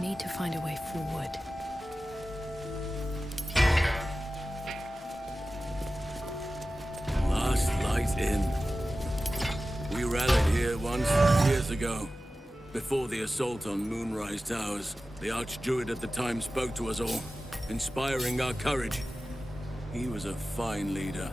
Need to find a way forward. Last light in. We rallied here once, years ago. Before the assault on Moonrise Towers, the Archdruid at the time spoke to us all, inspiring our courage. He was a fine leader.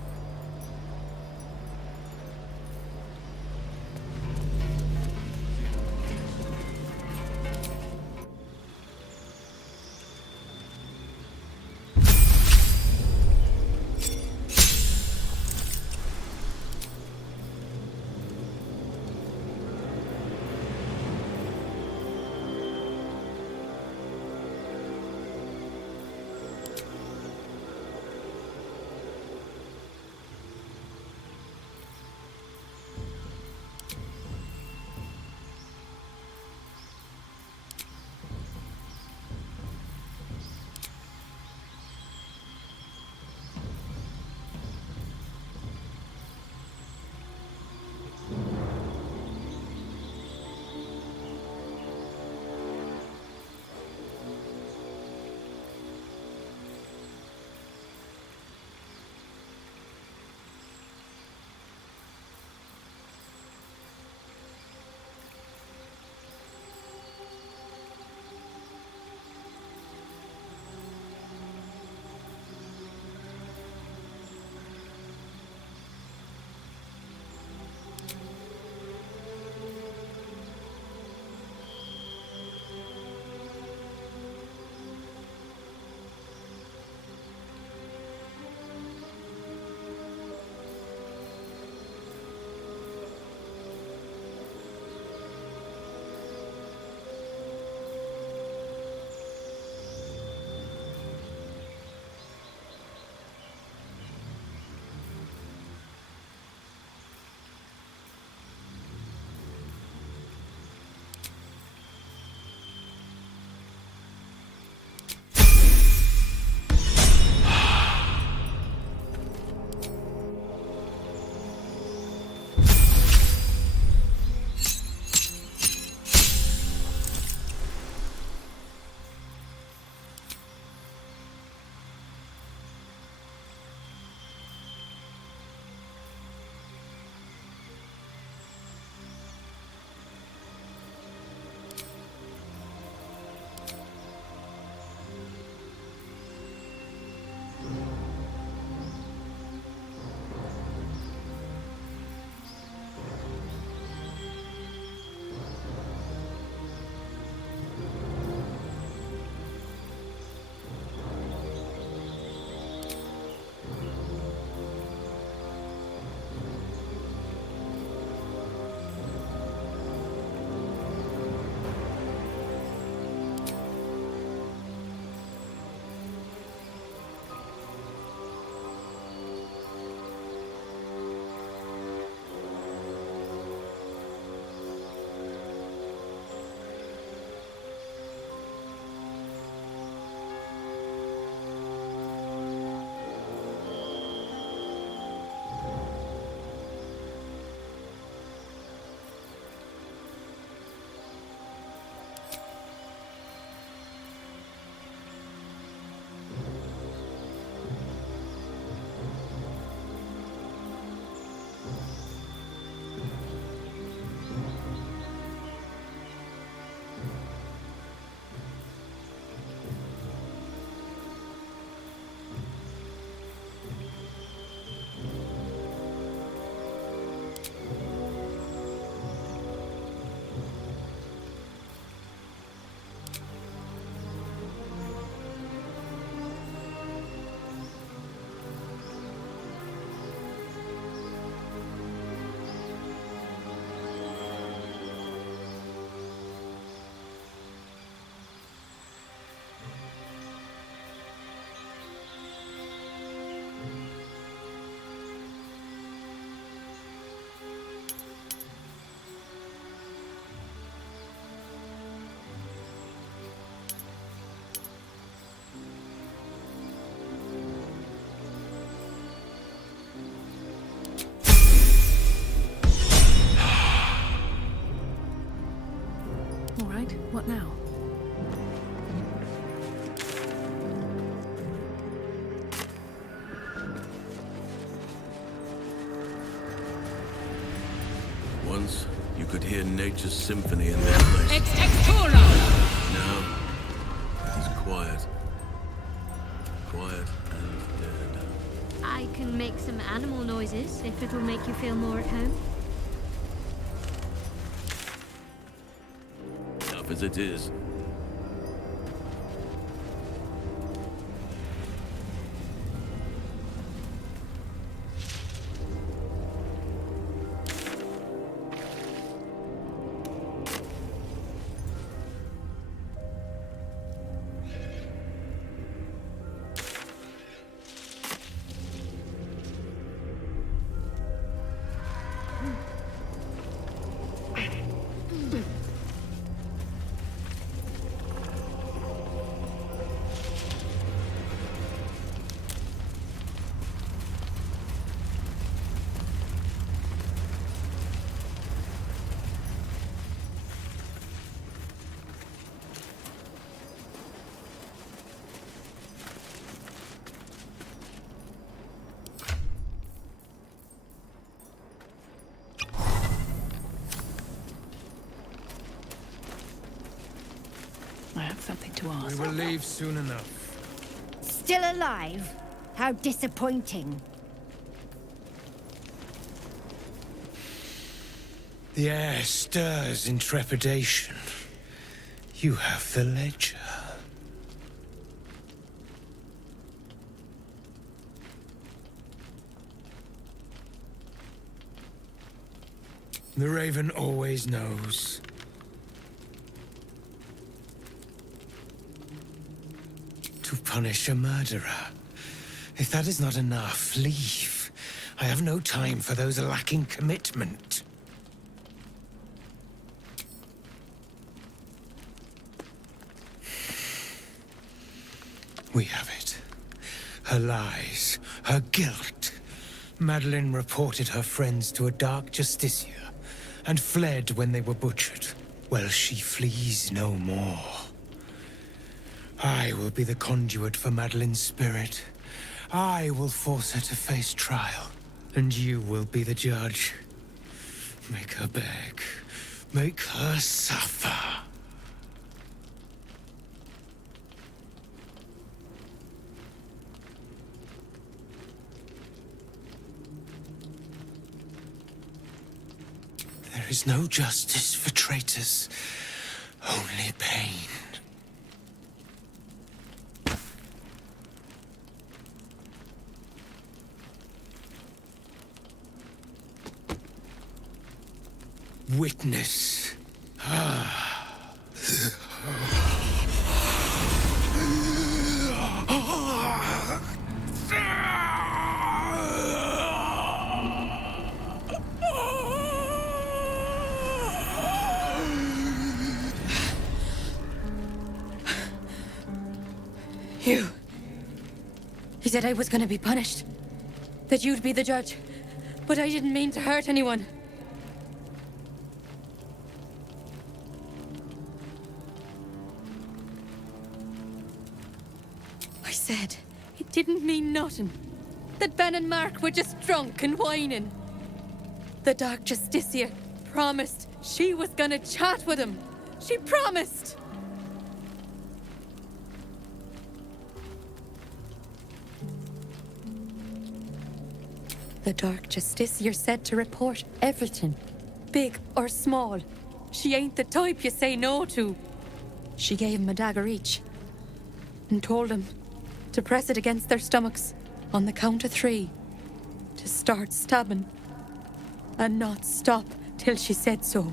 All right, what now? hear nature's symphony in this place. Ex textura! Now, it's quiet. Quiet and dead. I can make some animal noises if it'll make you feel more at home. Tough as it is. I have something to ask. We will leave soon enough. Still alive? How disappointing. The air stirs in trepidation. You have the ledger. The Raven always knows. To punish a murderer. If that is not enough, leave. I have no time for those lacking commitment. We have it. Her lies, her guilt. Madeline reported her friends to a dark justiciar and fled when they were butchered. Well, she flees no more. I will be the conduit for Madeline's spirit. I will force her to face trial, and you will be the judge. Make her beg. Make her suffer. There is no justice for traitors, only pain. Witness. You. He said I was gonna be punished. That you'd be the judge. But I didn't mean to hurt anyone. I said it didn't mean nothing. That Ben and Mark were just drunk and whining. The Dark Justiciar promised she was gonna chat with him. She promised! The Dark Justiciar said to report everything, big or small. She ain't the type you say no to. She gave him a dagger each and told them to press it against their stomachs on the count of 3 to start stabbing and not stop till she said so.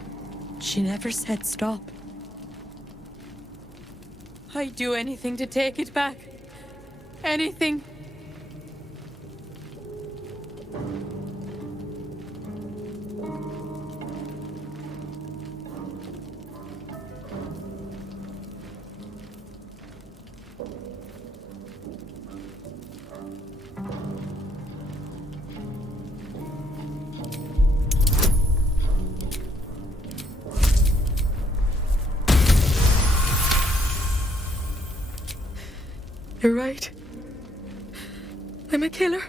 She never said stop. I'd do anything to take it back. Anything. You're right. I'm a killer.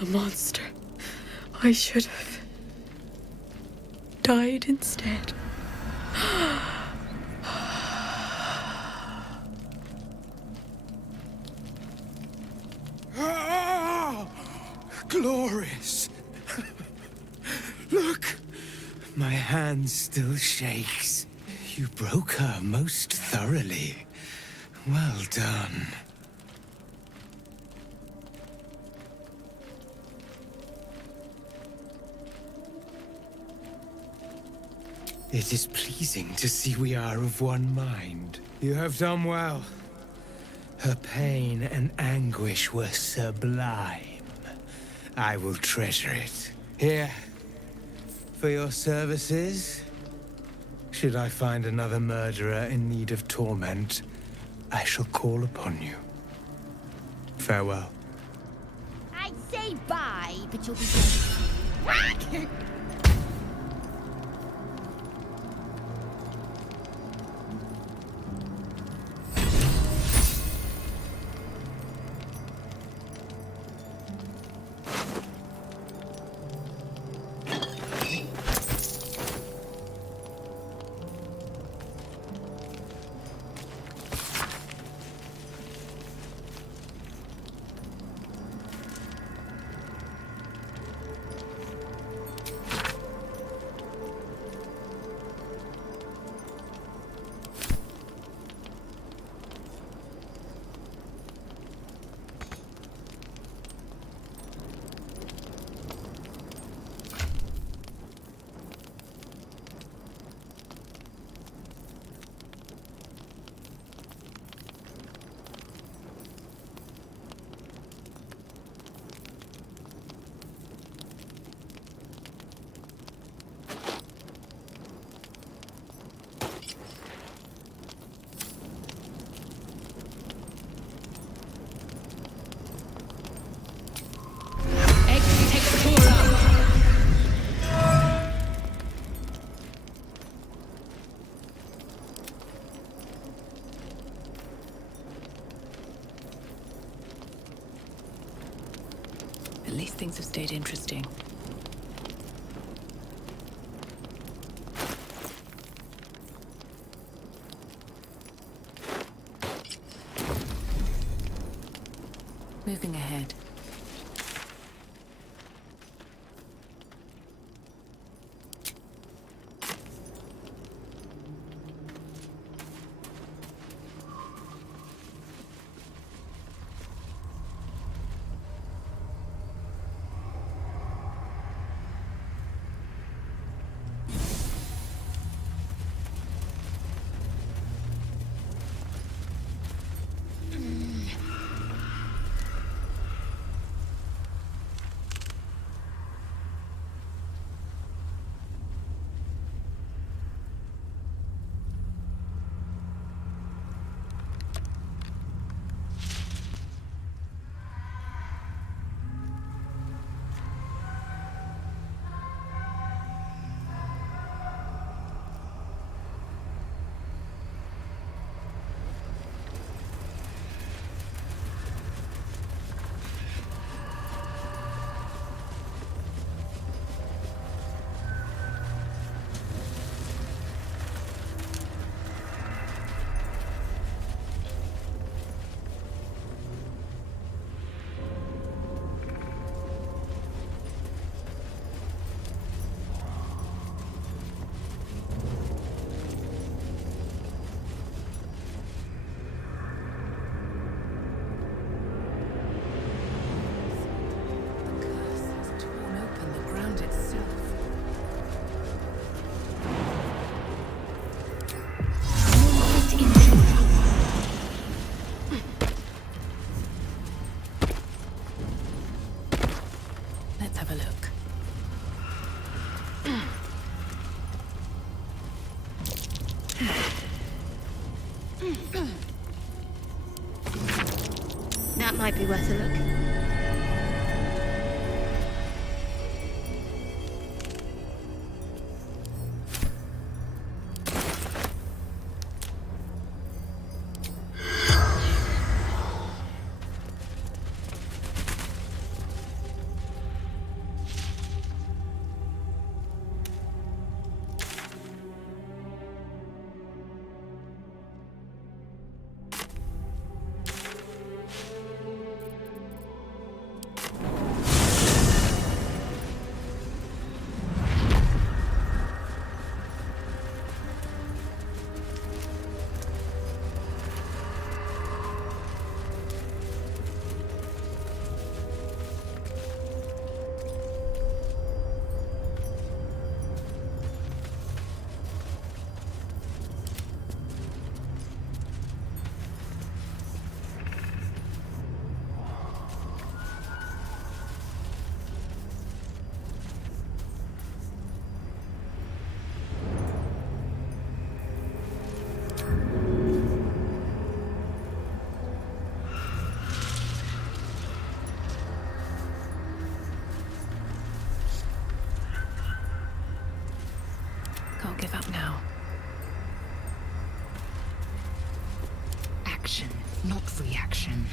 A monster. I should have. died instead. Ah! Glorious! Look! My hand still shakes. You broke her most thoroughly. Well done. It is pleasing to see we are of one mind. You have done well. Her pain and anguish were sublime. I will treasure it. Here, for your services. Should I find another murderer in need of torment, I shall call upon you. Farewell. I'd say bye, but you'll be... At least things have stayed interesting. Moving ahead. That might be worth a look. action, not reaction.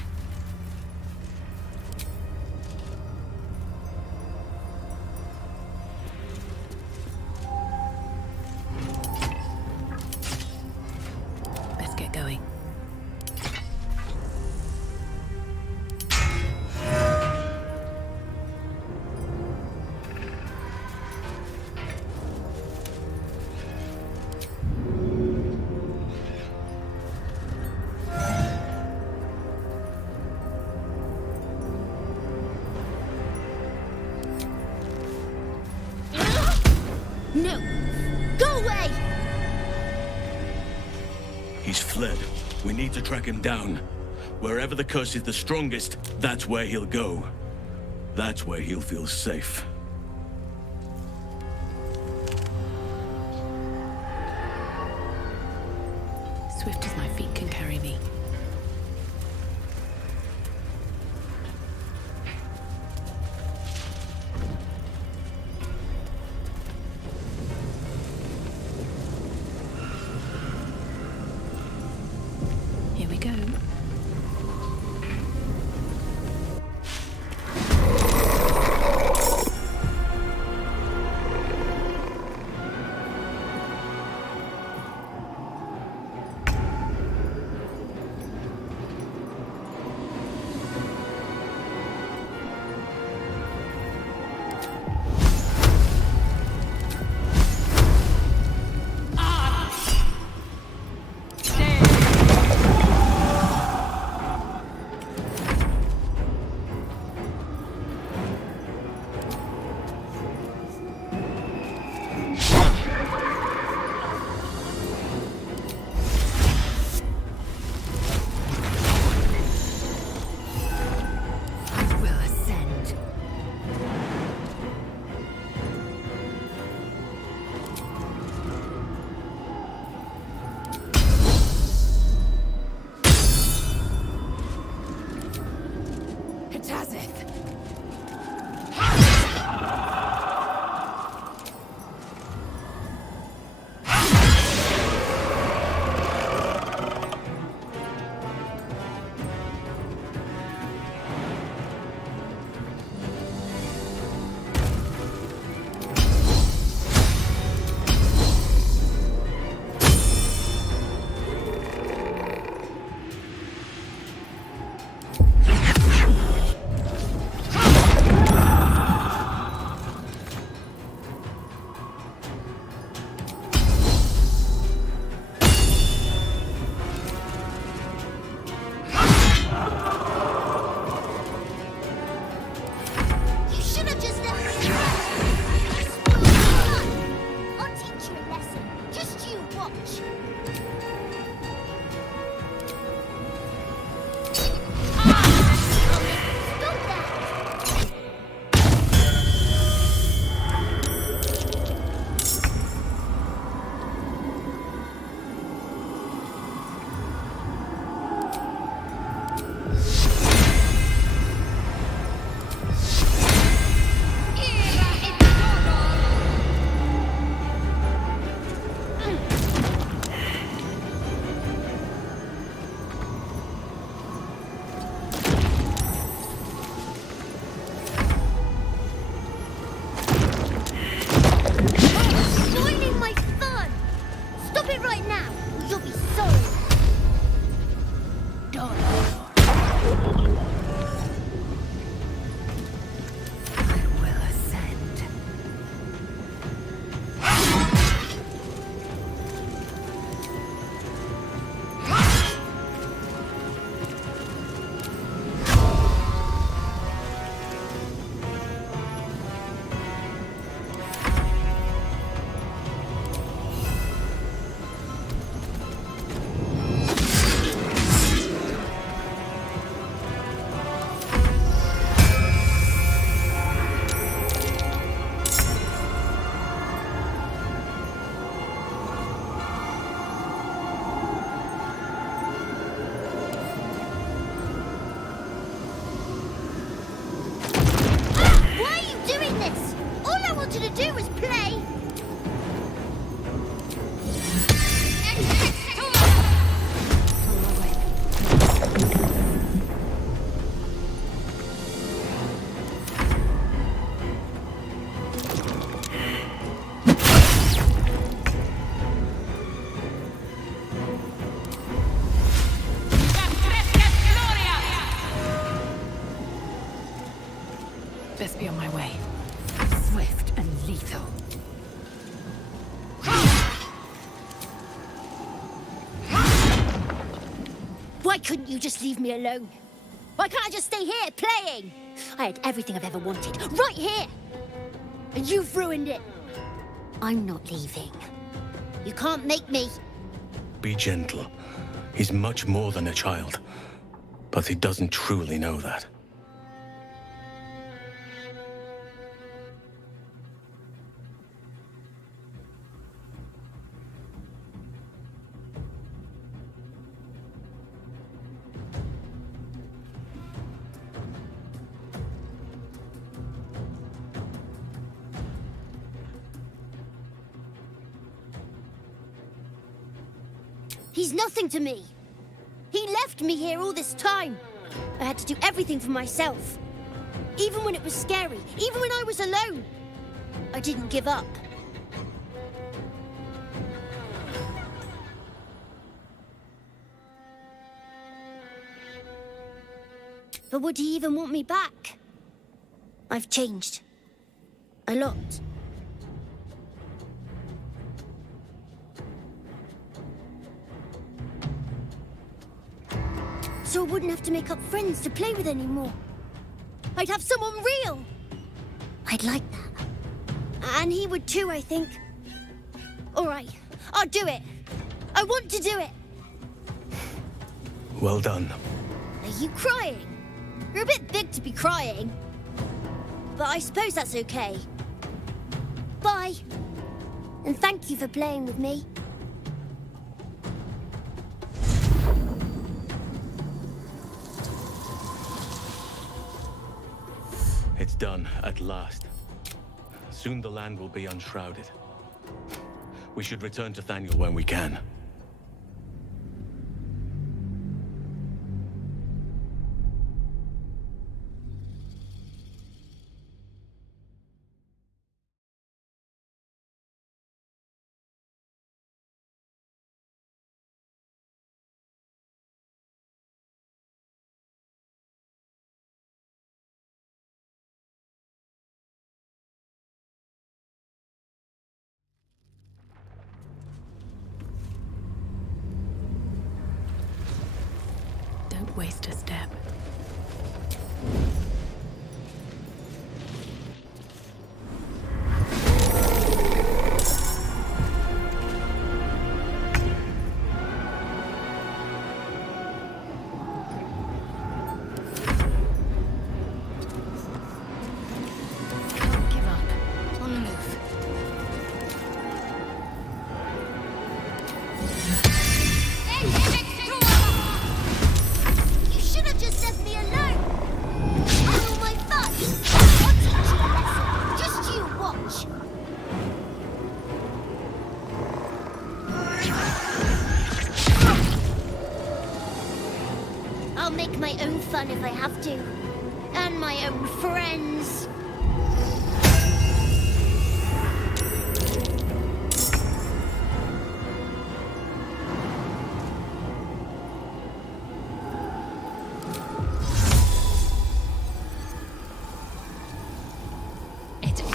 Let's get going. No! Go away! He's fled. We need to track him down. Wherever the curse is the strongest, that's where he'll go. That's where he'll feel safe. Swift as my feet can carry me. Here we go. Why couldn't you just leave me alone? Why can't I just stay here, playing? I had everything I've ever wanted, right here! And you've ruined it. I'm not leaving. You can't make me. Be gentle. He's much more than a child. But he doesn't truly know that. He's nothing to me. He left me here all this time. I had to do everything for myself. Even when it was scary, even when I was alone. I didn't give up. But would he even want me back? I've changed. A lot. So I wouldn't have to make up friends to play with anymore. I'd have someone real. I'd like that. And he would too, I think. All right, I'll do it. I want to do it. Well done. Are you crying? You're a bit big to be crying. But I suppose that's okay. Bye. And thank you for playing with me. It's done, at last. Soon the land will be unshrouded. We should return to Thaniel when we can. Don't waste a step. Don't give up. On the move. You should have just left me alone. And all my fun. I'll teach you a lesson. Just you watch. I'll make my own fun if I have to. And my own friends. It's Ali.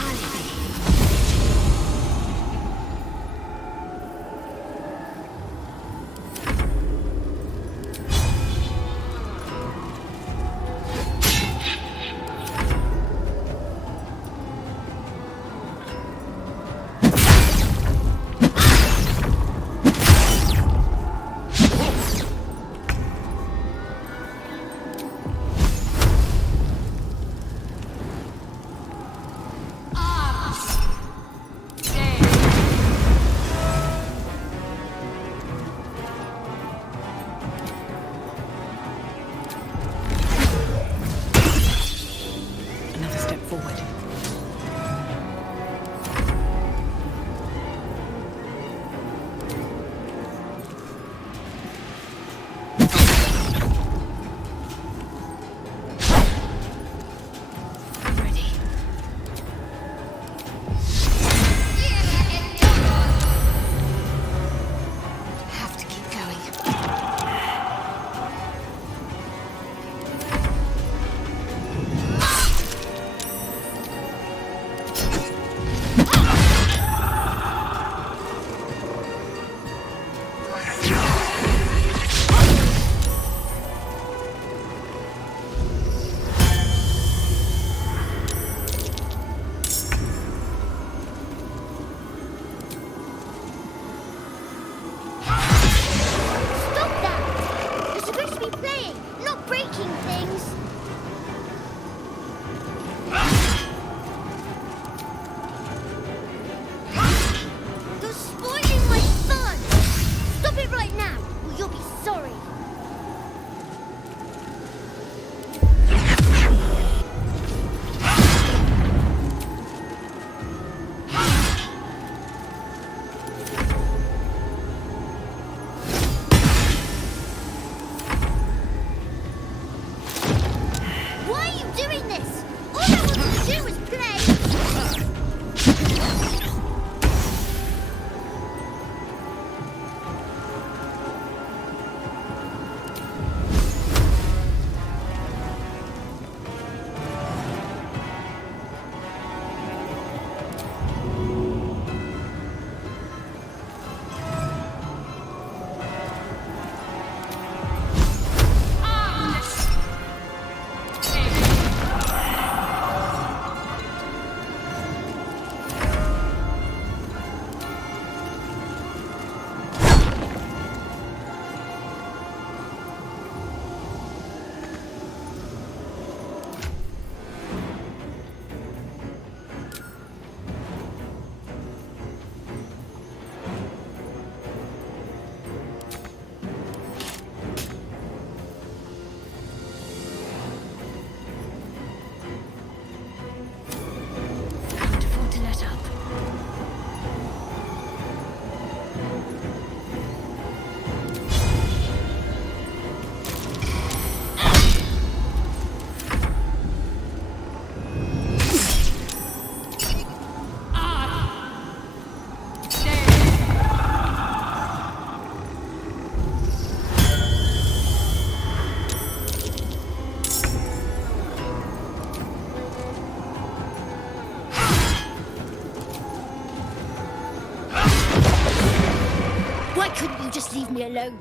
me alone.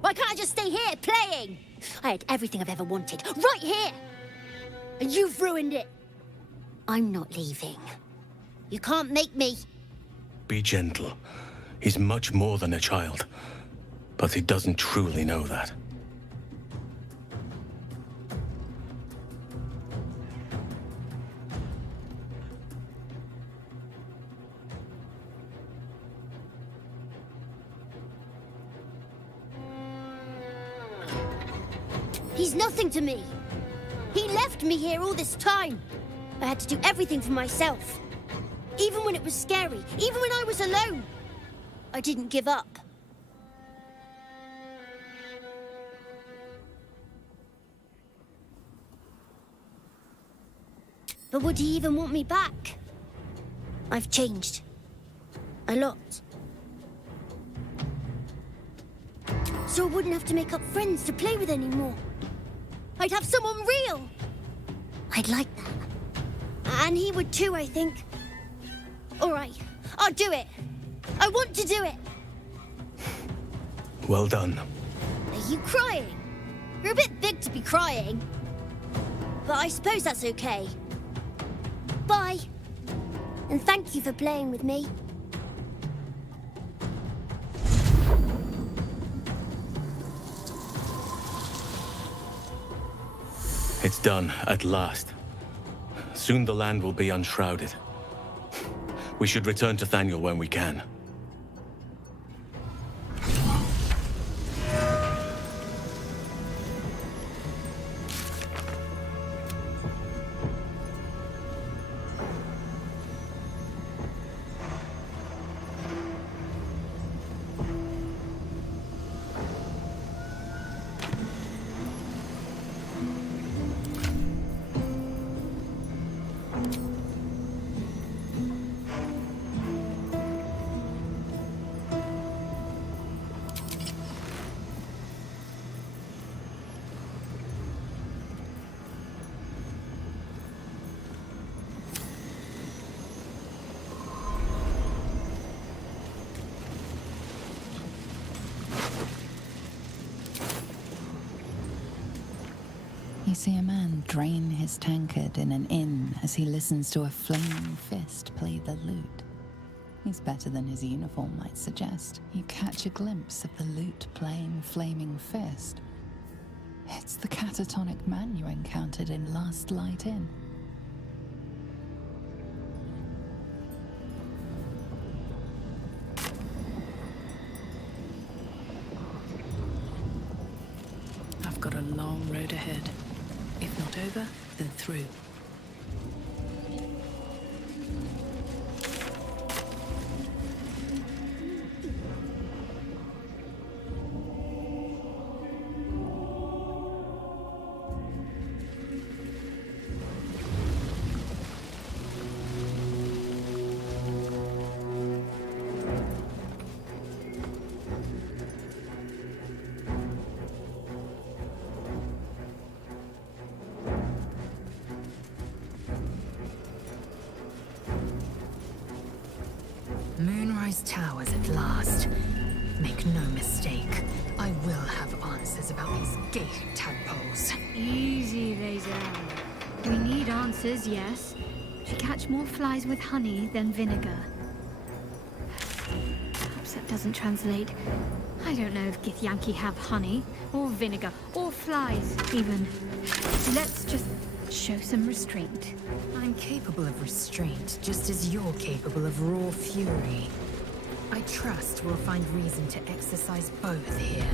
Why can't I just stay here, playing? I had everything I've ever wanted, right here! And you've ruined it. I'm not leaving. You can't make me. Be gentle. He's much more than a child. But he doesn't truly know that. He's nothing to me. He left me here all this time. I had to do everything for myself. Even when it was scary, even when I was alone. I didn't give up. But would he even want me back? I've changed. A lot. So I wouldn't have to make up friends to play with anymore. I'd have someone real. I'd like that. And he would too, I think. All right, I'll do it. I want to do it. Well done. Are you crying? You're a bit big to be crying. But I suppose that's okay. Bye. And thank you for playing with me. It's done, at last. Soon the land will be unshrouded. We should return to Thaniel when we can. You see a man drain his tankard in an inn as he listens to a flaming fist play the lute. He's better than his uniform might suggest. You catch a glimpse of the lute playing flaming fist. It's the catatonic man you encountered in Last Light Inn. I've got a long road ahead. If not over, then through. Moonrise Towers at last. Make no mistake, I will have answers about these gate tadpoles. Easy, Laser. We need answers, yes. To catch more flies with honey than vinegar. Perhaps that doesn't translate. I don't know if Githyanki have honey, or vinegar, or flies, even. Let's just show some restraint. I'm capable of restraint, just as you're capable of raw fury. I trust we'll find reason to exercise both here.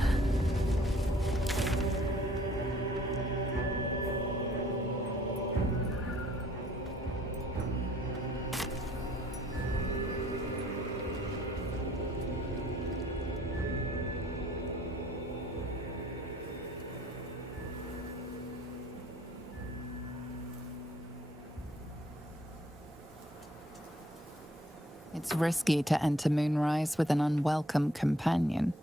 It's risky to enter Moonrise with an unwelcome companion.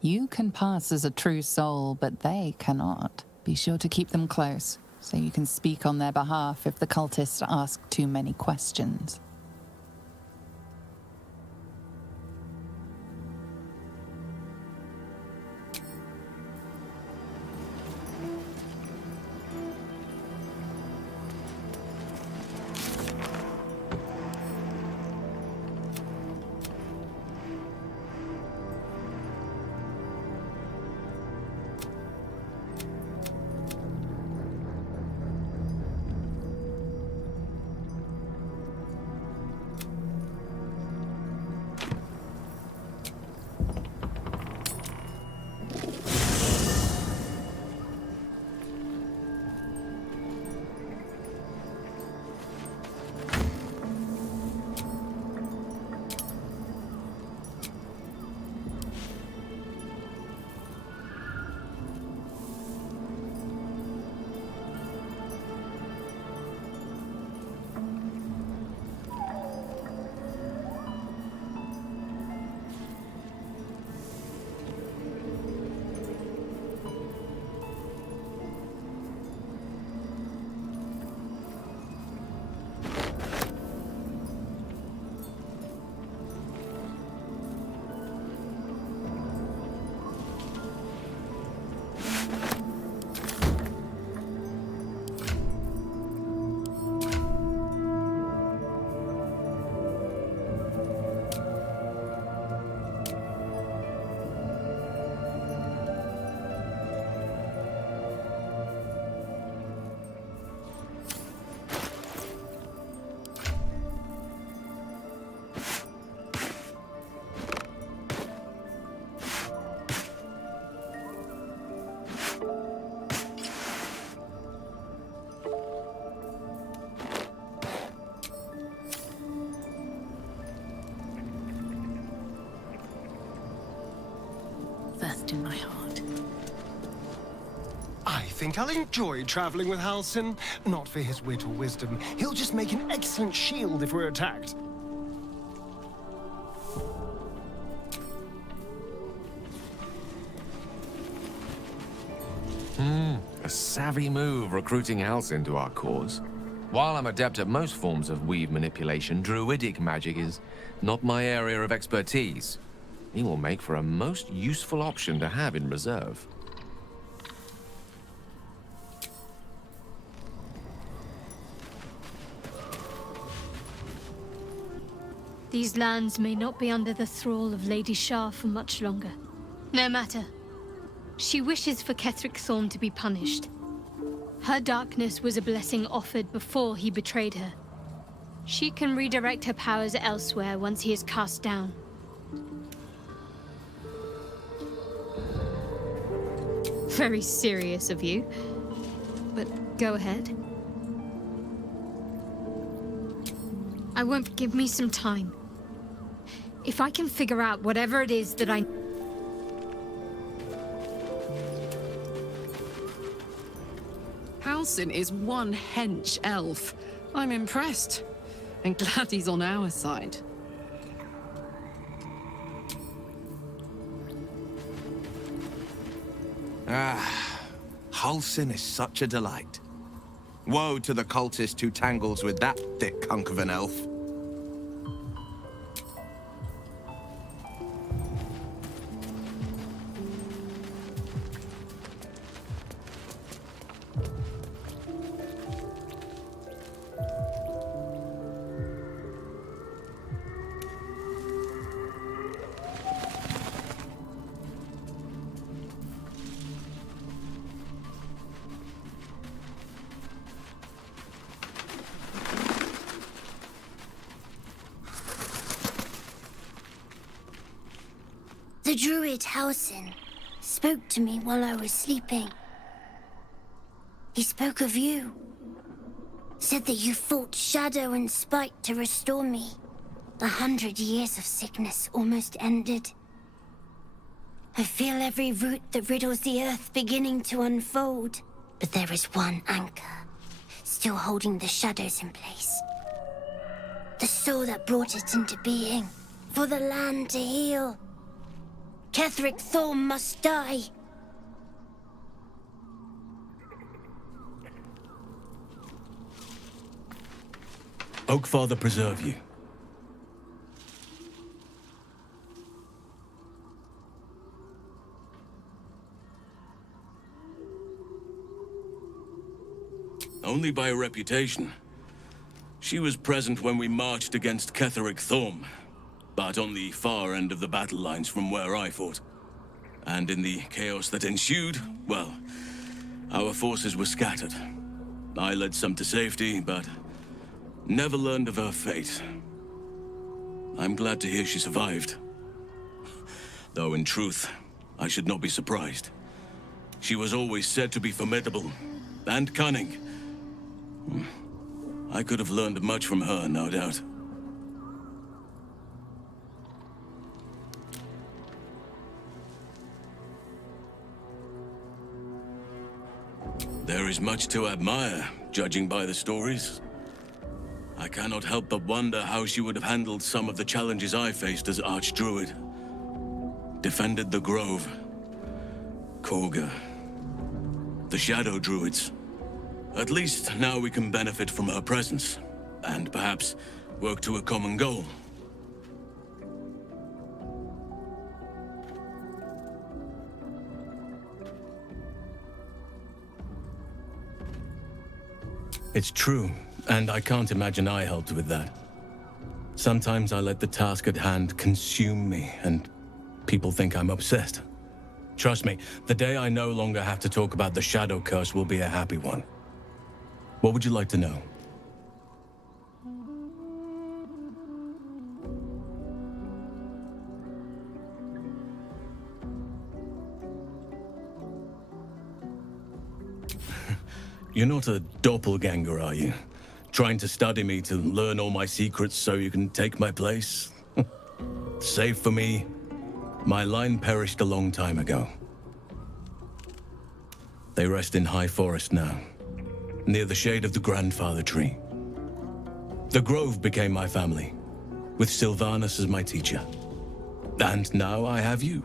You can pass as a true soul, but they cannot. Be sure to keep them close, so you can speak on their behalf if the cultists ask too many questions. think I'll enjoy traveling with Halsin. Not for his wit or wisdom. He'll just make an excellent shield if we're attacked. A savvy move recruiting Halsin to our cause. While I'm adept at most forms of weave manipulation, druidic magic is not my area of expertise. He will make for a most useful option to have in reserve. These lands may not be under the thrall of Lady Shah for much longer. No matter. She wishes for Ketheric Thorm to be punished. Her darkness was a blessing offered before he betrayed her. She can redirect her powers elsewhere once he is cast down. Very serious of you. But go ahead. I won't. Give me some time. If I can figure out whatever it is that I... Halsin is one hench elf. I'm impressed. And glad he's on our side. Halsin is such a delight. Woe to the cultist who tangles with that thick hunk of an elf. The druid Halsin spoke to me while I was sleeping. He spoke of you. Said that you fought shadow and spite to restore me. The 100 years of sickness almost ended. I feel every root that riddles the earth beginning to unfold. But there is one anchor, still holding the shadows in place. The soul that brought it into being, for the land to heal. Ketheric Thorm must die. Oakfather preserve you. Only by reputation. She was present when we marched against Ketheric Thorm, but on the far end of the battle lines from where I fought. And in the chaos that ensued, well, our forces were scattered. I led some to safety, but never learned of her fate. I'm glad to hear she survived. Though in truth, I should not be surprised. She was always said to be formidable and cunning. I could have learned much from her, no doubt. There is much to admire, judging by the stories. I cannot help but wonder how she would have handled some of the challenges I faced as Archdruid. Defended the Grove, Korga, the Shadow Druids. At least now we can benefit from her presence, and perhaps work to a common goal. It's true, and I can't imagine I helped with that. Sometimes I let the task at hand consume me, and people think I'm obsessed. Trust me, the day I no longer have to talk about the Shadow Curse will be a happy one. What would you like to know? You're not a doppelganger, are you? Trying to study me to learn all my secrets so you can take my place? Save for me, my line perished a long time ago. They rest in High Forest now, near the shade of the grandfather tree. The Grove became my family, with Sylvanas as my teacher. And now I have you.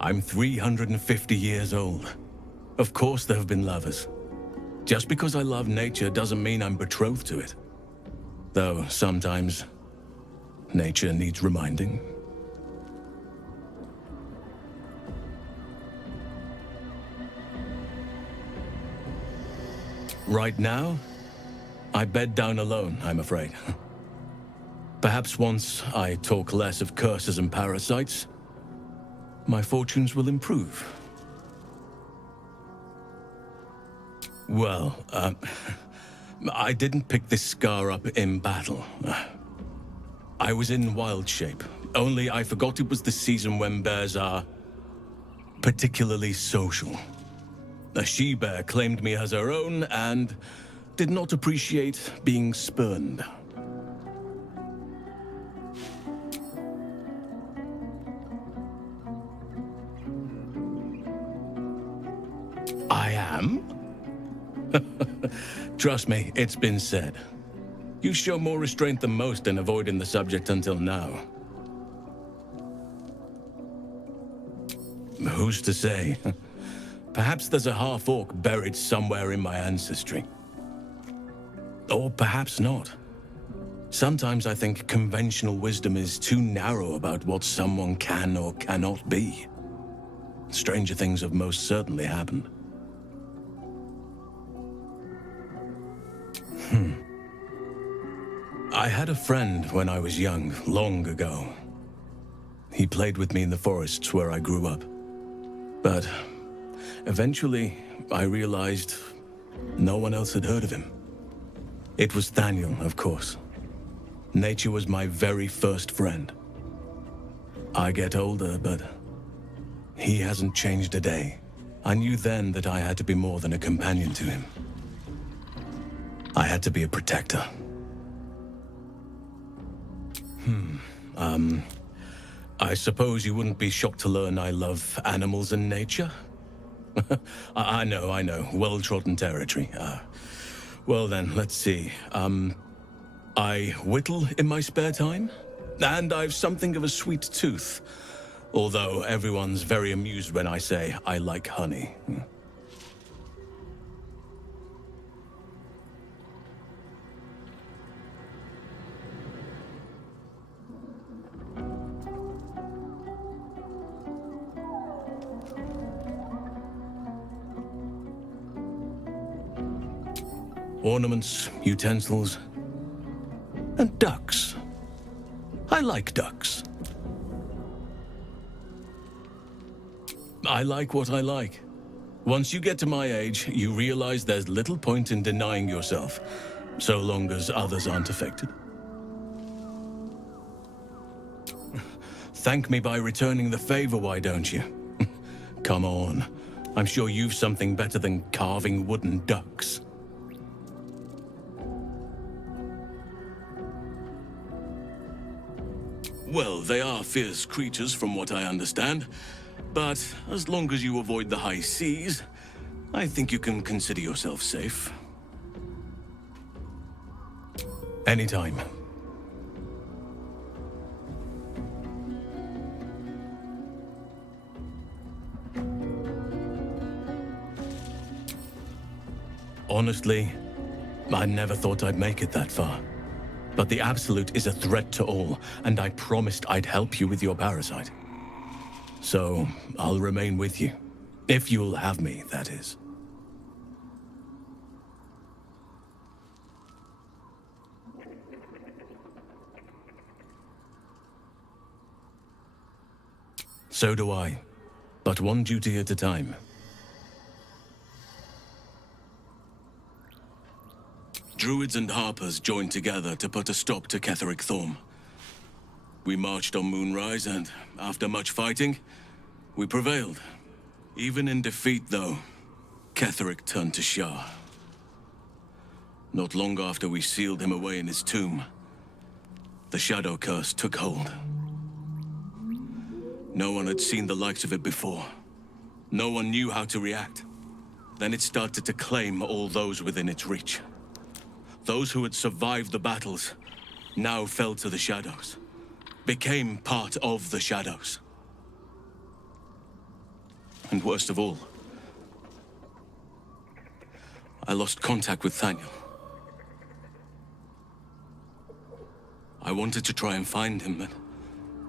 I'm 350 years old. Of course there have been lovers. Just because I love nature doesn't mean I'm betrothed to it. Though sometimes nature needs reminding. Right now, I bed down alone, I'm afraid. Perhaps once I talk less of curses and parasites, my fortunes will improve. Well, I didn't pick this scar up in battle. I was in wild shape, only I forgot it was the season when bears are particularly social. A she-bear claimed me as her own and did not appreciate being spurned. I am? Trust me, it's been said. You show more restraint than most in avoiding the subject until now. Who's to say? Perhaps there's a half-orc buried somewhere in my ancestry. Or perhaps not. Sometimes I think conventional wisdom is too narrow about what someone can or cannot be. Stranger things have most certainly happened. I had a friend when I was young, long ago. He played with me in the forests where I grew up. But eventually, I realized no one else had heard of him. It was Thaniel, of course. Nature was my very first friend. I get older, but he hasn't changed a day. I knew then that I had to be more than a companion to him. I had to be a protector. I suppose you wouldn't be shocked to learn I love animals and nature? I know. Well-trodden territory. Well then, let's see. I whittle in my spare time, and I've something of a sweet tooth. Although everyone's very amused when I say I like honey. Ornaments, utensils, and ducks. I like ducks. I like what I like. Once you get to my age, you realize there's little point in denying yourself, so long as others aren't affected. Thank me by returning the favor, why don't you? Come on. I'm sure you've something better than carving wooden ducks. Well, they are fierce creatures from what I understand. But as long as you avoid the high seas, I think you can consider yourself safe. Anytime. Honestly, I never thought I'd make it that far. But the Absolute is a threat to all, and I promised I'd help you with your parasite. So, I'll remain with you. If you'll have me, that is. So do I. But one duty at a time. Druids and Harpers joined together to put a stop to Ketheric Thorm. We marched on Moonrise, and after much fighting, we prevailed. Even in defeat, though, Ketheric turned to Shah. Not long after we sealed him away in his tomb, the Shadow Curse took hold. No one had seen the likes of it before. No one knew how to react. Then it started to claim all those within its reach. Those who had survived the battles now fell to the shadows, became part of the shadows. And worst of all, I lost contact with Thaniel. I wanted to try and find him, but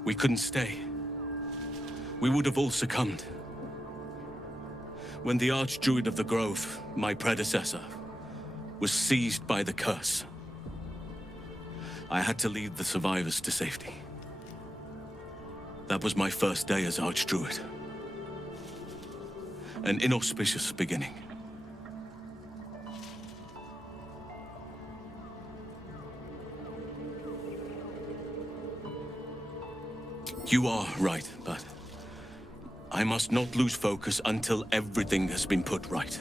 we couldn't stay. We would have all succumbed. When the Archdruid of the Grove, my predecessor, was seized by the curse, I had to lead the survivors to safety. That was my first day as Archdruid. An inauspicious beginning. You are right, but I must not lose focus until everything has been put right.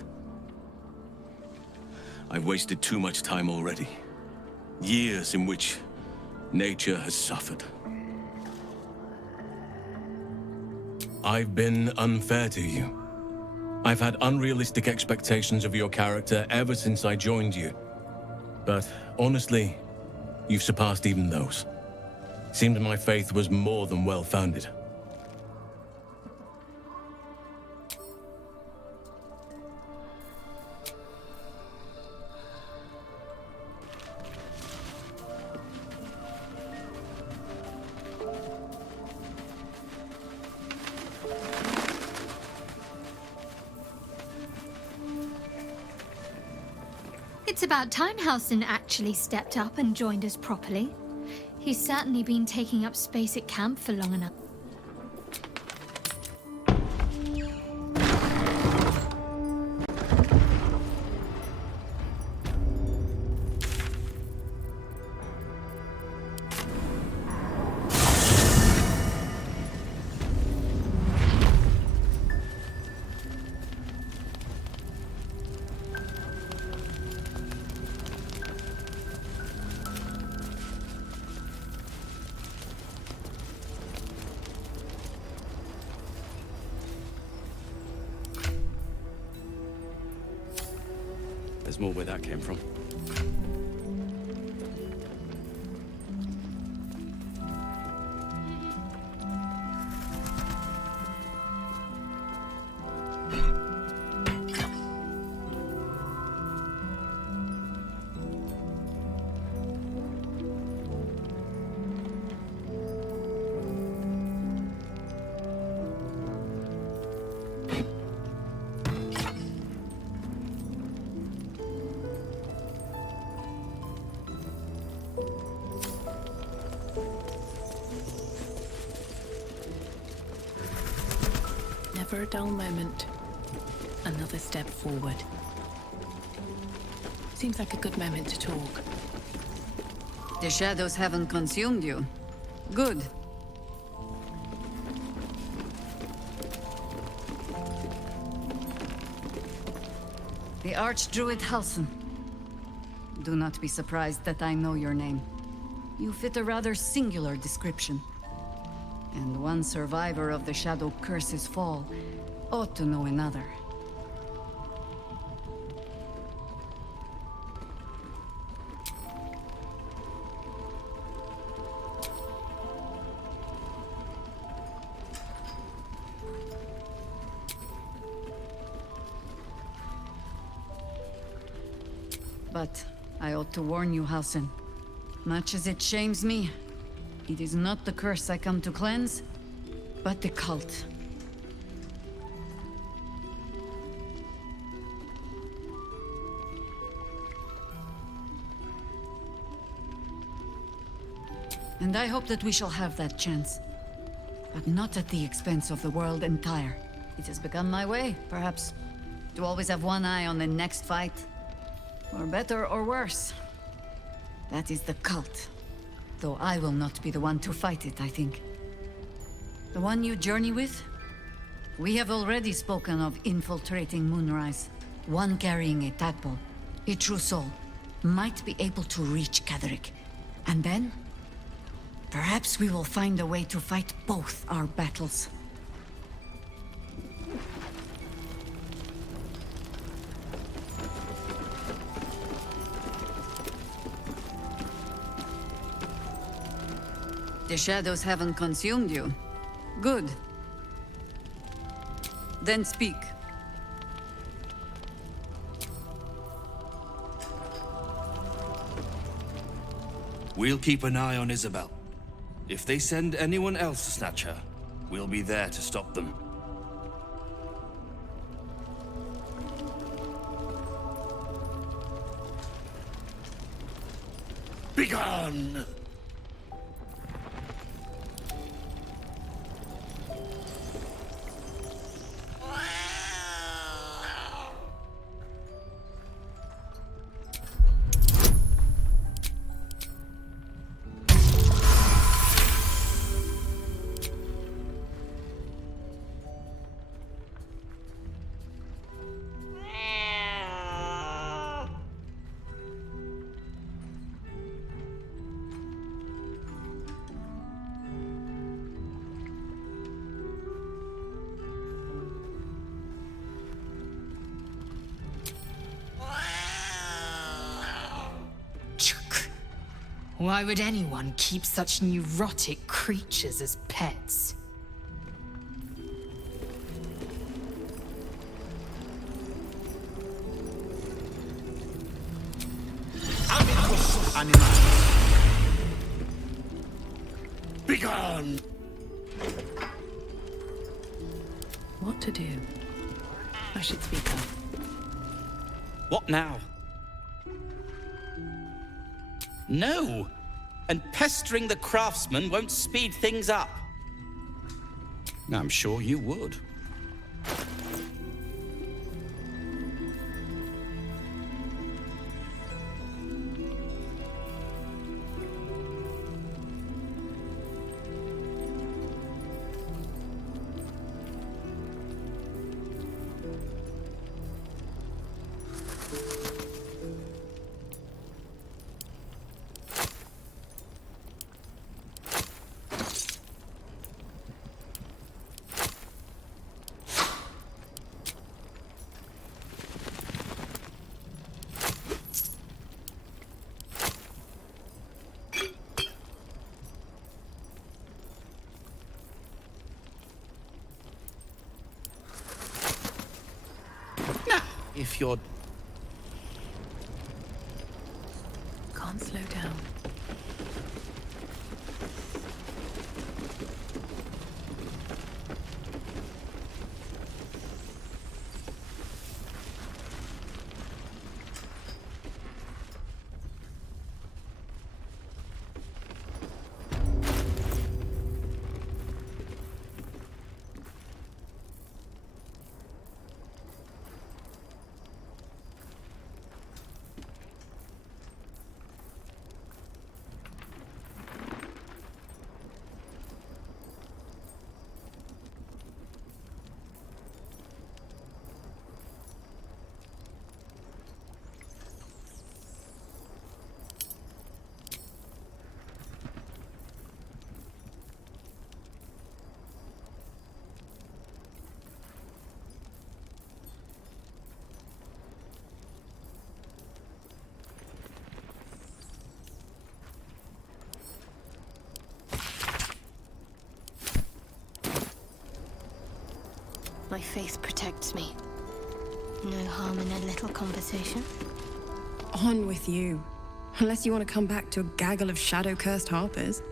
I've wasted too much time already. Years in which nature has suffered. I've been unfair to you. I've had unrealistic expectations of your character ever since I joined you. But honestly, you've surpassed even those. Seemed my faith was more than well-founded. It's about time Halsin actually stepped up and joined us properly. He's certainly been taking up space at camp for long enough. There's more where that came from. Never a dull moment. Another step forward. Seems like a good moment to talk. The shadows haven't consumed you. Good. The Archdruid Halsin. Do not be surprised that I know your name. You fit a rather singular description. And one survivor of the Shadow Curse's fall ought to know another. But I ought to warn you, Halsin. Much as it shames me, it is not the curse I come to cleanse, but the cult. And I hope that we shall have that chance. But not at the expense of the world entire. It has become my way, perhaps, to always have one eye on the next fight. Or better or worse. That is the cult. Though I will not be the one to fight it, I think. The one you journey with? We have already spoken of infiltrating Moonrise. One carrying a tadpole, a true soul. might be able to reach Ketheric. And then, perhaps we will find a way to fight both our battles. The shadows haven't consumed you. Good. Then speak. We'll keep an eye on Isabel. If they send anyone else to snatch her, we'll be there to stop them. Begone! Why would anyone keep such neurotic creatures as pets? Begone! What to do? I should speak up. What now? No! And pestering the craftsman won't speed things up. I'm sure you would. If you're... Can't slow down. My faith protects me. No harm in a little conversation. On with you. Unless you want to come back to a gaggle of shadow-cursed harpers.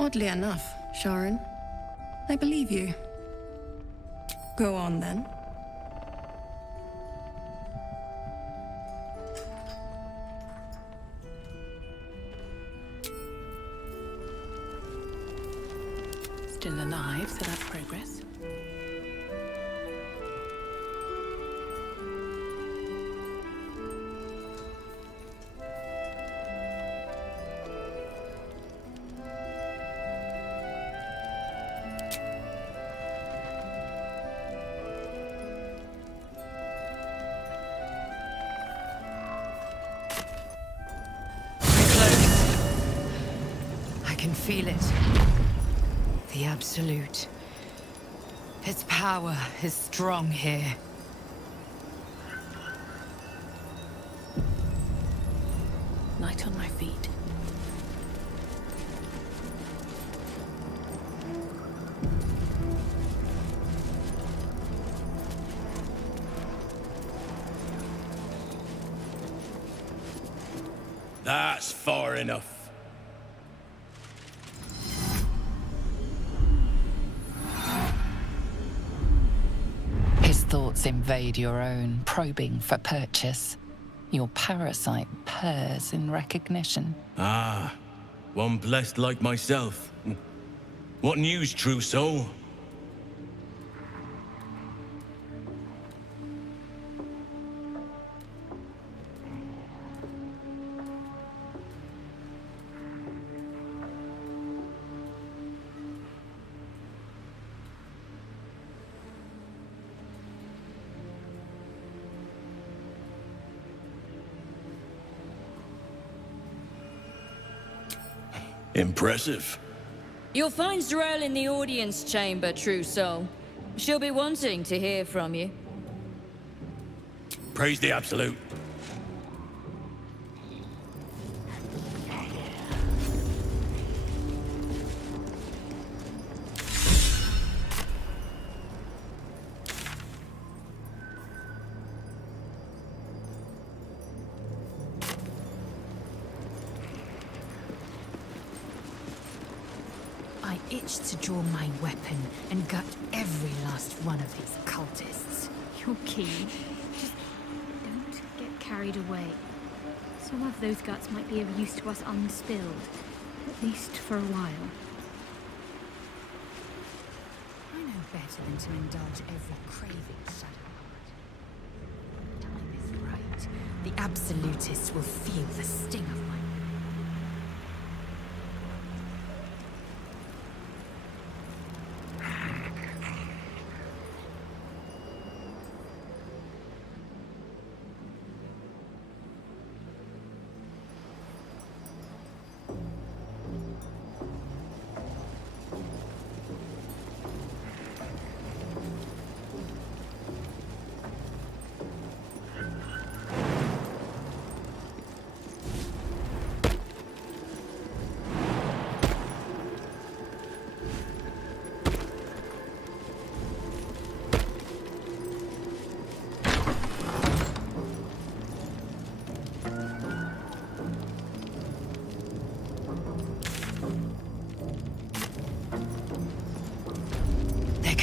Oddly enough, Sharon, I believe you. Go on, then. Still alive, so that's progress. can feel it. The Absolute. Its power is strong here. Light on my feet. That's far enough. His thoughts invade your own, probing for purchase. Your parasite purrs in recognition. Ah, one blessed like myself. What news, true soul? Impressive. You'll find Z'rell in the audience chamber, true soul. She'll be wanting to hear from you. Praise the Absolute. I itch to draw my weapon and gut every last one of these cultists. You're keen. Just don't get carried away. Some of those guts might be of use to us unspilled, at least for a while. I know better than to indulge every craving Shadowheart. Time is right. The Absolutists will feel the sting of my...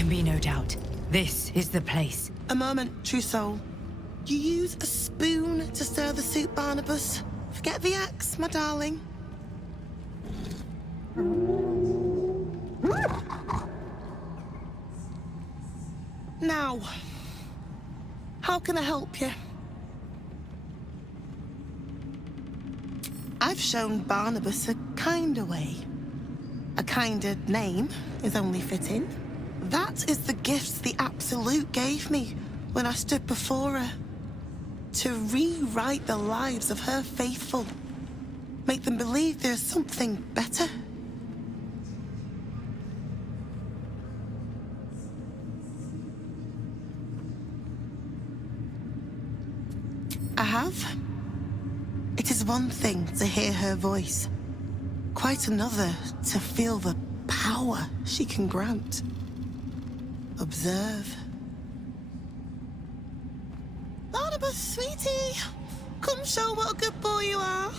Be no doubt. This is the place. A moment, true soul. You use a spoon to stir the soup, Barnabas. Forget the axe, my darling. Now, how can I help you? I've shown Barnabas a kinder way. A kinder name is only fitting. That is the gift the Absolute gave me when I stood before her. To rewrite the lives of her faithful. Make them believe there's something better. I have. It is one thing to hear her voice. Quite another to feel the power she can grant. Observe. Barnabas, sweetie, come show what a good boy you are.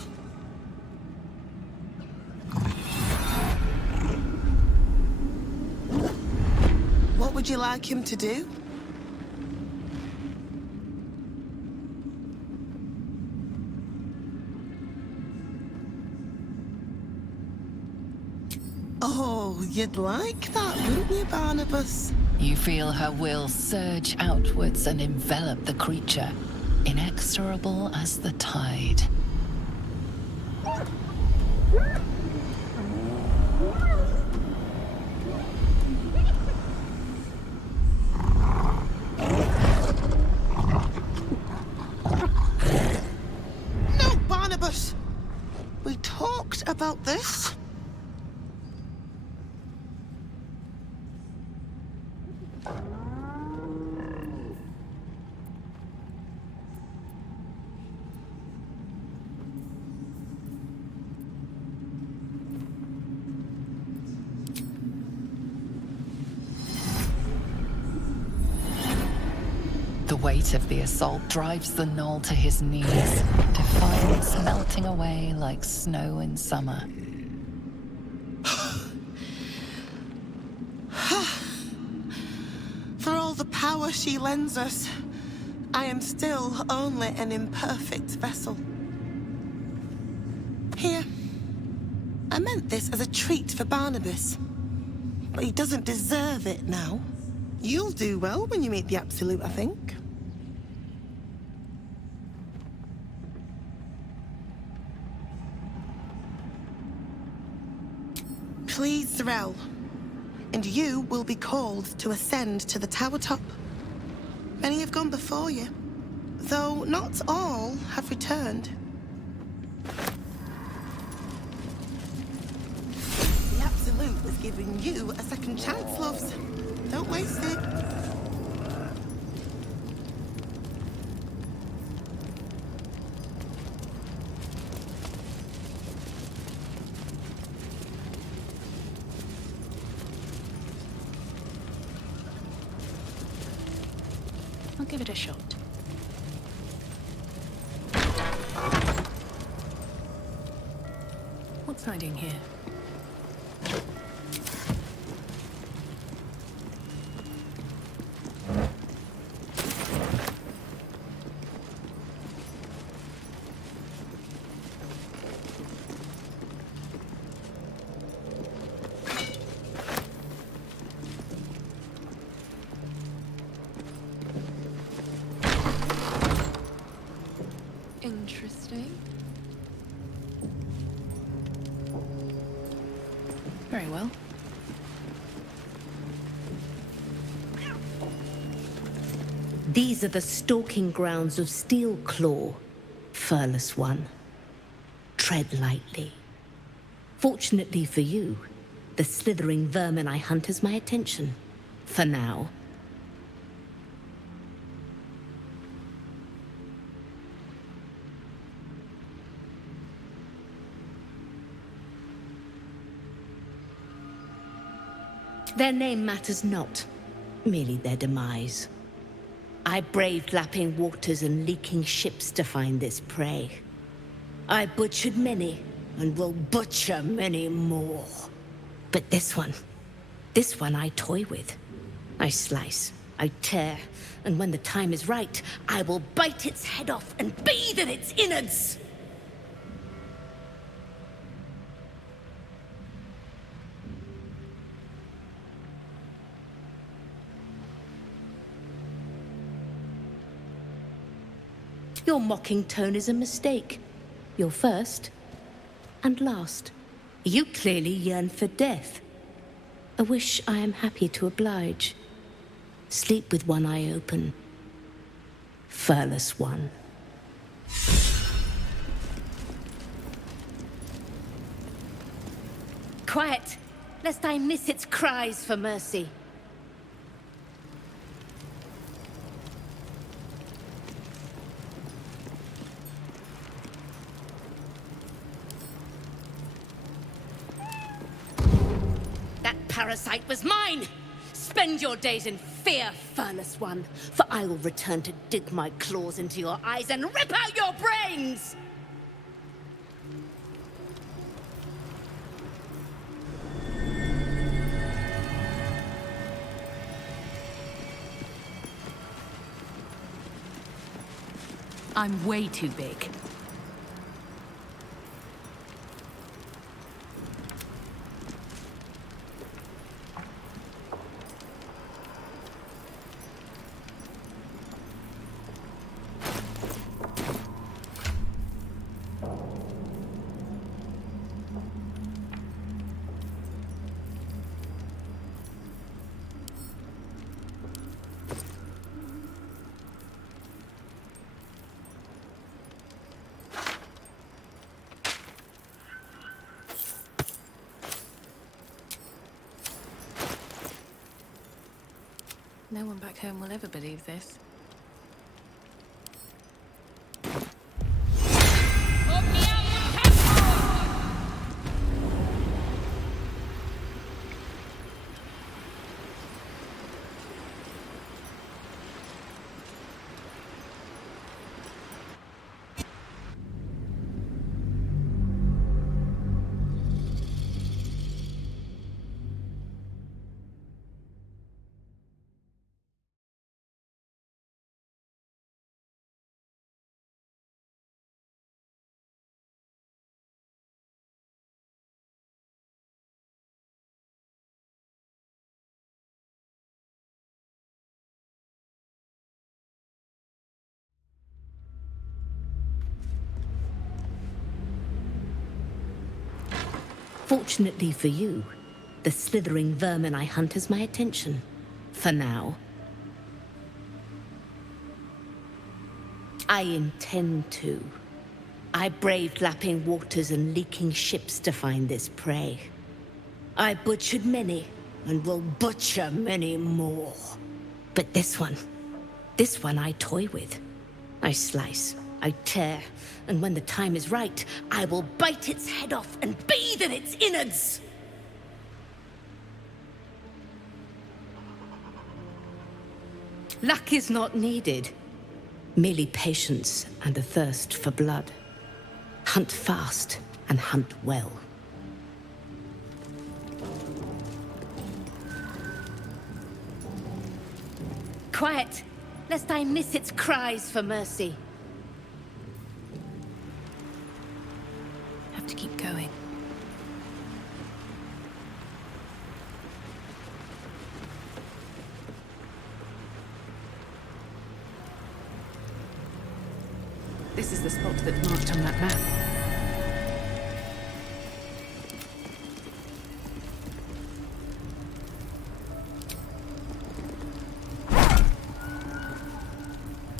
What would you like him to do? Oh, you'd like that, wouldn't you, Barnabas? You feel her will surge outwards and envelop the creature, inexorable as the tide. No, Barnabas! We talked about this. The weight of the assault drives the gnoll to his knees, defiance melting away like snow in summer. For all the power she lends us, I am still only an imperfect vessel. Here. I meant this as a treat for Barnabas. But he doesn't deserve it now. You'll do well when you meet the Absolute, I think. Please, Zerel. And you will be called to ascend to the tower top. Many have gone before you, though not all have returned. The Absolute is giving you a second chance, loves. Don't waste it. I'll give it a shot. What's hiding here? Interesting. Very well. These are the stalking grounds of Steel Claw, Furless One. Tread lightly. Fortunately for you, the slithering vermin I hunt has my attention. For now. Their name matters not, merely their demise. I braved lapping waters and leaking ships to find this prey. I butchered many, and will butcher many more. But this one I toy with. I slice, I tear, and when the time is right, I will bite its head off and bathe in its innards! Your mocking tone is a mistake. You're first and last. You clearly yearn for death. A wish I am happy to oblige. Sleep with one eye open. Furless One. Quiet, lest I miss its cries for mercy. Parasite was mine! Spend your days in fear, Furless One, for I will return to dig my claws into your eyes and rip out your brains! I'm way too big. No one back home will ever believe this. Fortunately for you, the slithering vermin I hunt has my attention. For now. I intend to. I braved lapping waters and leaking ships to find this prey. I butchered many, and will butcher many more. But this one I toy with. I slice, I tear, and when the time is right, I will bite its head off and bathe in its innards! Luck is not needed. Merely patience and a thirst for blood. Hunt fast and hunt well. Quiet, lest I miss its cries for mercy. Have to keep going. This is the spot that's marked on that map.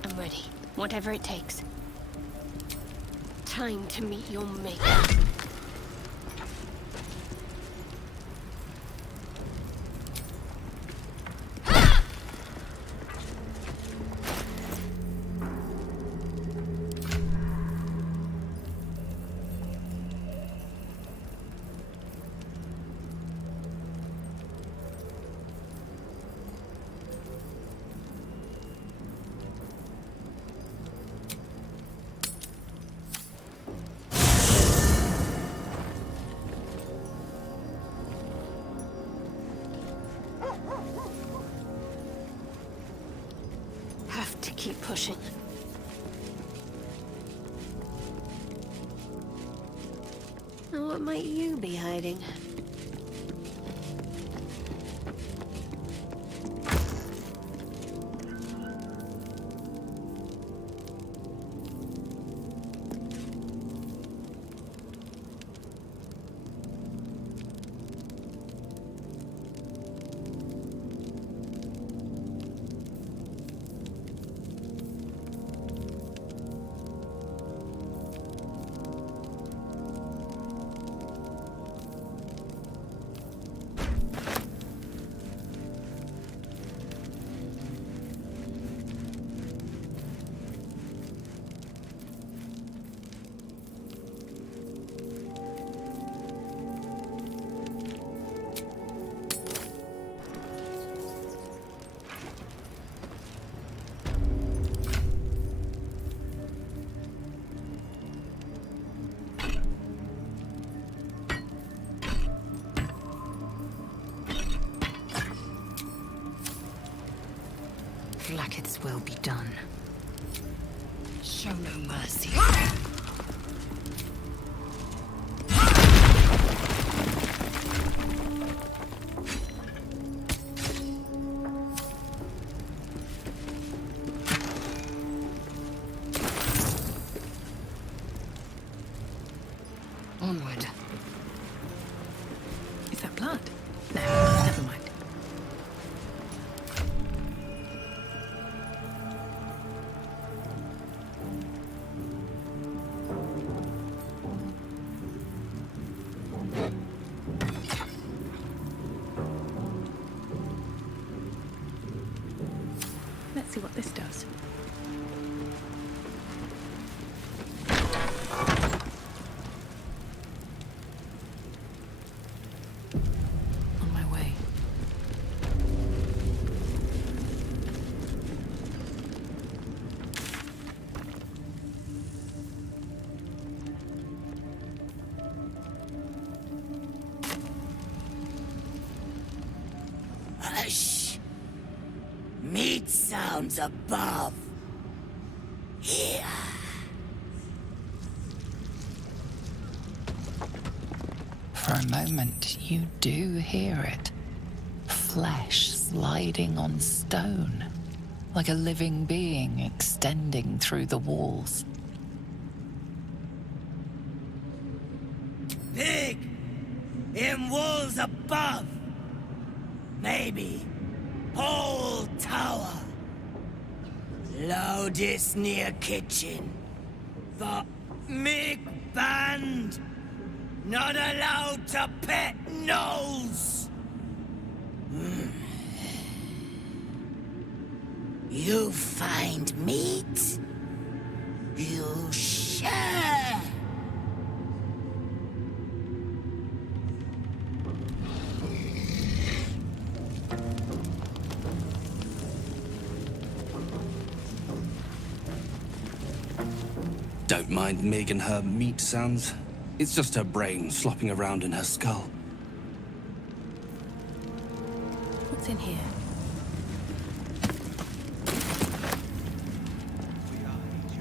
I'm ready. Whatever it takes. Time to meet your maker. Keep pushing. Now, what might you be hiding? Blacket's will be done. Show no mercy. Onward. Is that blood? No, never mind. Let's see what this does. On my way. Hush! Meat sounds above. Here. For a moment, you do hear it. Flesh sliding on stone, like a living being extending through the walls. Pig! In walls above. Maybe whole tower. Loudest near kitchen. The Mig band. Not allowed to pet gnolls. You find meat? You share. Don't mind Mig and her meat sounds. It's just her brain flopping around in her skull. What's in here?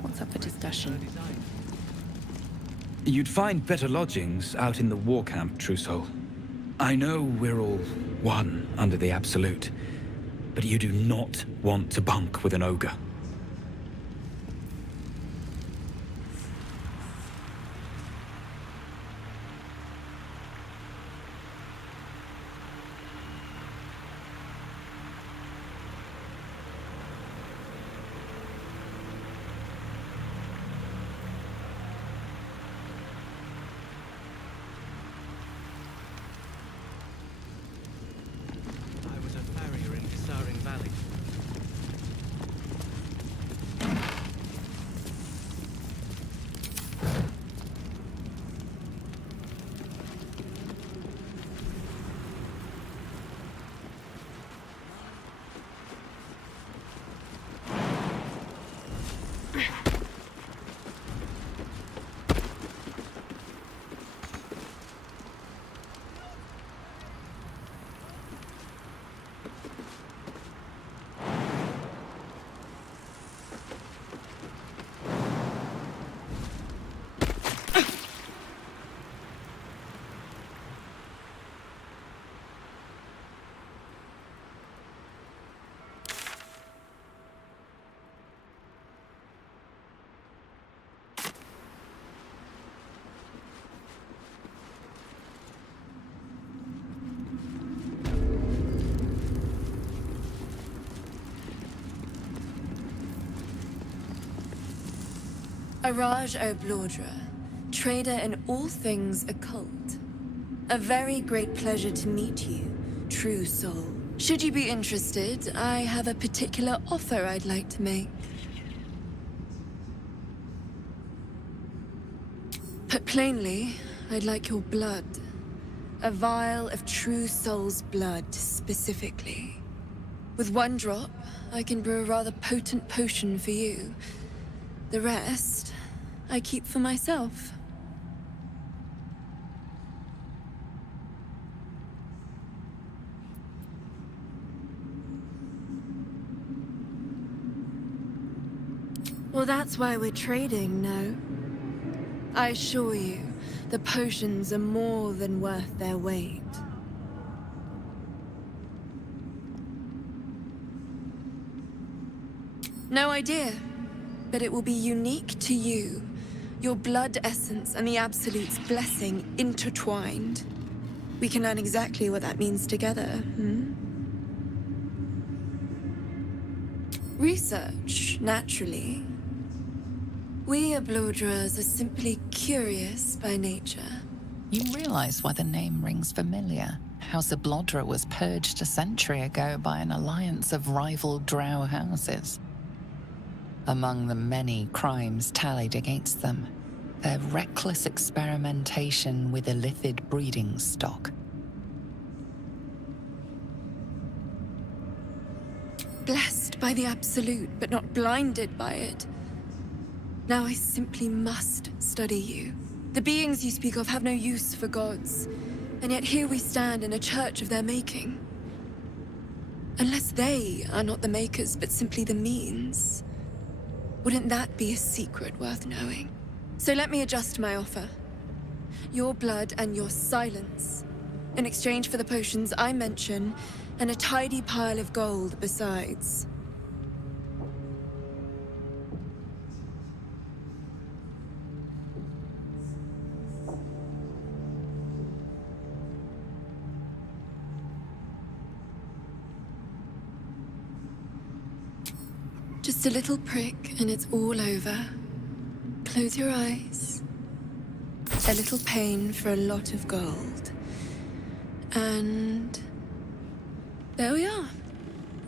What's up for discussion? You'd find better lodgings out in the war camp, True Soul. I know we're all one under the Absolute, but you do not want to bunk with an ogre. Araj O'Blordra, trader in all things occult. A very great pleasure to meet you, True Soul. Should you be interested, I have a particular offer I'd like to make. Put plainly, I'd like your blood. A vial of True Soul's blood, specifically. With one drop, I can brew a rather potent potion for you. The rest, I keep for myself. Well, that's why we're trading, no? I assure you, the potions are more than worth their weight. No idea, but it will be unique to you. Your blood essence and the Absolute's blessing intertwined. We can learn exactly what that means together, Research, naturally. We Oblodras are simply curious by nature. You realize why the name rings familiar. House Oblodra was purged a century ago by an alliance of rival drow houses. Among the many crimes tallied against them, their reckless experimentation with illithid breeding stock. Blessed by the Absolute, but not blinded by it. Now I simply must study you. The beings you speak of have no use for gods, and yet here we stand in a church of their making. Unless they are not the makers, but simply the means, wouldn't that be a secret worth knowing? So let me adjust my offer. Your blood and your silence, in exchange for the potions I mention, and a tidy pile of gold besides. Just a little prick and it's all over. Close your eyes. A little pain for a lot of gold. And there we are.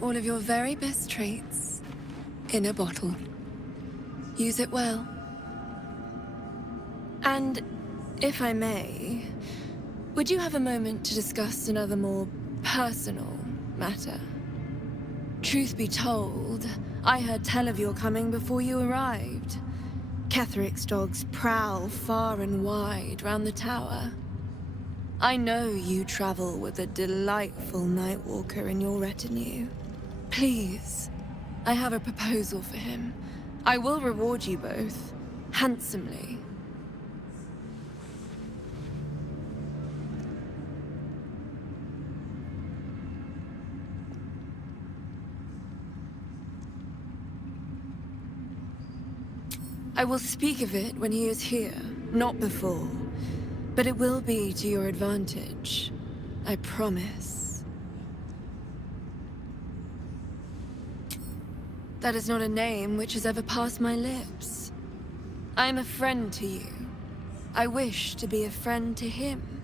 All of your very best traits in a bottle. Use it well. And if I may, would you have a moment to discuss another more personal matter? Truth be told, I heard tell of your coming before you arrived. Ketheric's dogs prowl far and wide round the tower. I know you travel with a delightful Nightwalker in your retinue. Please, I have a proposal for him. I will reward you both, handsomely. I will speak of it when he is here, not before. But it will be to your advantage. I promise. That is not a name which has ever passed my lips. I am a friend to you. I wish to be a friend to him.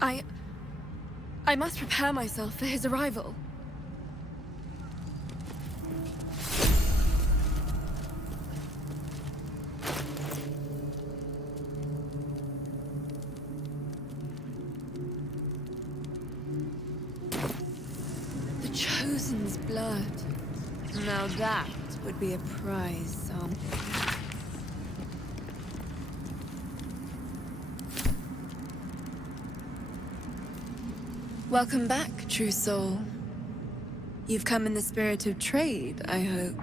I must prepare myself for his arrival. Chosen's blood. Now that would be a prize song. Welcome back, true soul. You've come in the spirit of trade, I hope.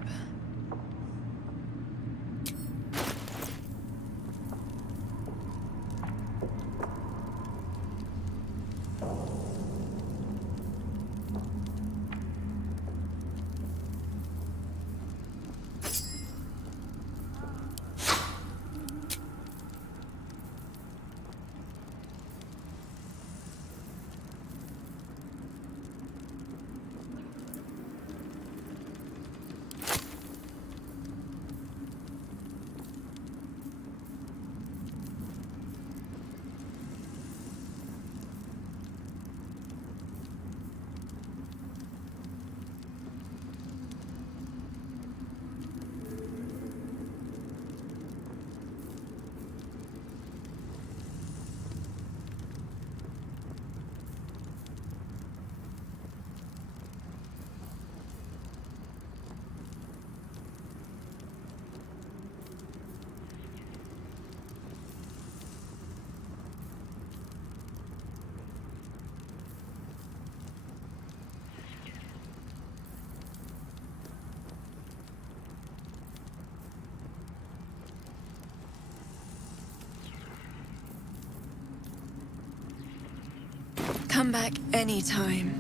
Come back anytime.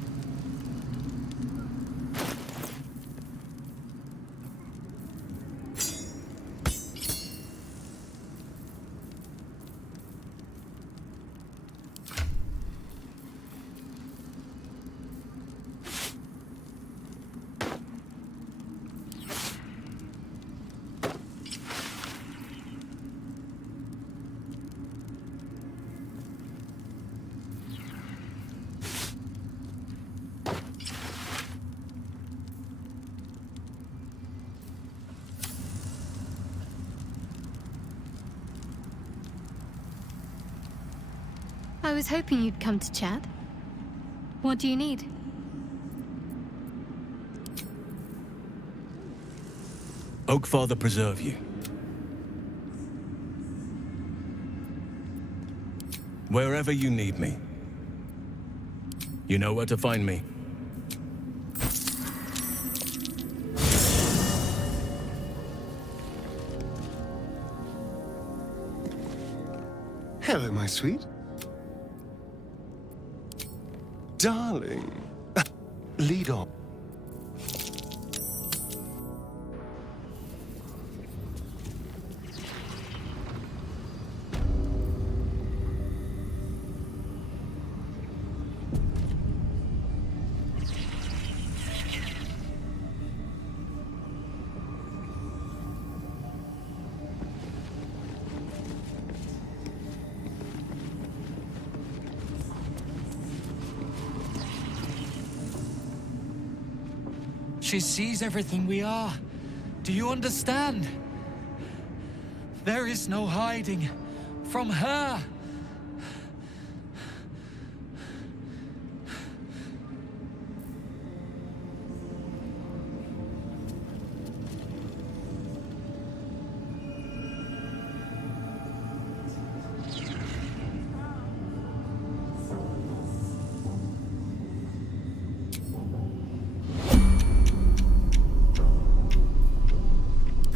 I was hoping you'd come to chat. What do you need? Oakfather preserve you. Wherever you need me, you know where to find me. Hello, my sweet. Darling. Lead on. She sees everything we are. Do you understand? There is no hiding from her.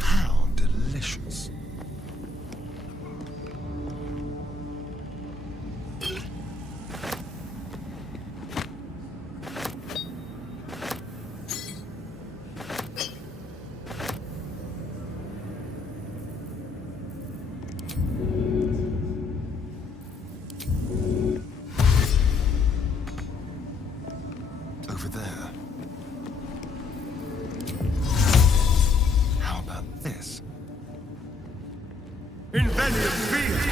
How delicious. Over there. How about this? Invenium Fiat!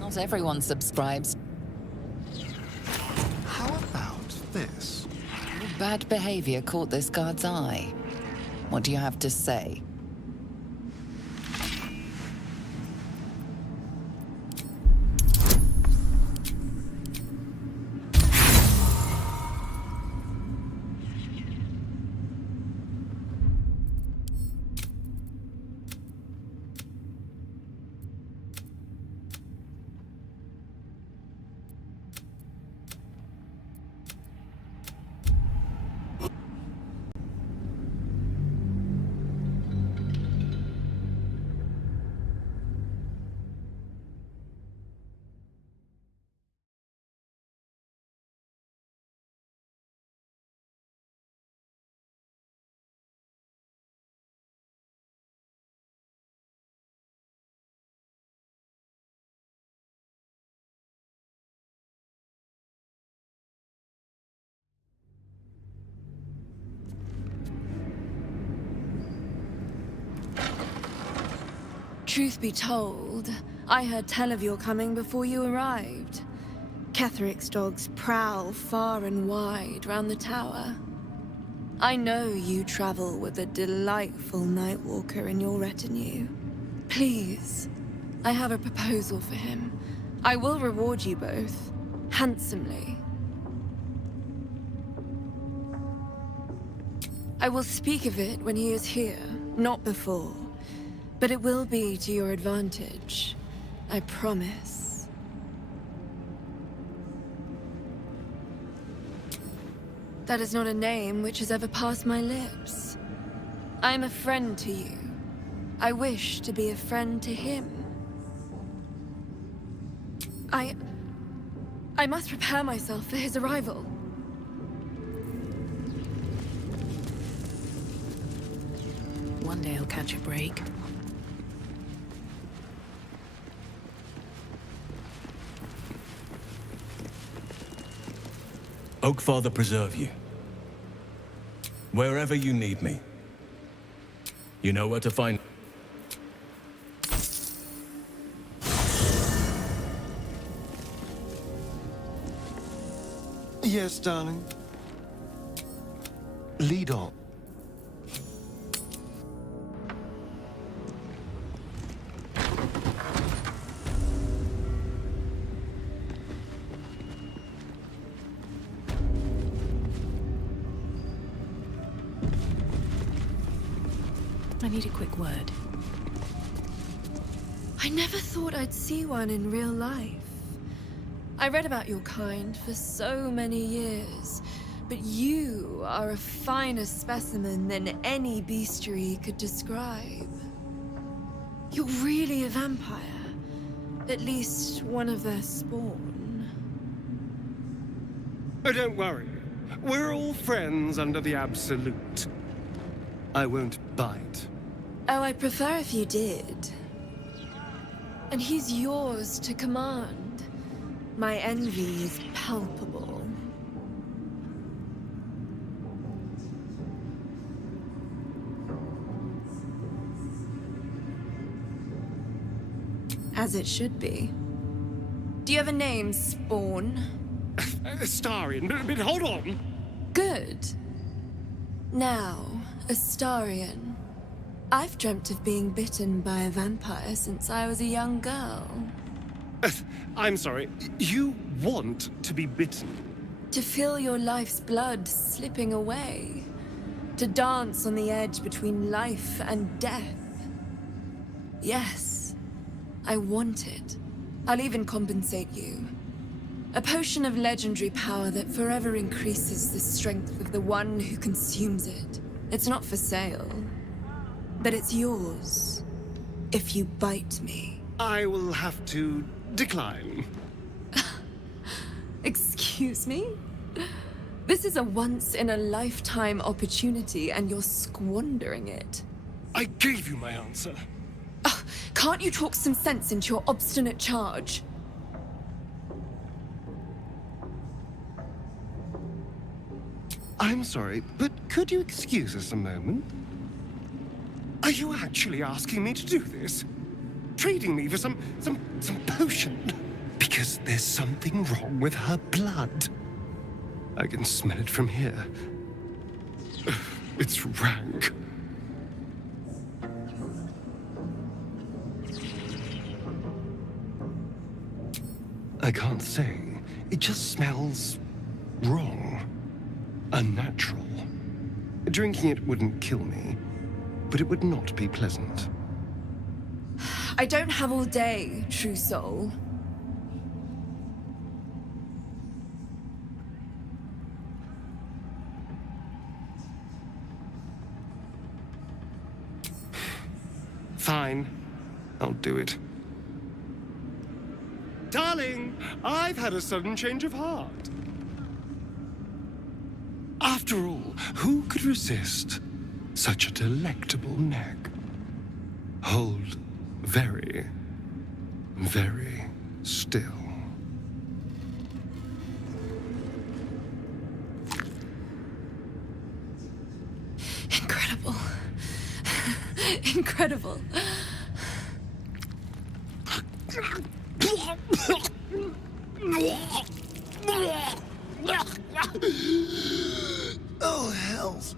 Not everyone subscribes. How about this? Your bad behavior caught this guard's eye. What do you have to say? Truth be told, I heard tell of your coming before you arrived. Ketheric's dogs prowl far and wide round the tower. I know you travel with a delightful Nightwalker in your retinue. Please, I have a proposal for him. I will reward you both, handsomely. I will speak of it when he is here, not before. But it will be to your advantage. I promise. That is not a name which has ever passed my lips. I am a friend to you. I wish to be a friend to him. I must prepare myself for his arrival. One day I'll catch a break. Oakfather preserve you. Wherever you need me. You know where to find. Yes, darling. Lead on. I need a quick word. I never thought I'd see one in real life. I read about your kind for so many years, but you are a finer specimen than any bestiary could describe. You're really a vampire. At least one of their spawn. Oh, don't worry. We're all friends under the Absolute. I won't bite. Oh, I'd prefer if you did. And he's yours to command. My envy is palpable. As it should be. Do you have a name, Spawn? Astarion, but hold on. Good. Now, Astarion. I've dreamt of being bitten by a vampire since I was a young girl. I'm sorry, you want to be bitten? To feel your life's blood slipping away. To dance on the edge between life and death. Yes, I want it. I'll even compensate you. A potion of legendary power that forever increases the strength of the one who consumes it. It's not for sale, but it's yours if you bite me. I will have to decline. Excuse me? This is a once-in-a-lifetime opportunity, and you're squandering it. I gave you my answer. Can't you talk some sense into your obstinate charge? I'm sorry, but could you excuse us a moment? Are you actually asking me to do this? Trading me for some potion? Because there's something wrong with her blood. I can smell it from here. It's rank. I can't say. It just smells wrong. Unnatural. Drinking it wouldn't kill me, but it would not be pleasant. I don't have all day, true soul. Fine. I'll do it. Darling, I've had a sudden change of heart. After all, who could resist such a delectable neck? Hold very, very still. Incredible. Incredible. Oh, hells.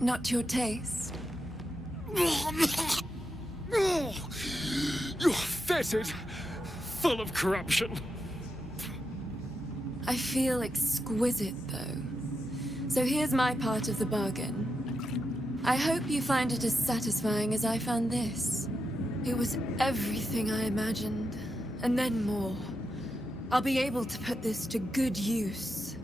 Not your taste. You're fetid, full of corruption. I feel exquisite, though. So here's my part of the bargain. I hope you find it as satisfying as I found this. It was everything I imagined, and then more. I'll be able to put this to good use.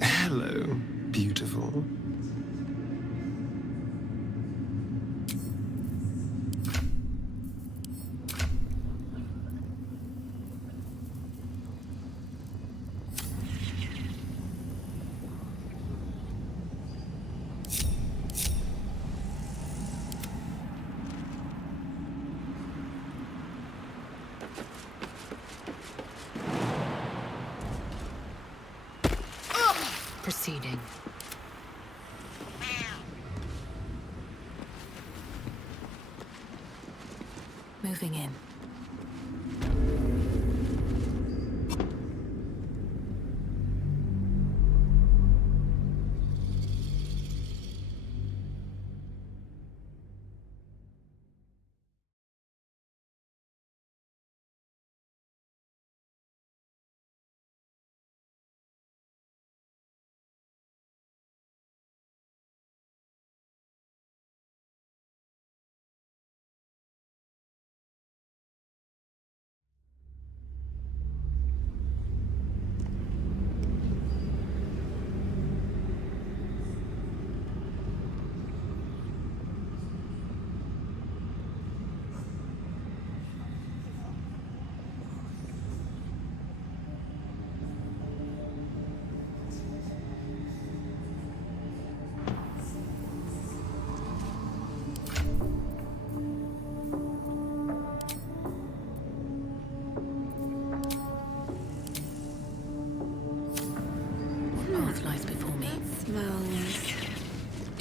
Hello, beautiful. Proceeding. Moving in.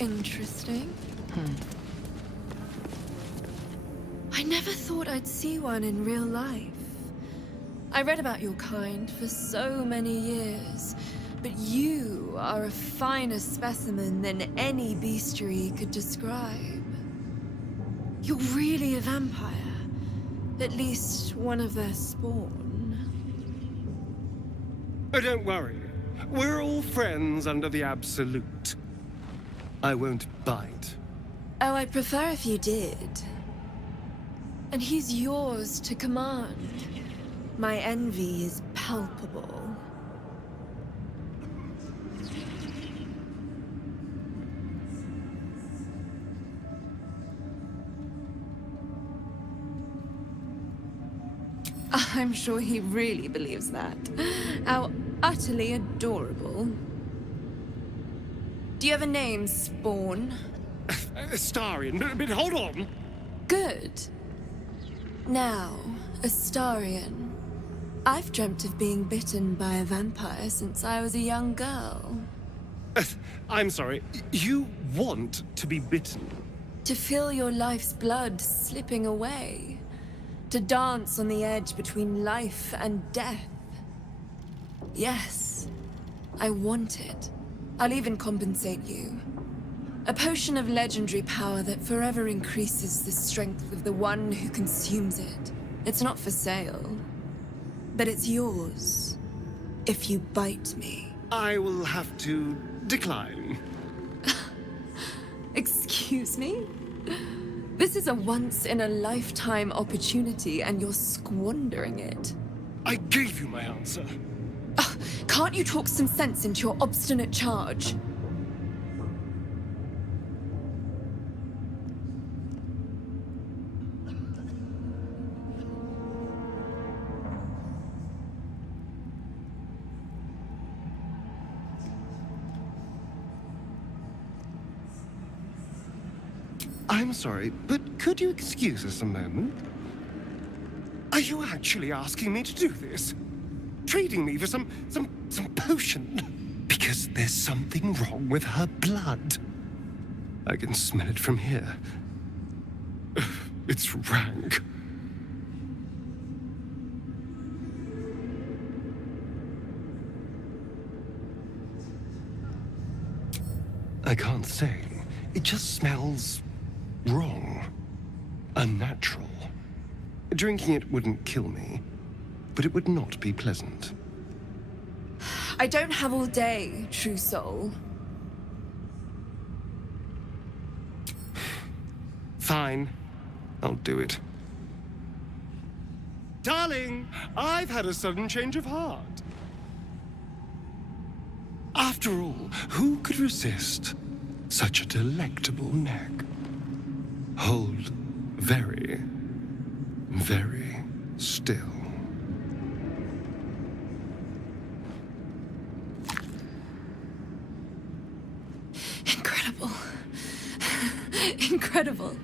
Interesting. I never thought I'd see one in real life. I read about your kind for so many years, but you are a finer specimen than any bestiary could describe. You're really a vampire. At least one of their spawn. Oh, don't worry. We're all friends under the Absolute. I won't bite. Oh, I'd prefer if you did. And he's yours to command. My envy is palpable. I'm sure he really believes that. How utterly adorable. Do you have a name, Spawn? Astarion, but hold on. Good. Now, Astarion. I've dreamt of being bitten by a vampire since I was a young girl. I'm sorry, you want to be bitten? To feel your life's blood slipping away. To dance on the edge between life and death. Yes, I want it. I'll even compensate you. A potion of legendary power that forever increases the strength of the one who consumes it. It's not for sale, but it's yours if you bite me. I will have to decline. Excuse me? This is a once-in-a-lifetime opportunity, and you're squandering it. I gave you my answer. Can't you talk some sense into your obstinate charge? I'm sorry, but could you excuse us a moment? Are you actually asking me to do this? Trading me for some potion? Because there's something wrong with her blood. I can smell it from here. It's rank. I can't say. It just smells wrong. Unnatural. Drinking it wouldn't kill me, but it would not be pleasant. I don't have all day, true soul. Fine. I'll do it. Darling, I've had a sudden change of heart. After all, who could resist such a delectable neck? Hold very, very still. Incredible. Incredible.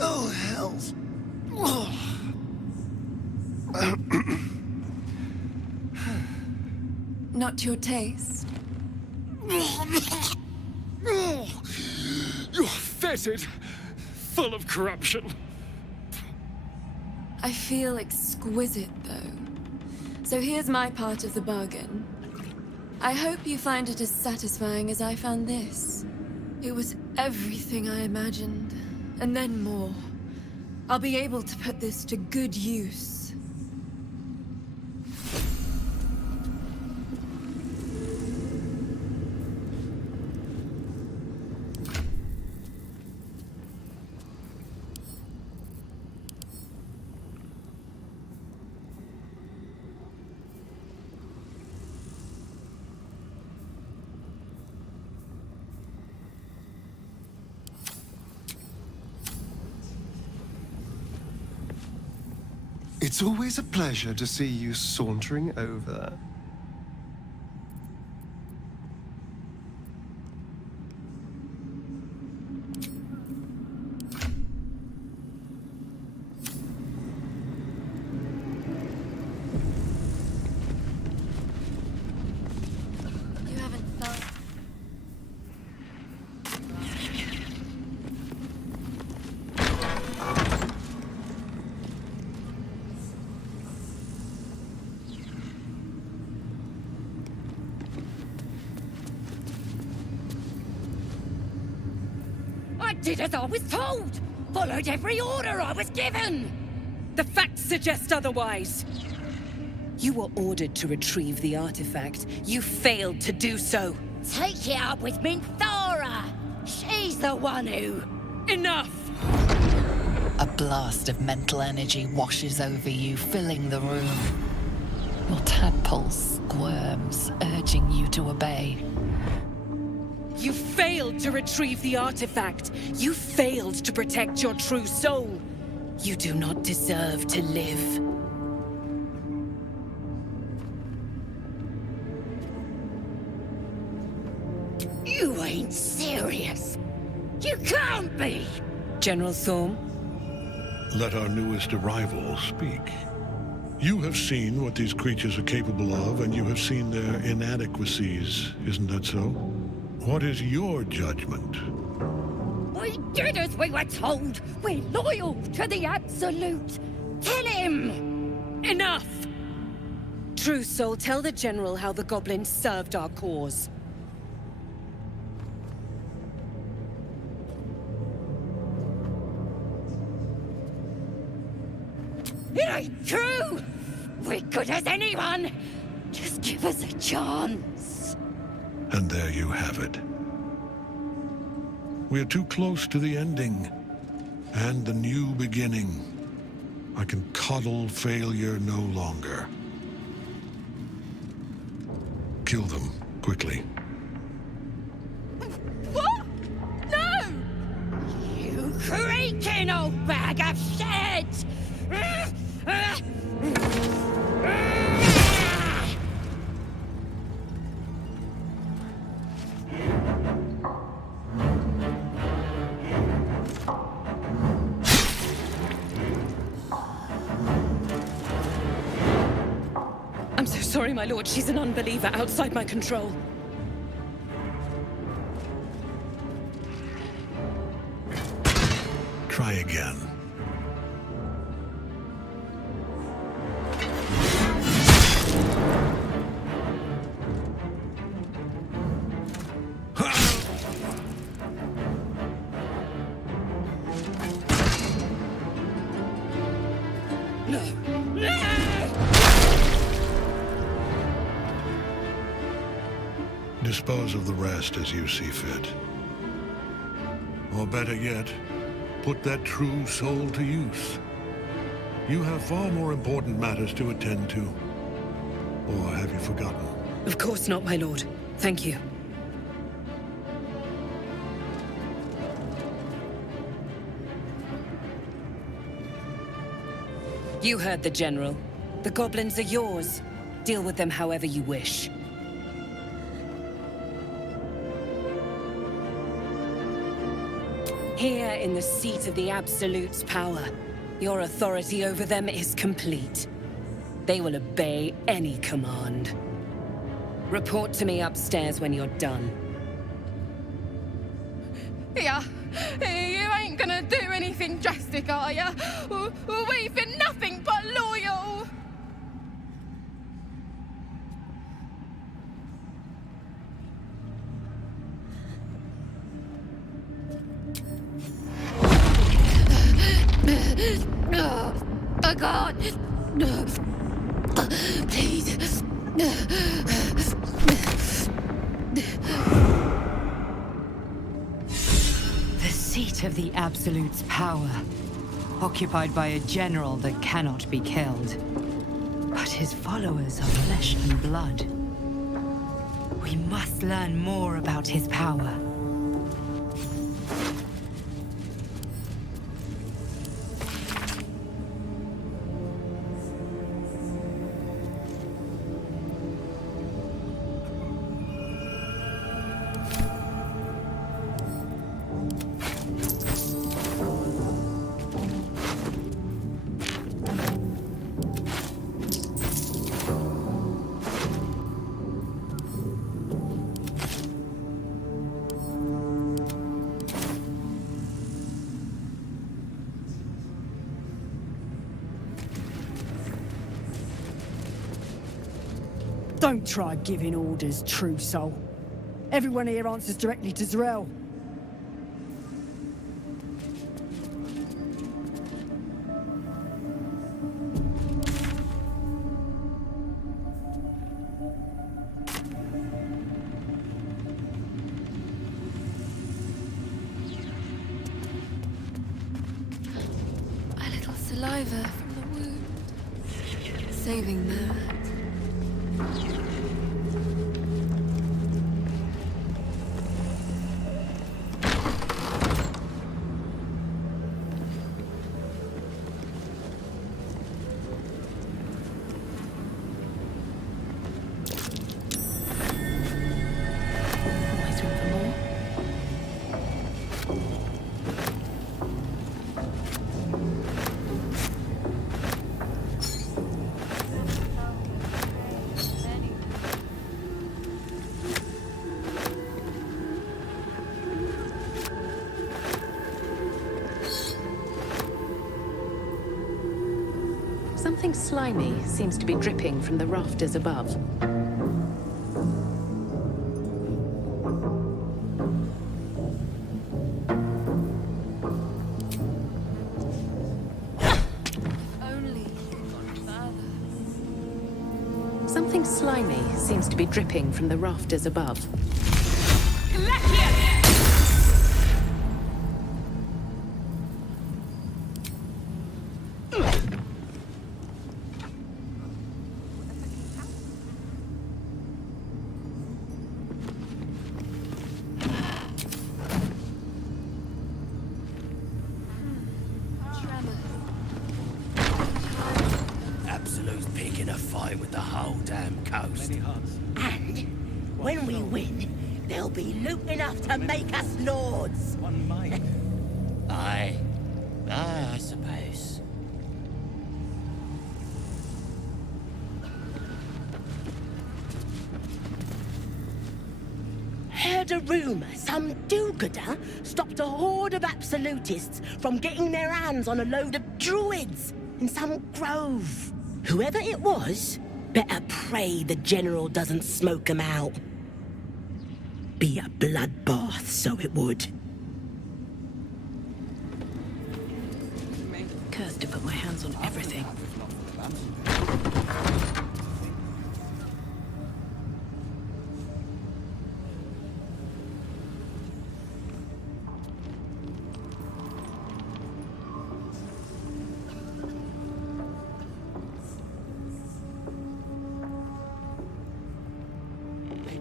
Oh, hells. Not to your taste. You're fetid, full of corruption. I feel exquisite, though. So here's my part of the bargain. I hope you find it as satisfying as I found this. It was everything I imagined, and then more. I'll be able to put this to good use. It's always a pleasure to see you sauntering over. Did as I was told! Followed every order I was given! The facts suggest otherwise. You were ordered to retrieve the artifact. You failed to do so. Take it up with Minthara! She's the one who... Enough! A blast of mental energy washes over you, filling the room. Your tadpole squirms, urging you to obey. You failed to retrieve the artifact. You failed to protect your true soul. You do not deserve to live. You ain't serious! You can't be! General Thorm? Let our newest arrival speak. You have seen what these creatures are capable of, and you have seen their inadequacies, isn't that so? What is your judgment? We did as we were told! We're loyal to the Absolute! Tell him! Enough! True Soul, tell the General how the goblins served our cause. It ain't true! We're good as anyone! Just give us a chance. And there you have it. We're too close to the ending, and the new beginning. I can coddle failure no longer. Kill them, quickly. What? No! You creaking old bag of shit! I'm so sorry, my lord. She's an unbeliever outside my control. Try again. Dispose of the rest as you see fit. Or better yet, put that true soul to use. You have far more important matters to attend to. Or have you forgotten? Of course not, my lord. Thank you. You heard the General. The goblins are yours. Deal with them however you wish. Here in the seat of the Absolute's power, your authority over them is complete. They will obey any command. Report to me upstairs when you're done. Yeah, you ain't gonna do anything drastic, are ya? We've been nothing but loyal! Oh, God! Please. The seat of the Absolute's power, occupied by a general that cannot be killed. But his followers are flesh and blood. We must learn more about his power. Don't try giving orders, True Soul. Everyone here answers directly to Z'rell. saliva from the wound. Saving that. Always room for more. Something slimy seems to be dripping from the rafters above. Something slimy seems to be dripping from the rafters above. Absolute's picking a fight with the whole damn coast. And when we win, there'll be loot enough to make us lords. One might. Aye, I suppose. Heard a rumour some do-gooder stopped a horde of absolutists from getting their hands on a load of druids in some grove. Whoever it was, better pray the general doesn't smoke 'em out. Be a bloodbath, so it would. Cursed to put my hands on everything.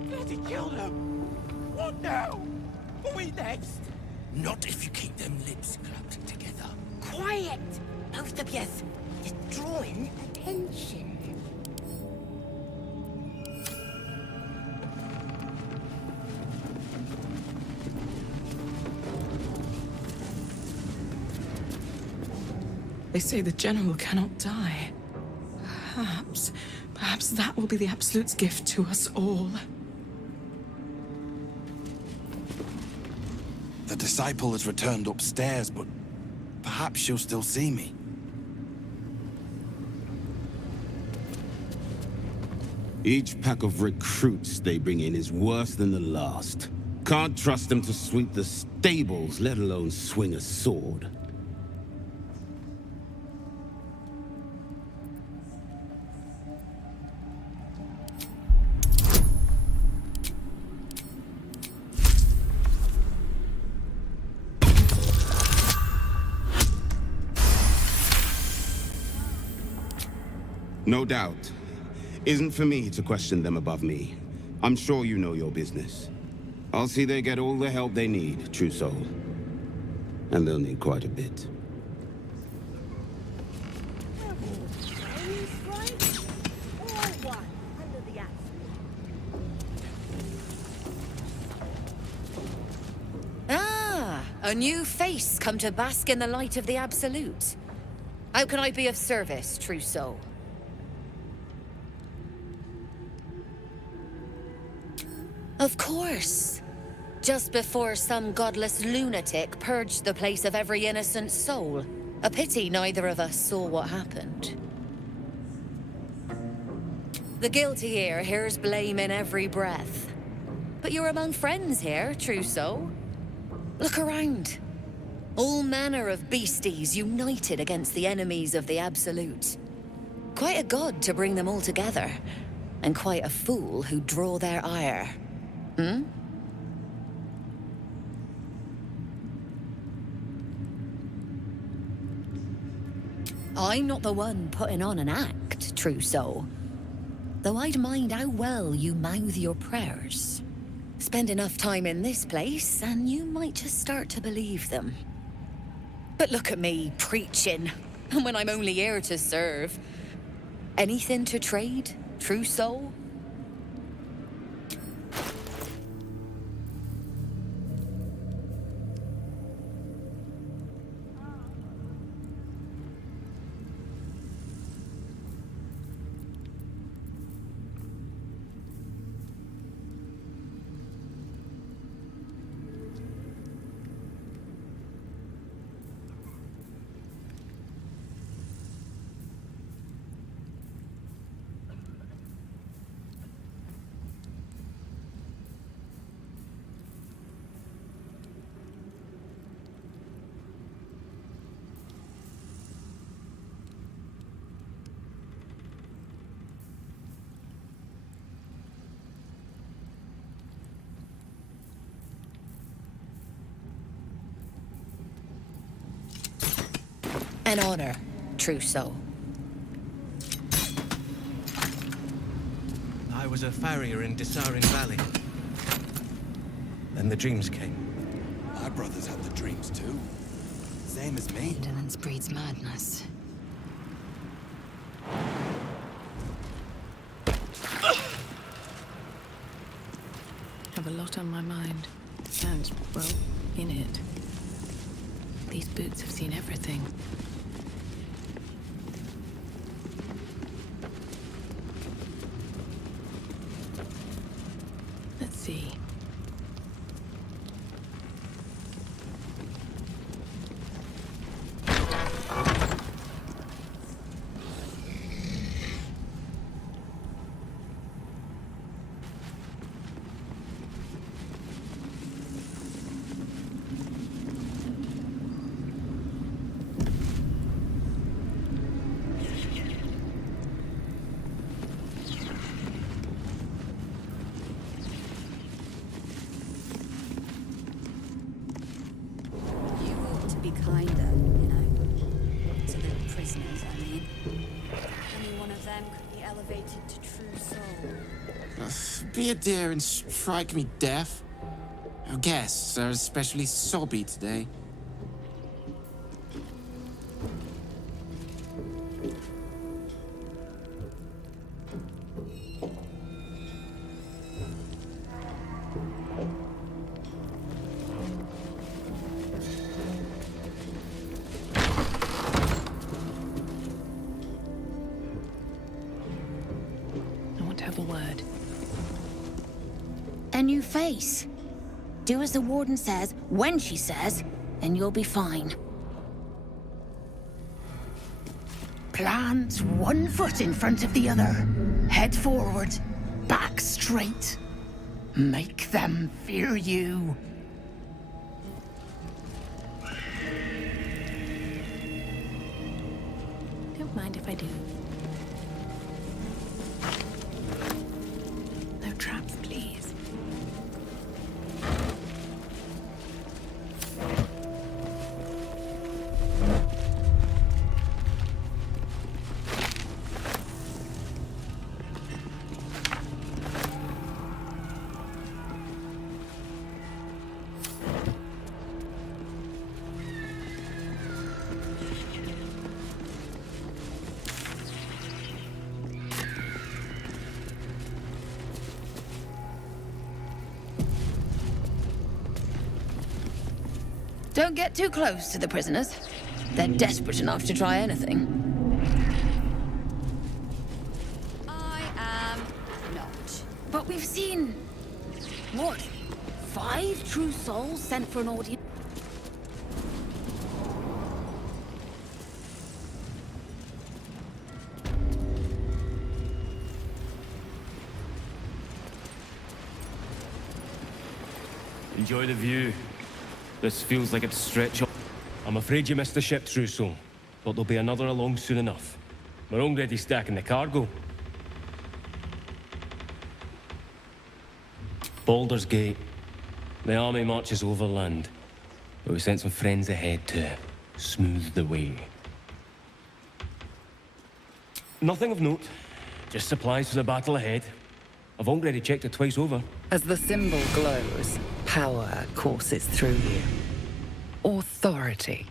Bloody killed him! What now? What are we next? Not if you keep them lips clapped together. Quiet, both of yous. You're drawing attention. They say the general cannot die. Perhaps that will be the Absolute's gift to us all. The disciple has returned upstairs, but perhaps she'll still see me. Each pack of recruits they bring in is worse than the last. Can't trust them to sweep the stables, let alone swing a sword. No doubt. Isn't for me to question them above me. I'm sure you know your business. I'll see they get all the help they need, true soul. And they'll need quite a bit. Ah, a new face come to bask in the light of the Absolute. How can I be of service, true soul? Of course. Just before some godless lunatic purged the place of every innocent soul. A pity neither of us saw what happened. The guilty here hears blame in every breath. But you're among friends here, true soul. Look around. All manner of beasties united against the enemies of the Absolute. Quite a god to bring them all together. And quite a fool who'd draw their ire. Hmm? I'm not the one putting on an act, true soul. Though I'd mind how well you mouth your prayers. Spend enough time in this place, and you might just start to believe them. But look at me, preaching, when I'm only here to serve. Anything to trade, true soul? An honor, true soul. I was a farrier in Dissaring Valley. Then the dreams came. My brothers had the dreams too. Same as me. Indolence breeds madness. Have a lot on my mind. And, well, in it. These boots have seen everything. Let's see. Be kinder, you know, to the prisoners, I mean. Any one of them could be elevated to true soul. Be a dear and strike me deaf. Our guests are especially sobby today. A new face. Do as the warden says, when she says, and you'll be fine. Plant one foot in front of the other. Head forward, back straight. Make them fear you. Don't mind if I do. No traps, please. Don't get too close to the prisoners. They're desperate enough to try anything. I am not. But we've seen... what? 5 true souls sent for an audience? Enjoy the view. This feels like it's stretch. I'm afraid you missed the ship, true soul, but there'll be another along soon enough. We're already stacking the cargo. Baldur's Gate. The army marches overland, but we sent some friends ahead to smooth the way. Nothing of note. Just supplies for the battle ahead. I've already checked it twice over. As the symbol glows, power courses through you. Authority.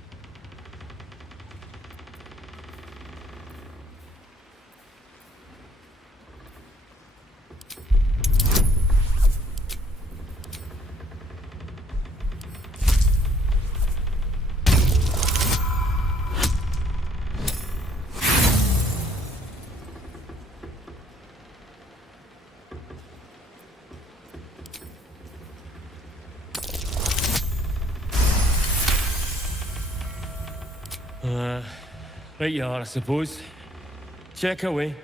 Right you are, I suppose. Check away.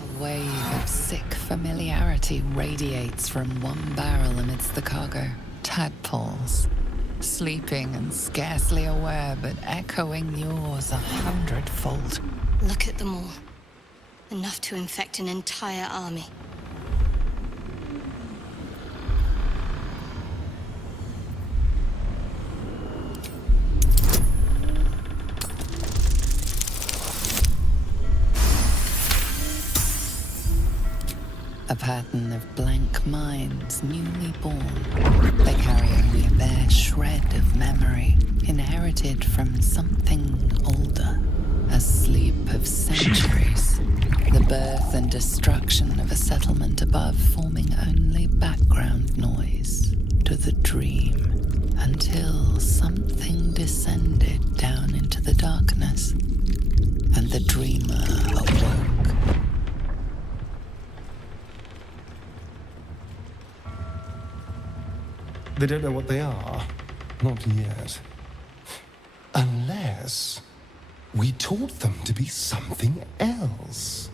A wave of sick familiarity radiates from one barrel amidst the cargo. Tadpoles. Sleeping and scarcely aware, but echoing yours 100-fold. Look at them all. Enough to infect an entire army. A pattern of blank minds newly born. They carry only a bare shred of memory, inherited from something older. A sleep of centuries. The birth and destruction of a settlement above forming only background noise to the dream, until something descended down into the darkness, and the dreamer awoke. They don't know what they are. Not yet. Unless we taught them to be something else.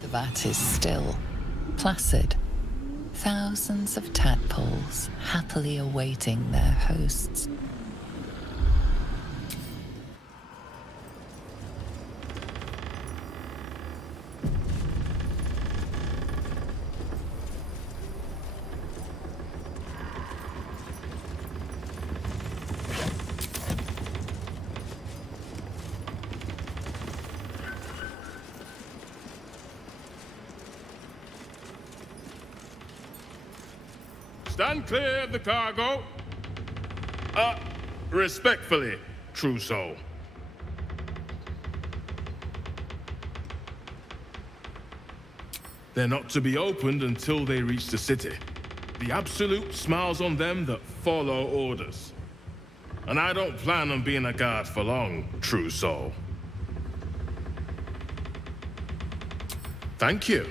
The vat is still, placid. Thousands of tadpoles happily awaiting their hosts. Stand clear of the cargo. Respectfully, true soul. They're not to be opened until they reach the city. The Absolute smiles on them that follow orders. And I don't plan on being a guard for long, true soul. Thank you.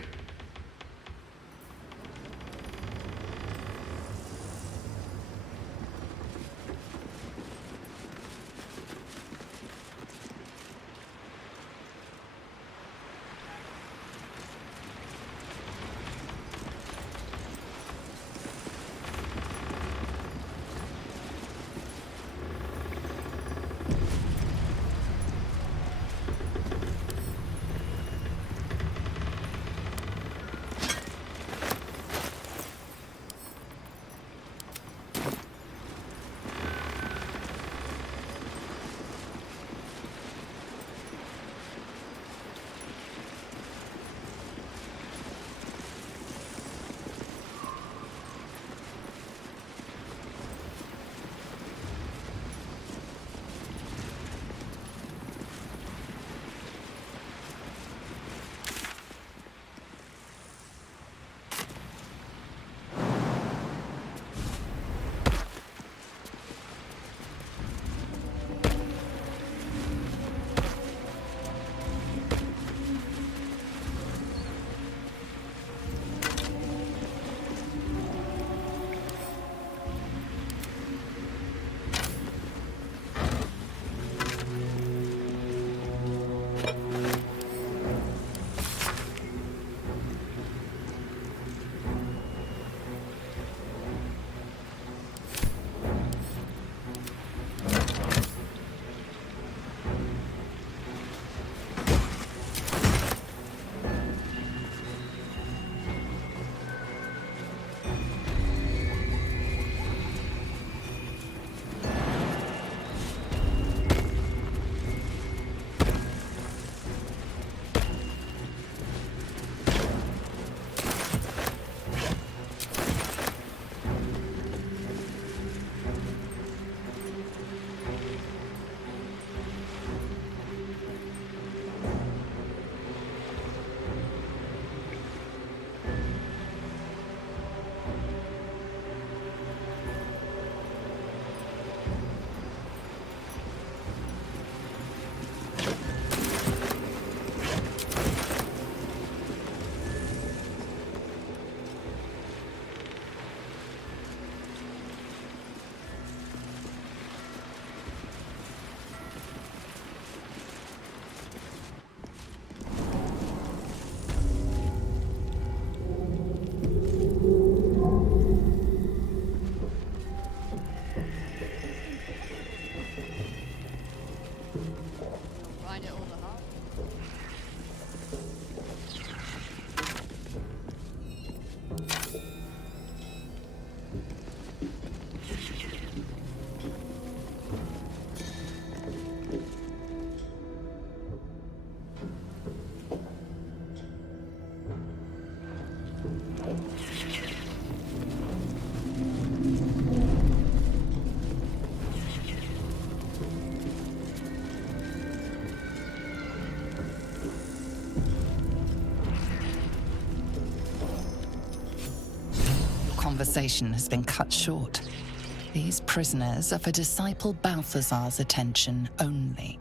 conversation has been cut short. These prisoners are for Disciple Balthazar's attention only.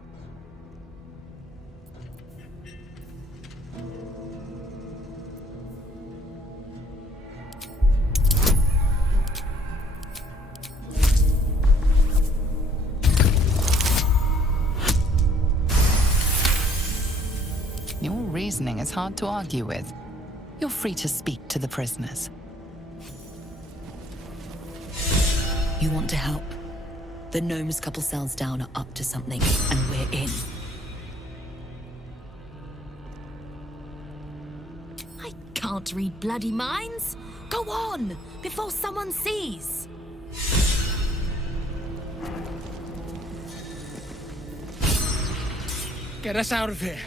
Your reasoning is hard to argue with. You're free to speak to the prisoners. You want to help? The gnomes couple cells down are up to something, and we're in. I can't read bloody minds. Go on, before someone sees. Get us out of here,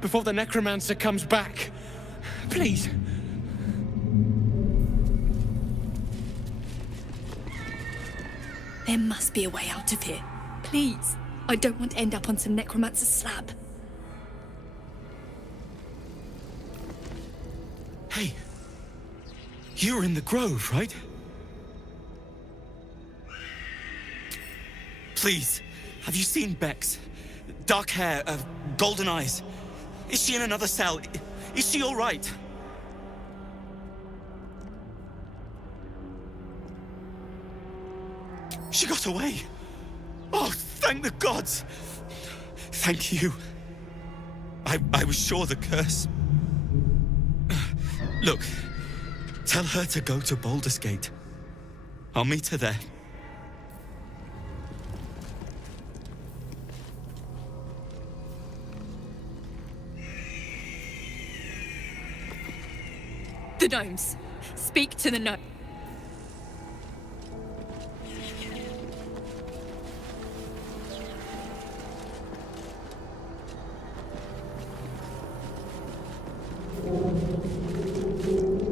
before the necromancer comes back. Please. There must be a way out of here. Please. I don't want to end up on some necromancer's slab. Hey. You were in the grove, right? Please. Have you seen Bex? Dark hair, golden eyes. Is she in another cell? Is she all right? She got away. Oh, thank the gods. Thank you. I was sure the curse. Look, tell her to go to Baldur's Gate. I'll meet her there. The gnomes. Speak to the gnome.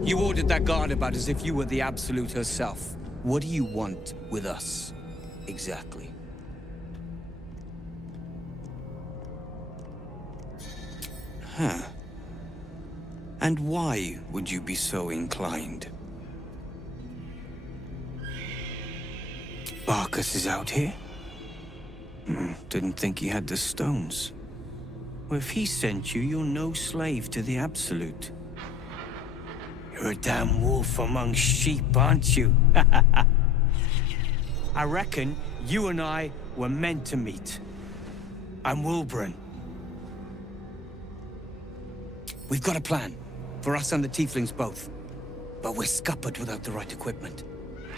You ordered that guard about as if you were the Absolute herself. What do you want with us, exactly? Huh. And why would you be so inclined? Barkus is out here? Didn't think he had the stones. Well, if he sent you, you're no slave to the Absolute. You're a damn wolf among sheep, aren't you? I reckon you and I were meant to meet. I'm Wilburn. We've got a plan. For us and the Tieflings both. But we're scuppered without the right equipment.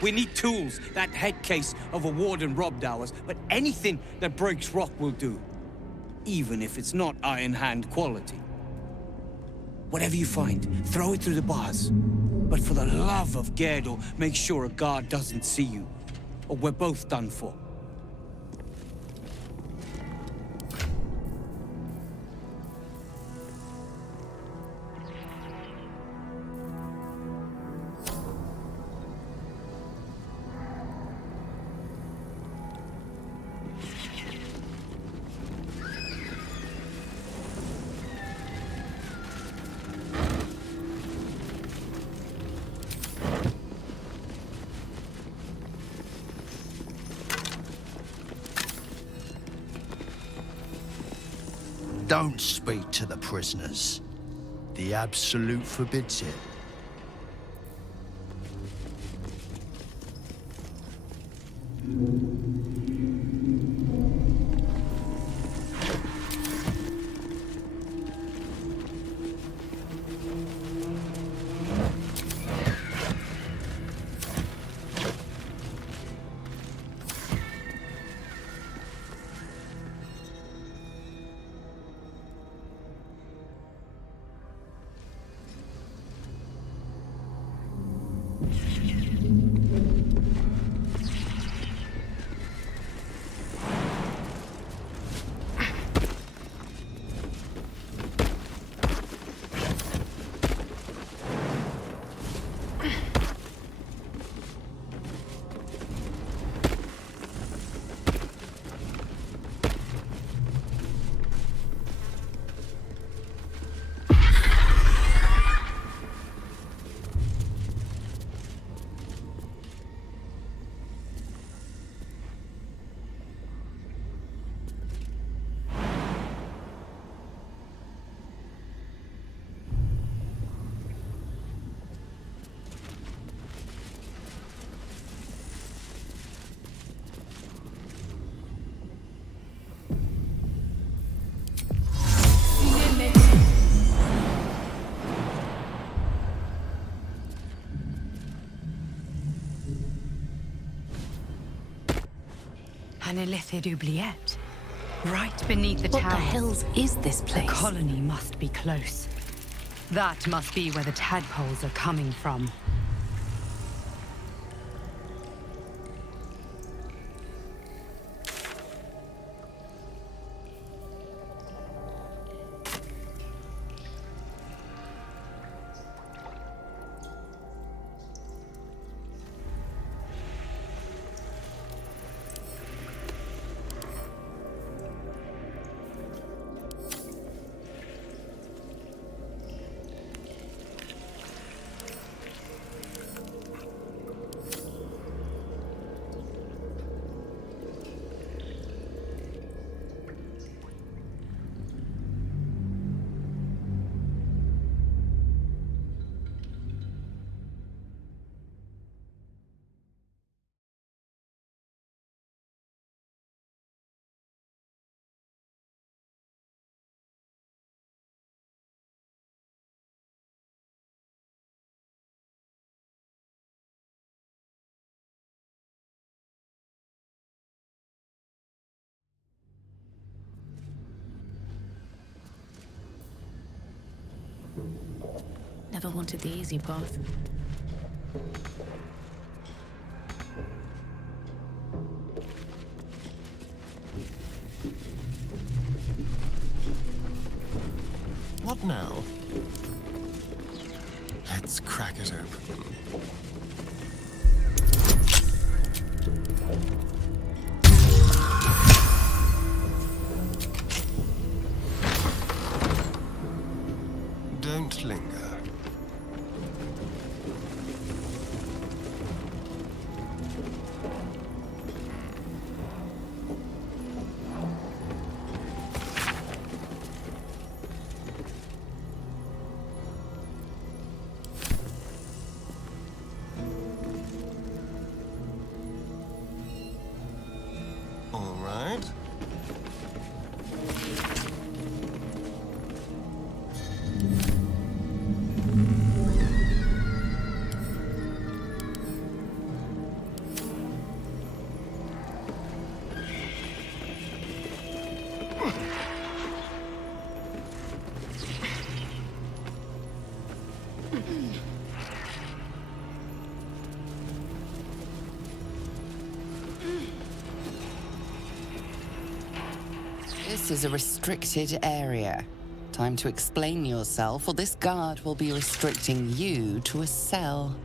We need tools. That head case of a warden robbed ours, but anything that breaks rock will do. Even if it's not Iron Hand quality. Whatever you find, throw it through the bars. But for the love of Gerdor, make sure a guard doesn't see you. Or we're both done for. Don't speak to the prisoners. The Absolute forbids it. Manilithid oubliette. Right beneath the What towers. the hells is this place? The colony must be close. That must be where the tadpoles are coming from. Never wanted the easy path. What now? Let's crack it open. Don't linger. All right. This is a restricted area. Time to explain yourself, or this guard will be restricting you to a cell.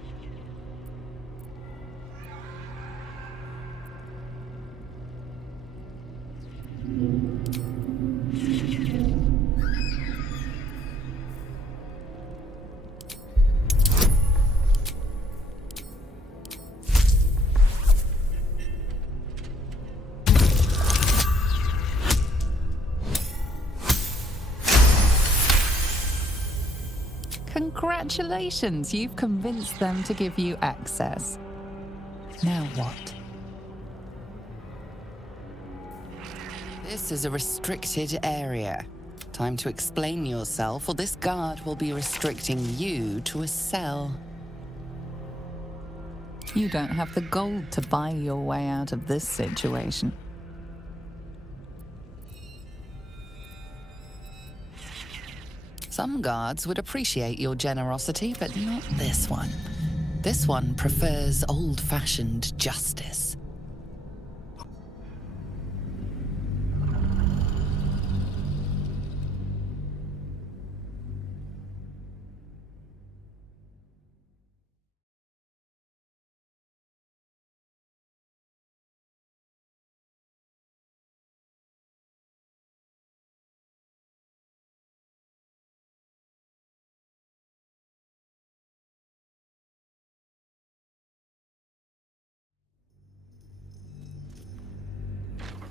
Congratulations, you've convinced them to give you access. Now what? This is a restricted area. Time to explain yourself, or this guard will be restricting you to a cell. You don't have the gold to buy your way out of this situation. Some guards would appreciate your generosity, but not this one. This one prefers old-fashioned justice.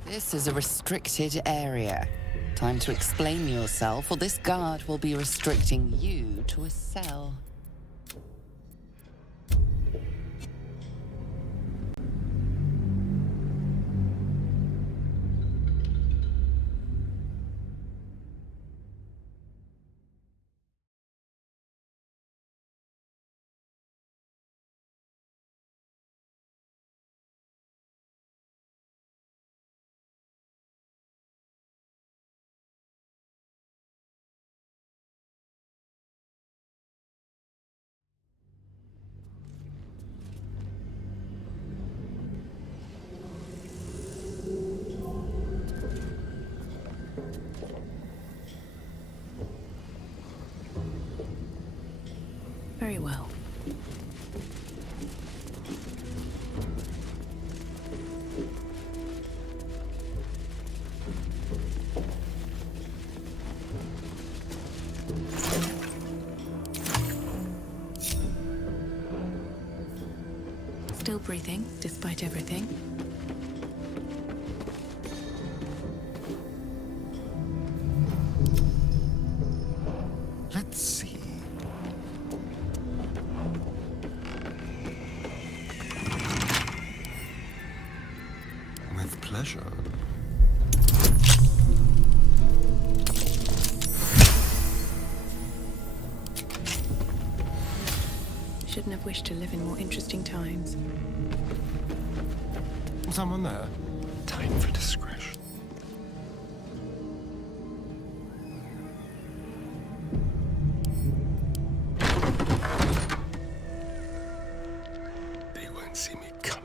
This is a restricted area. Time to explain yourself, or this guard will be restricting you to a cell. Still breathing, despite everything. Let's see. With pleasure. Shouldn't have wished to live in more interesting times. Someone there? Time for discretion. They won't see me coming.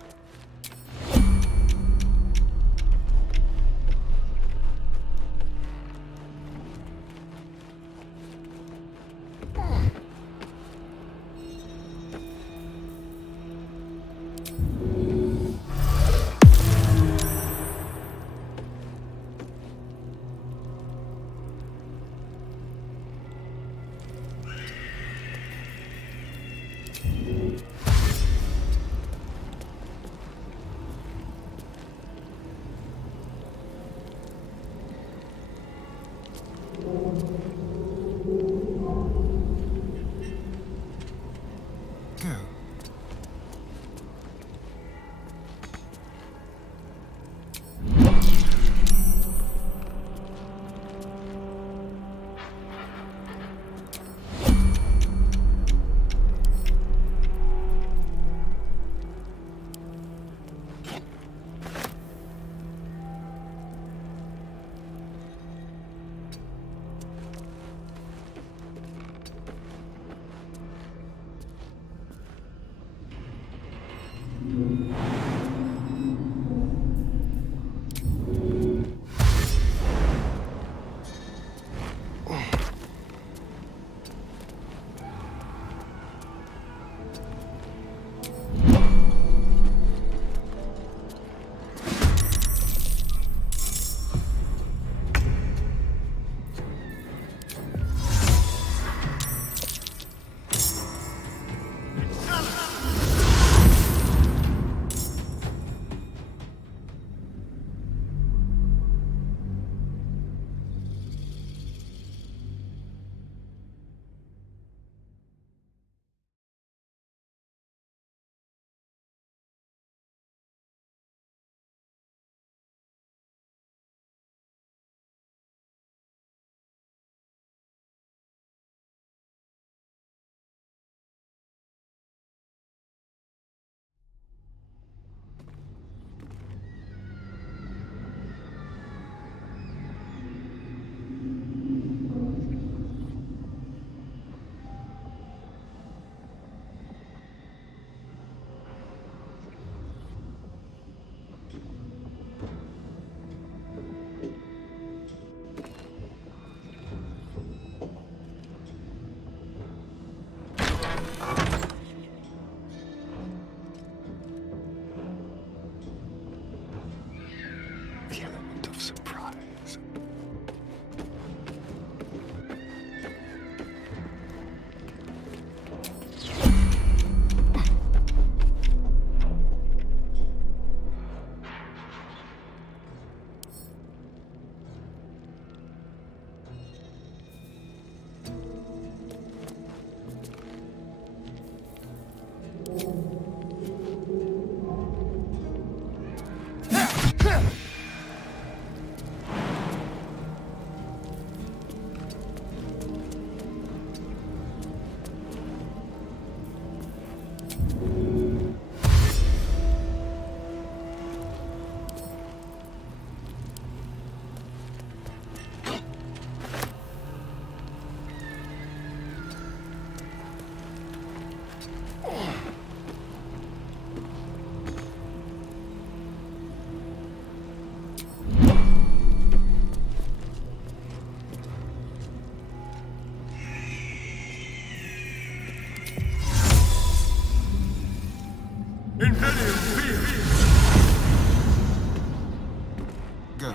Go.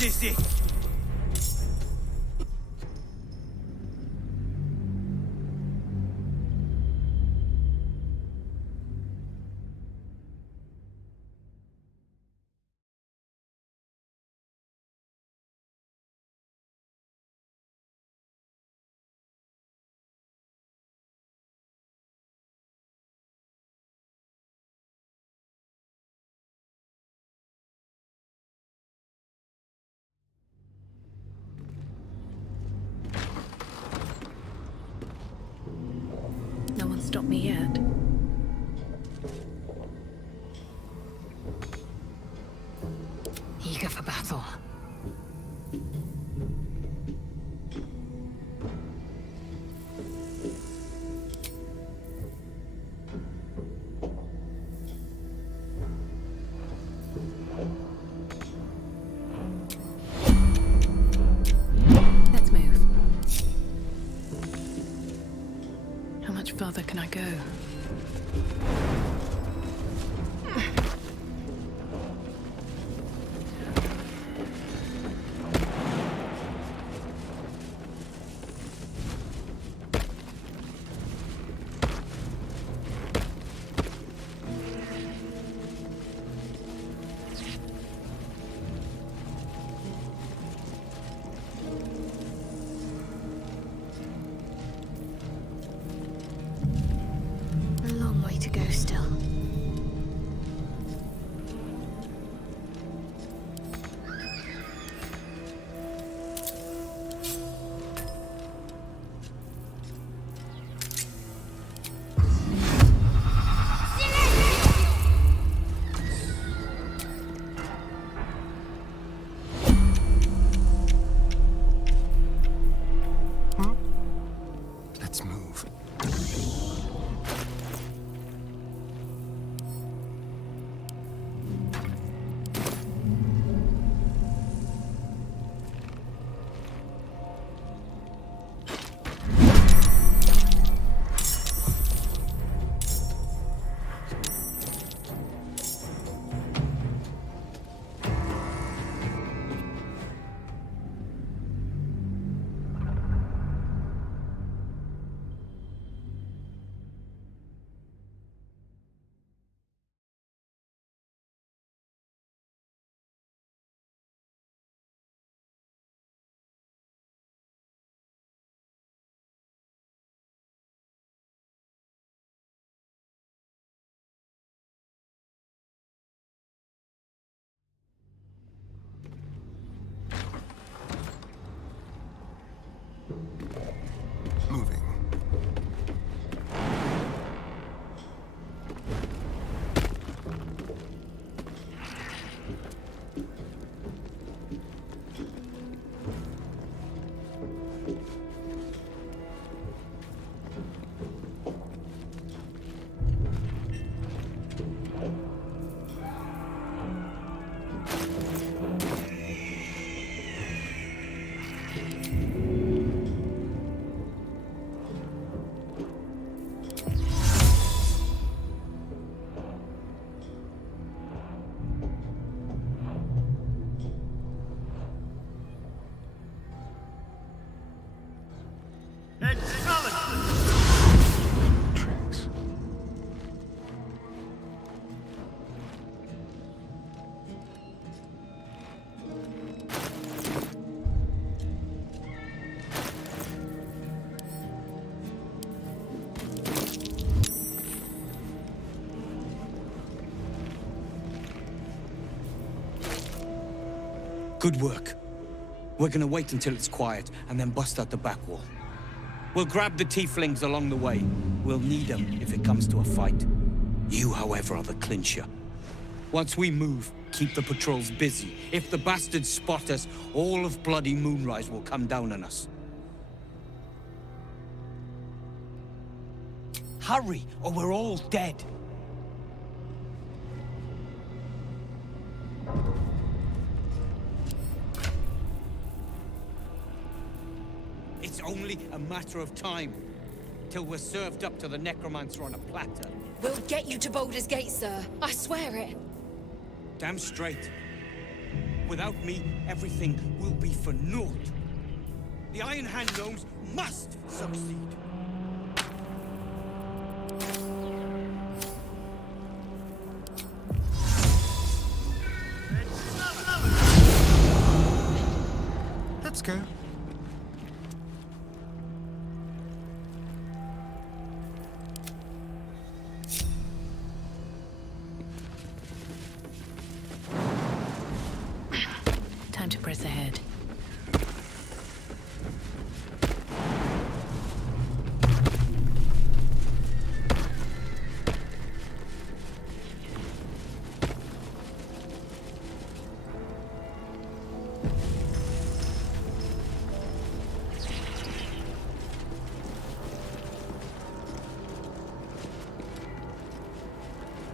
This is it! No one stopped me yet. Eager for battle. Let's move. How much further can I go? A long way to go still. Let's move. Moving. Good work. We're gonna wait until it's quiet and then bust out the back wall. We'll grab the Tieflings along the way. We'll need them if it comes to a fight. You, however, are the clincher. Once we move, keep the patrols busy. If the bastards spot us, all of bloody Moonrise will come down on us. Hurry, or we're all dead. It's only a matter of time till we're served up to the necromancer on a platter. We'll get you to Baldur's Gate, sir. I swear it. Damn straight. Without me, everything will be for naught. The Iron Hand gnomes must succeed. Let's go. Time to press ahead.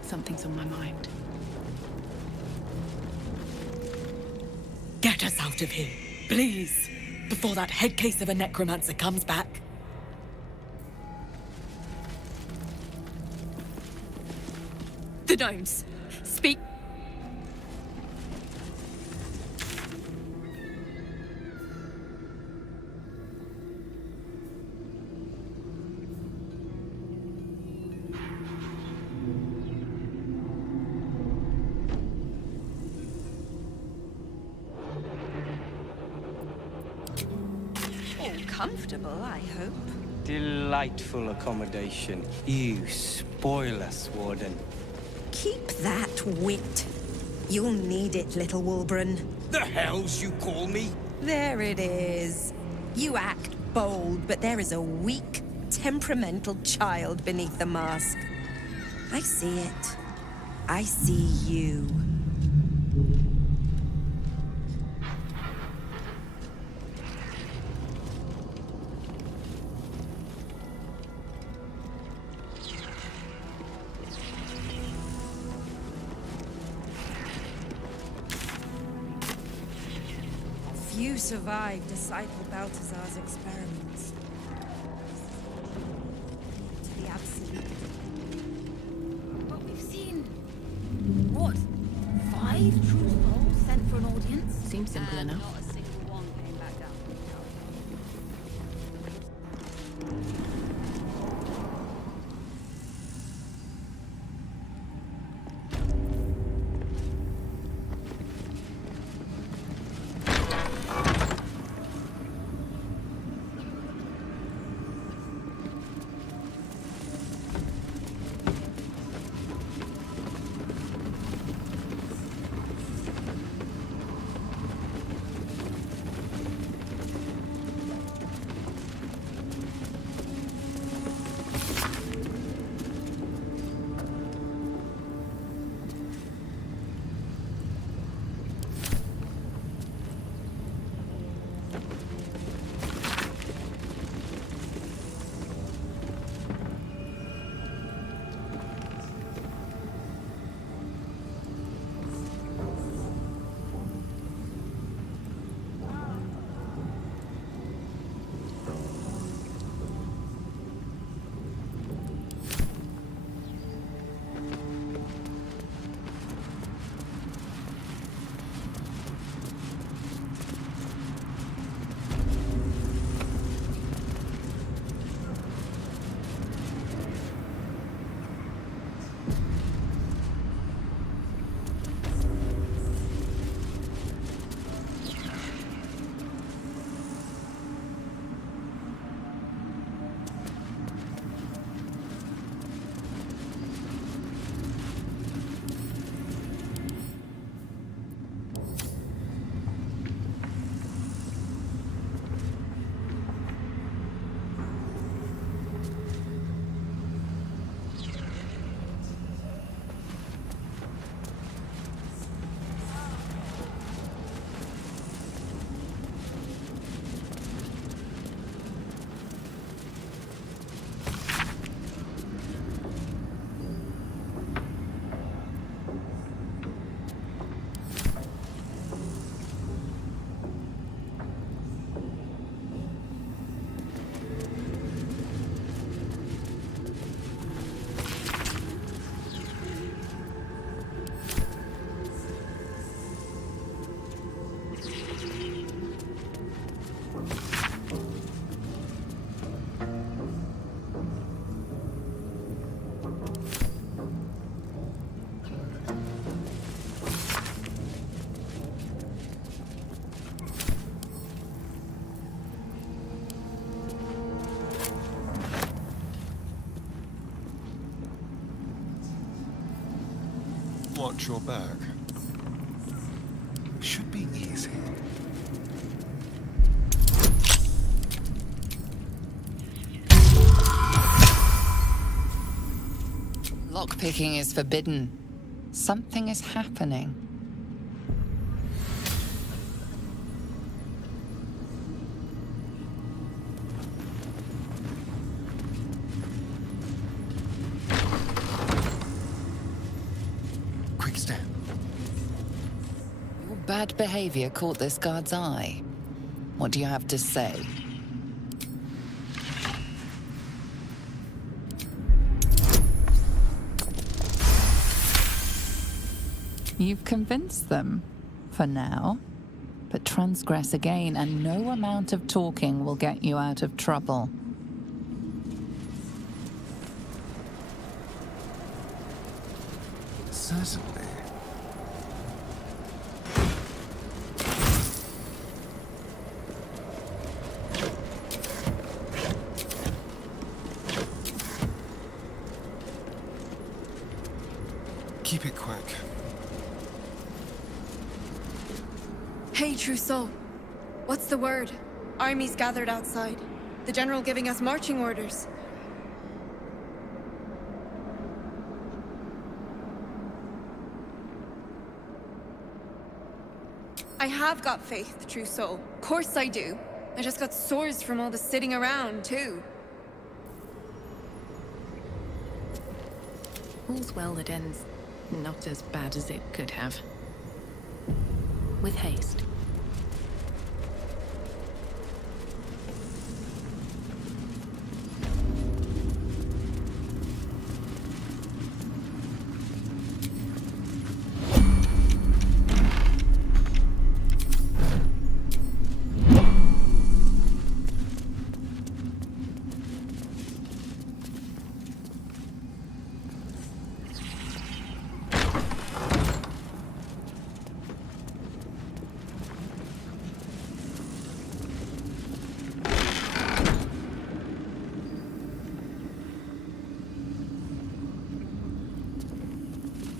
Something's on my mind. Get us out of here, please, before that head case of a necromancer comes back. The gnomes, speak. Comfortable, I hope. Delightful accommodation. You spoil us, Warden. Keep that wit. You'll need it, little Wolbran. The hells you call me? There it is. You act bold, but there is a weak, temperamental child beneath the mask. I see it. I see you. Few survived Disciple Balthazar's experiments. To the absolute. But we've seen... what? 5 true souls sent for an audience? Seems simple enough. Not a single one came back down. Watch your back. Should be easy. Lockpicking is forbidden. Something is happening. Quick step. Your bad behavior caught this guard's eye. What do you have to say? You've convinced them, for now. But transgress again, and no amount of talking will get you out of trouble. Certainly. Keep it quick. Hey, True Soul. What's the word? Armies gathered outside. The General giving us marching orders. I have got faith, True Soul. Course I do. I just got sores from all the sitting around, too. All's well that ends not as bad as it could have. With haste.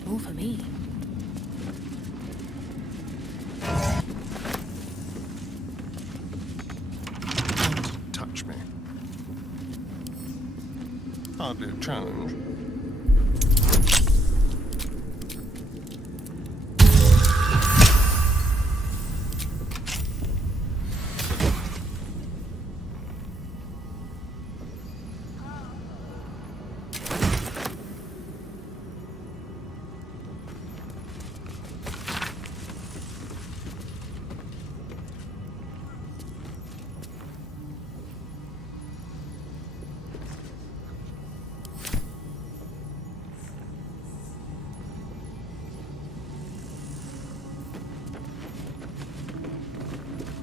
All for me. Don't touch me. Hardly a challenge.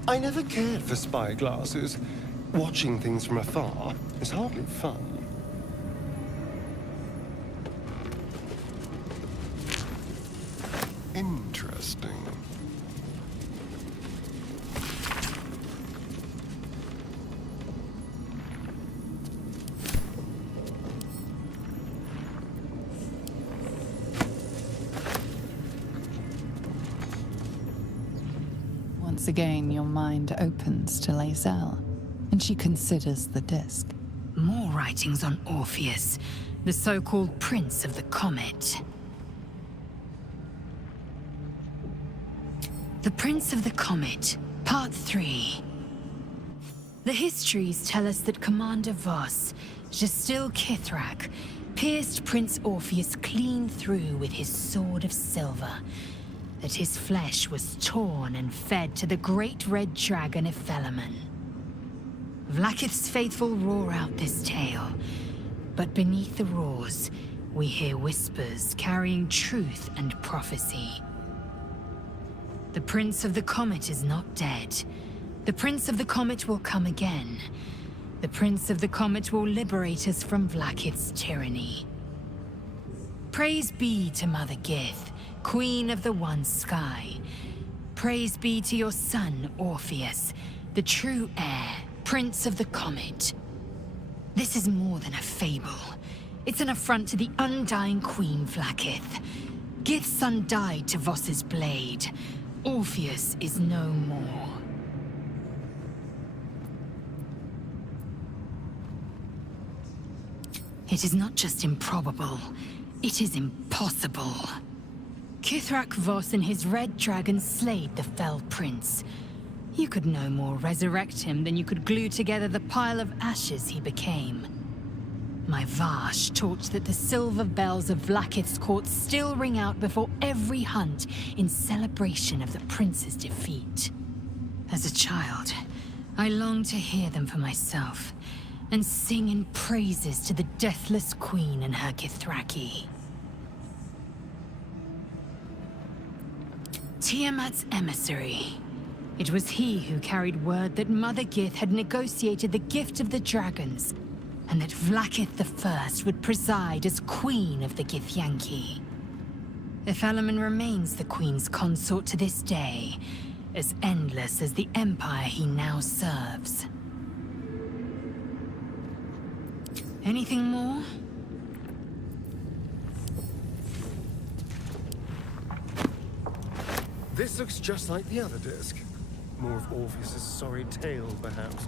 I never cared for spyglasses. Watching things from afar is hardly fun. Interesting. Once again, your mind opens to Lae'zel, and she considers the disc. More writings on Orpheus, the so-called Prince of the Comet. The Prince of the Comet, Part 3. The histories tell us that Commander Voss, Gestil Kithrak, pierced Prince Orpheus clean through with his sword of silver, that his flesh was torn and fed to the great red dragon Ephelaman. Vlaakith's faithful roar out this tale, but beneath the roars, we hear whispers carrying truth and prophecy. The Prince of the Comet is not dead. The Prince of the Comet will come again. The Prince of the Comet will liberate us from Vlaakith's tyranny. Praise be to Mother Gith, Queen of the One Sky. Praise be to your son, Orpheus, the true heir, Prince of the Comet. This is more than a fable. It's an affront to the undying Queen Vlaakith. Gith's son died to Voss's blade. Orpheus is no more. It is not just improbable, it is impossible. Kithrak Voss and his red dragon slayed the fell prince. You could no more resurrect him than you could glue together the pile of ashes he became. My Vash taught that the silver bells of Vlaakith's court still ring out before every hunt in celebration of the prince's defeat. As a child, I longed to hear them for myself, and sing in praises to the deathless queen and her Githraki. Tiamat's emissary. It was he who carried word that Mother Gith had negotiated the gift of the dragons, and that Vlaakith I would preside as Queen of the Githyanki. If Elemen remains the Queen's consort to this day, as endless as the empire he now serves. Anything more? This looks just like the other disc. More of Orpheus's sorry tale, perhaps.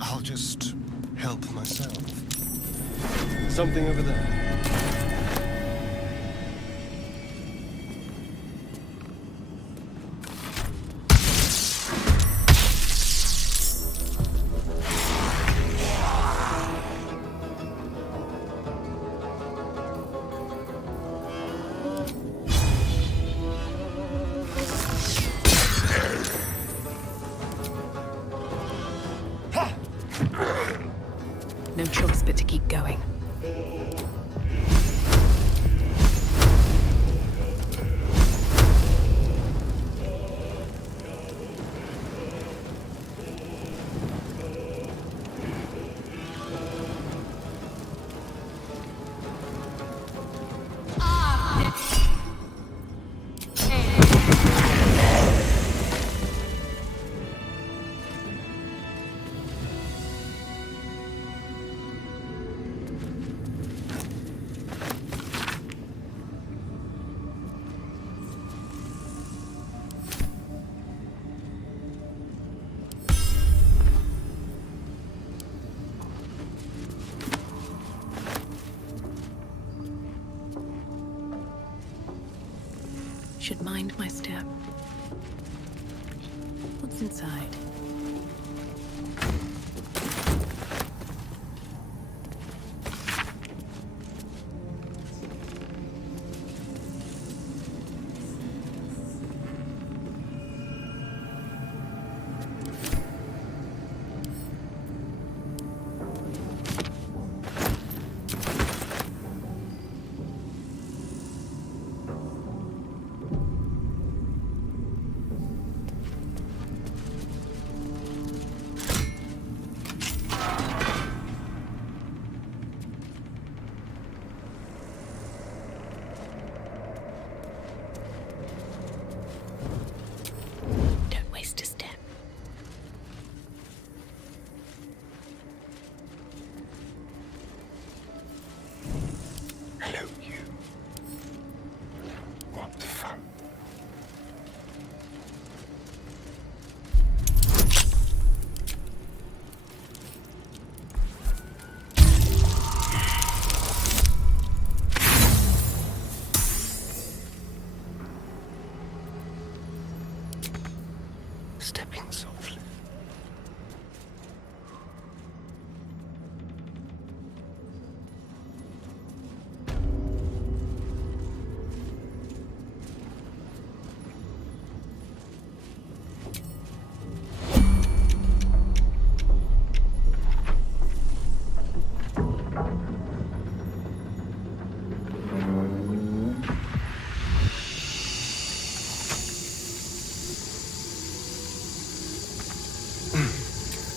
I'll just help myself. Something over there. No choice but to keep going. Should mind my step. What's inside? Stepping softly.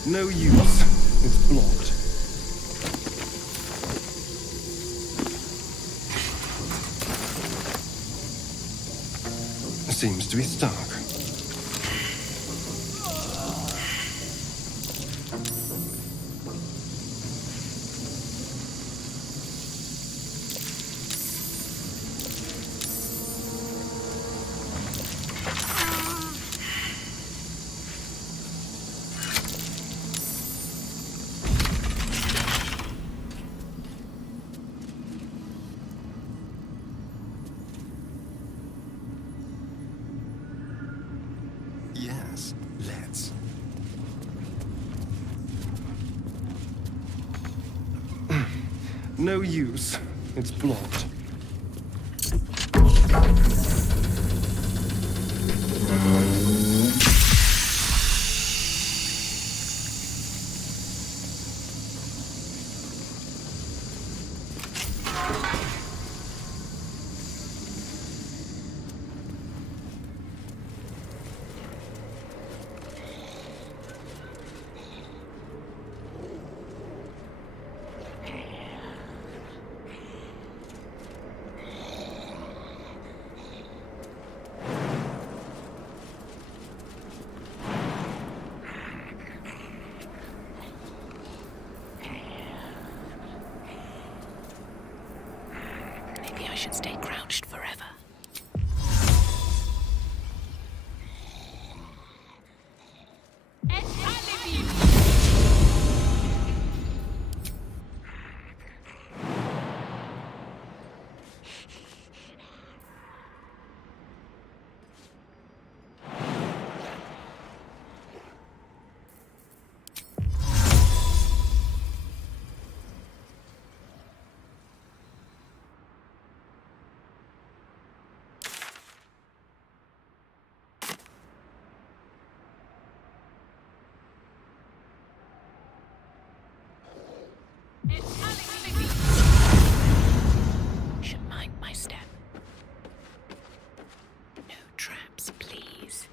No use. It's blocked. Seems to be stuck. Yes, let's. No use. It's blocked. Maybe I should stay crouched forever. Should mind my step. No traps, please.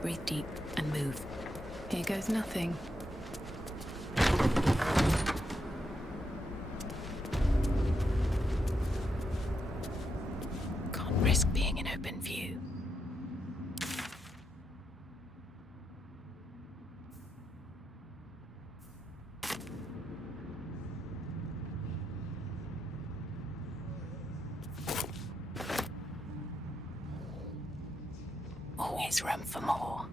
Breathe deep and move. Here goes nothing. Can't risk being in open view. Always room for more.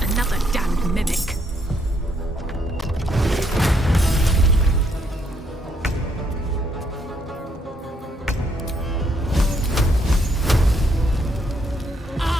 Another damned mimic. Ah!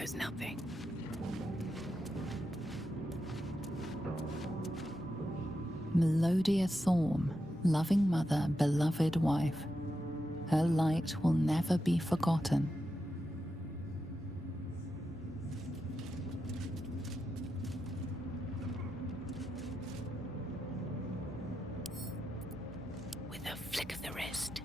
goes nothing. Melodia Thorm, loving mother, beloved wife. Her light will never be forgotten. With a flick of the wrist.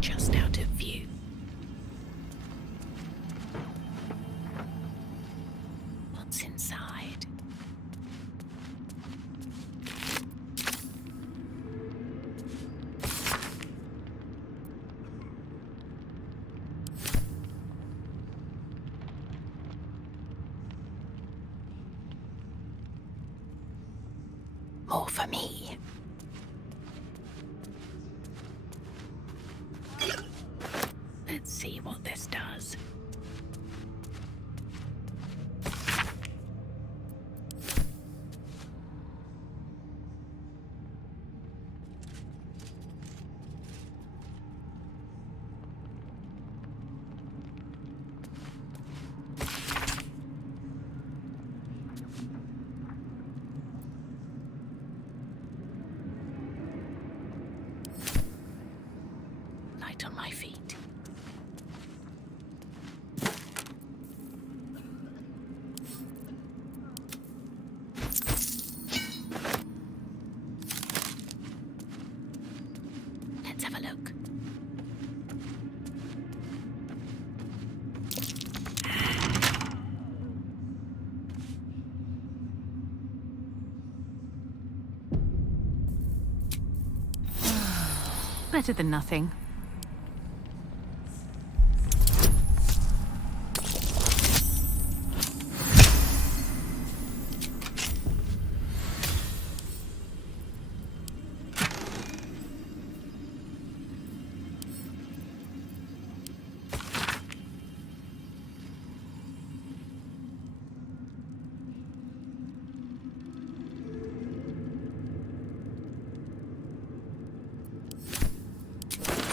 Just out of view. What's inside? More for me. Let's see what this does. Light on my feet. Let's have a look. Better than nothing.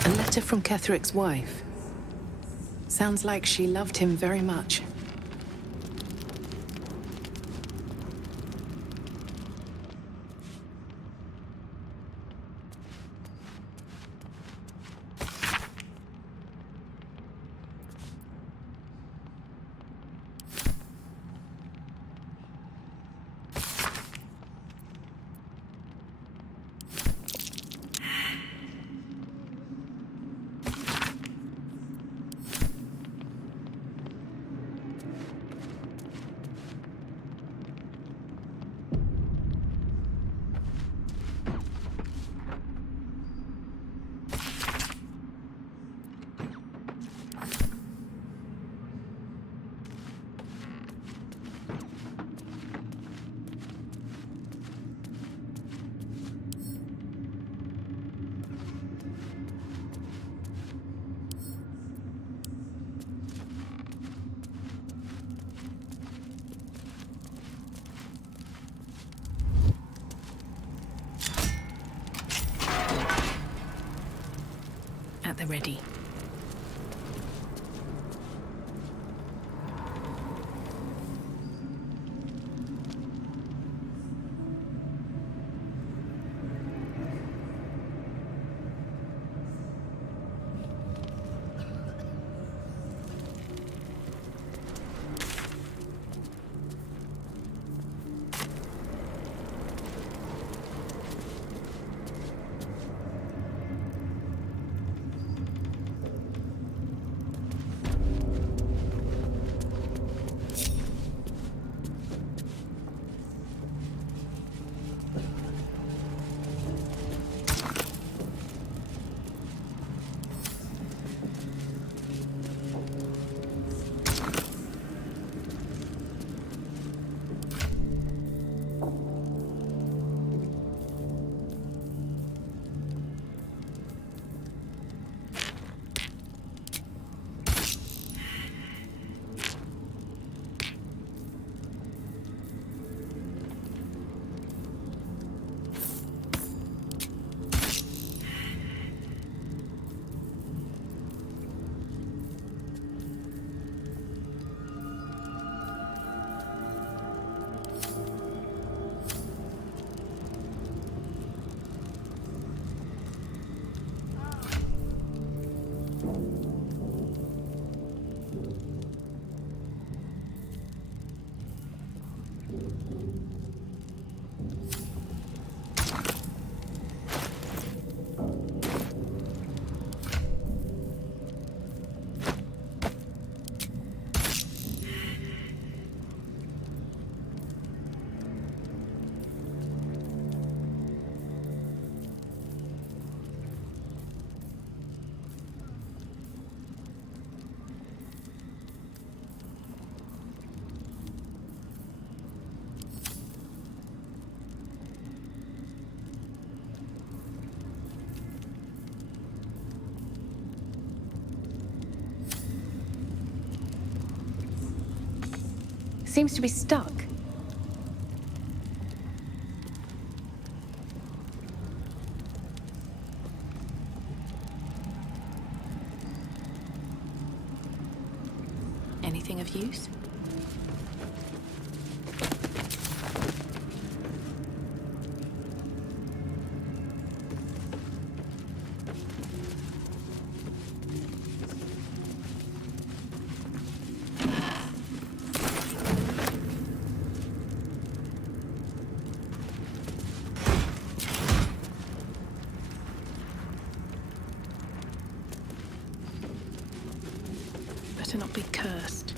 A letter from Ketheric's wife. Sounds like she loved him very much. they're ready. Seems to be stuck. Anything of use? Better not be cursed.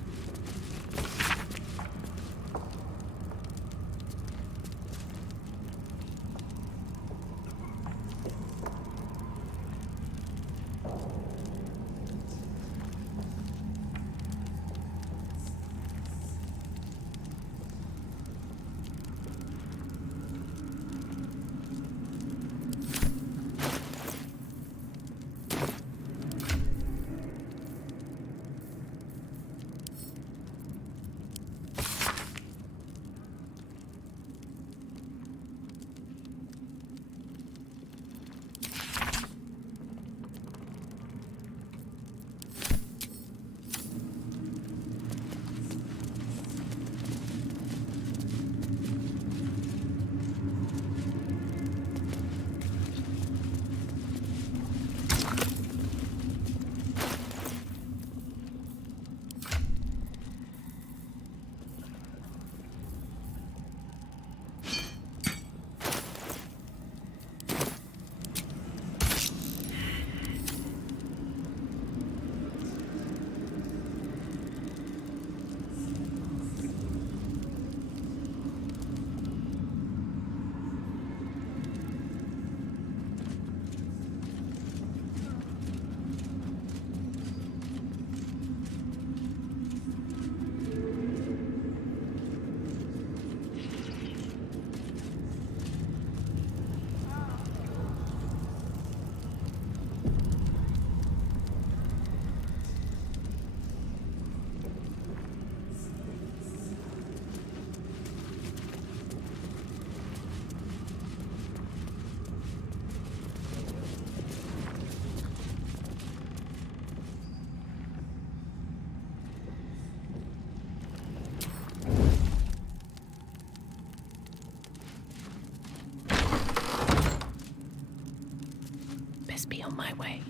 my way.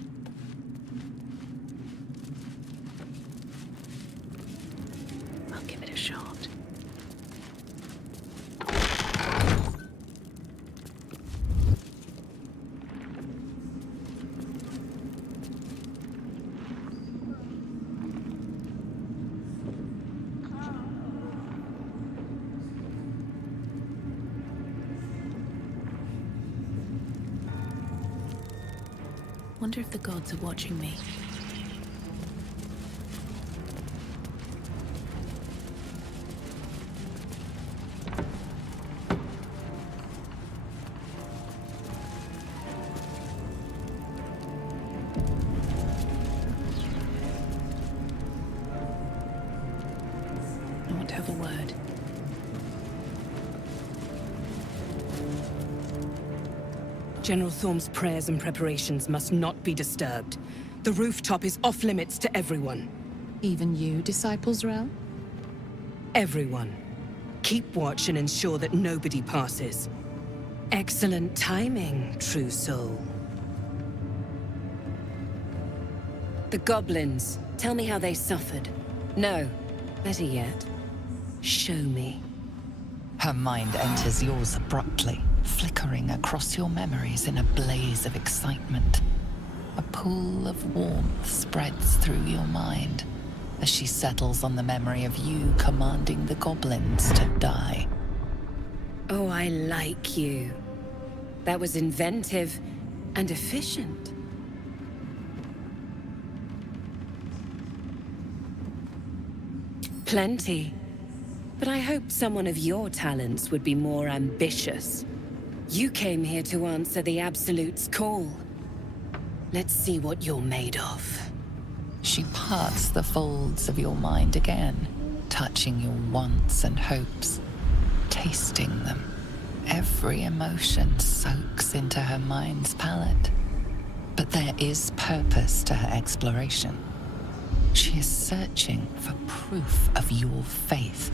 I'll give it a shot. Wonder if the gods are watching me. I want to have a word. General Thorm's prayers and preparations must not be disturbed. The rooftop is off limits to everyone. Even you, Disciples Rel? Everyone. Keep watch and ensure that nobody passes. Excellent timing, true soul. The goblins. Tell me how they suffered. No, better yet, show me. Her mind enters yours abruptly, flickering across your memories in a blaze of excitement. A pool of warmth spreads through your mind as she settles on the memory of you commanding the goblins to die. Oh, I like you. That was inventive and efficient. Plenty. But I hope someone of your talents would be more ambitious. You came here to answer the Absolute's call. Let's see what you're made of. She parts the folds of your mind again, touching your wants and hopes, tasting them. Every emotion soaks into her mind's palette. But there is purpose to her exploration. She is searching for proof of your faith.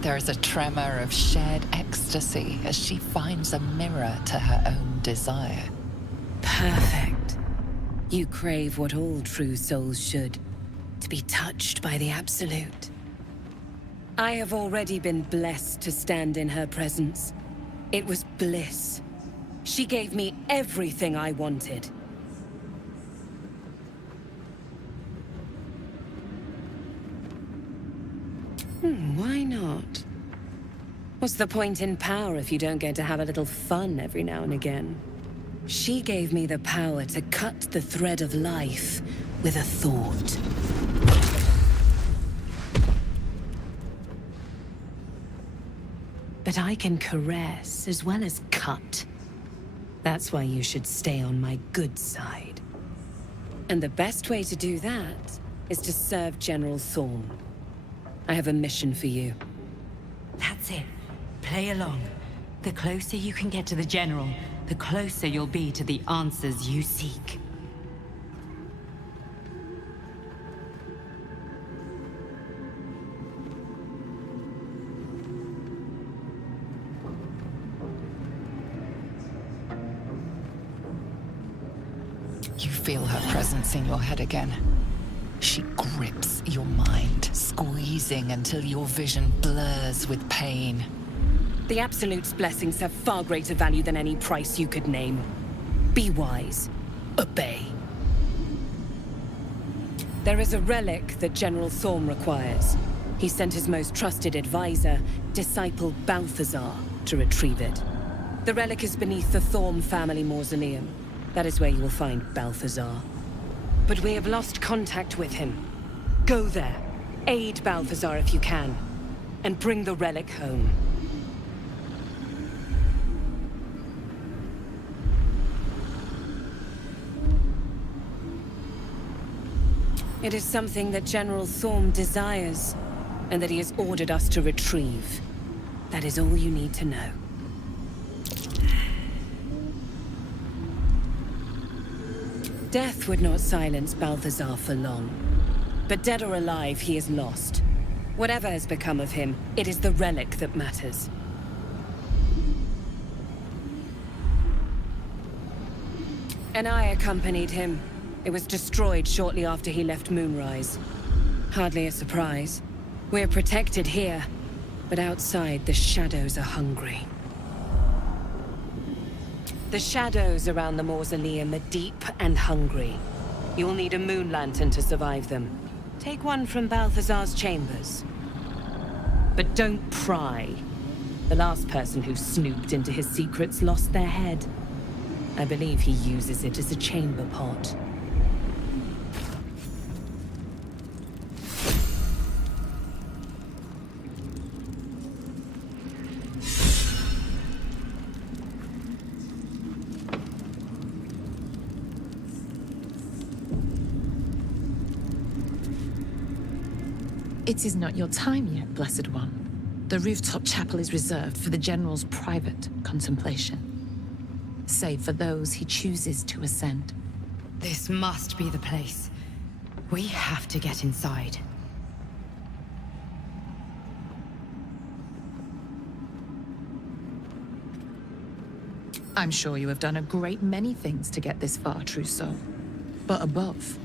There is a tremor of shared ecstasy as she finds a mirror to her own desire. Perfect. You crave what all true souls should, to be touched by the Absolute. I have already been blessed to stand in her presence. It was bliss. She gave me everything I wanted. Why not? What's the point in power if you don't get to have a little fun every now and again? She gave me the power to cut the thread of life with a thought. But I can caress as well as cut. That's why you should stay on my good side. And the best way to do that is to serve General Thorm. I have a mission for you. That's it. Play along. The closer you can get to the General, the closer you'll be to the answers you seek. You feel her presence in your head again. She grips your mind, squeezing until your vision blurs with pain. The Absolute's blessings have far greater value than any price you could name. Be wise. Obey. There is a relic that General Thorm requires. He sent his most trusted advisor, disciple Balthazar, to retrieve it. The relic is beneath the Thorm family mausoleum. That is where you will find Balthazar. But we have lost contact with him. Go there, aid Balthazar if you can, and bring the relic home. It is something that General Thorm desires, and that he has ordered us to retrieve. That is all you need to know. Death would not silence Balthazar for long. But dead or alive, he is lost. Whatever has become of him, it is the relic that matters. And I accompanied him. It was destroyed shortly after he left Moonrise. Hardly a surprise. We're protected here, but outside the shadows are hungry. The shadows around the mausoleum are deep and hungry. You'll need a moon lantern to survive them. Take one from Balthazar's chambers. But don't pry. The last person who snooped into his secrets lost their head. I believe he uses it as a chamber pot. It is not your time yet, Blessed One. The rooftop chapel is reserved for the General's private contemplation, save for those he chooses to ascend. This must be the place. We have to get inside. I'm sure you have done a great many things to get this far, true soul. But above,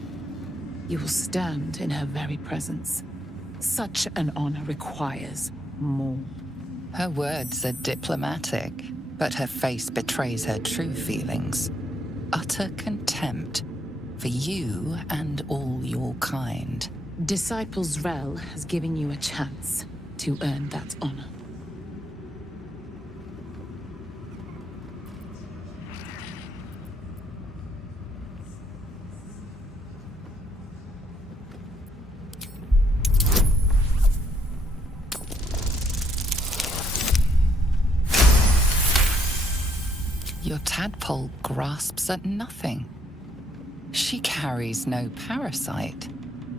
you will stand in her very presence. Such an honor requires more. Her words are diplomatic, but her face betrays her true feelings. Utter contempt for you and all your kind. Disciples Rel has given you a chance to earn that honor. Your tadpole grasps at nothing. She carries no parasite,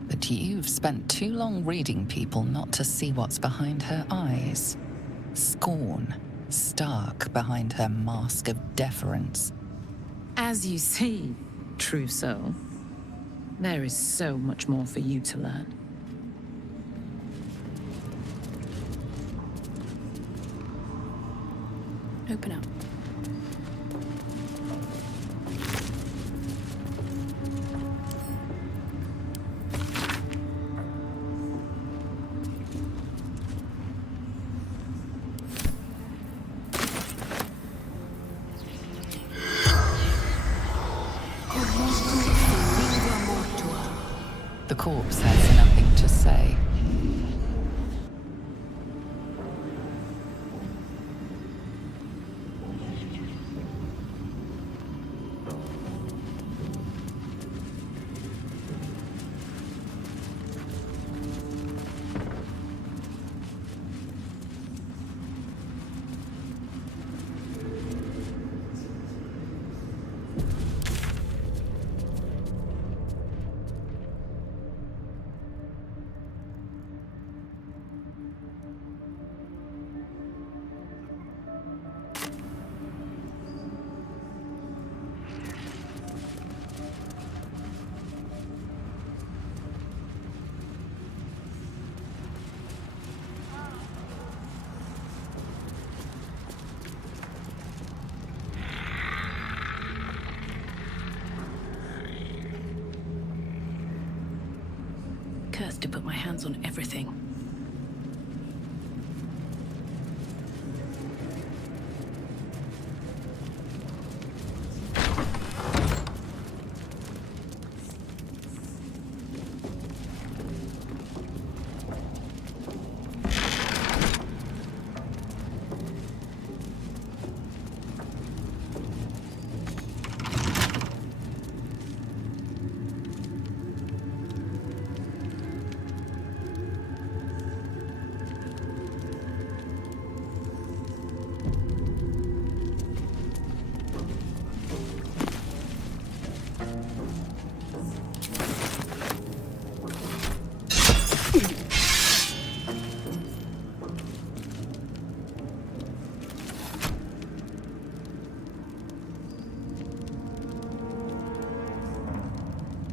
but you've spent too long reading people not to see what's behind her eyes. Scorn, stark behind her mask of deference. As you see, true soul, there is so much more for you to learn. Open up. The corpse has nothing to say. Cursed to put my hands on everything.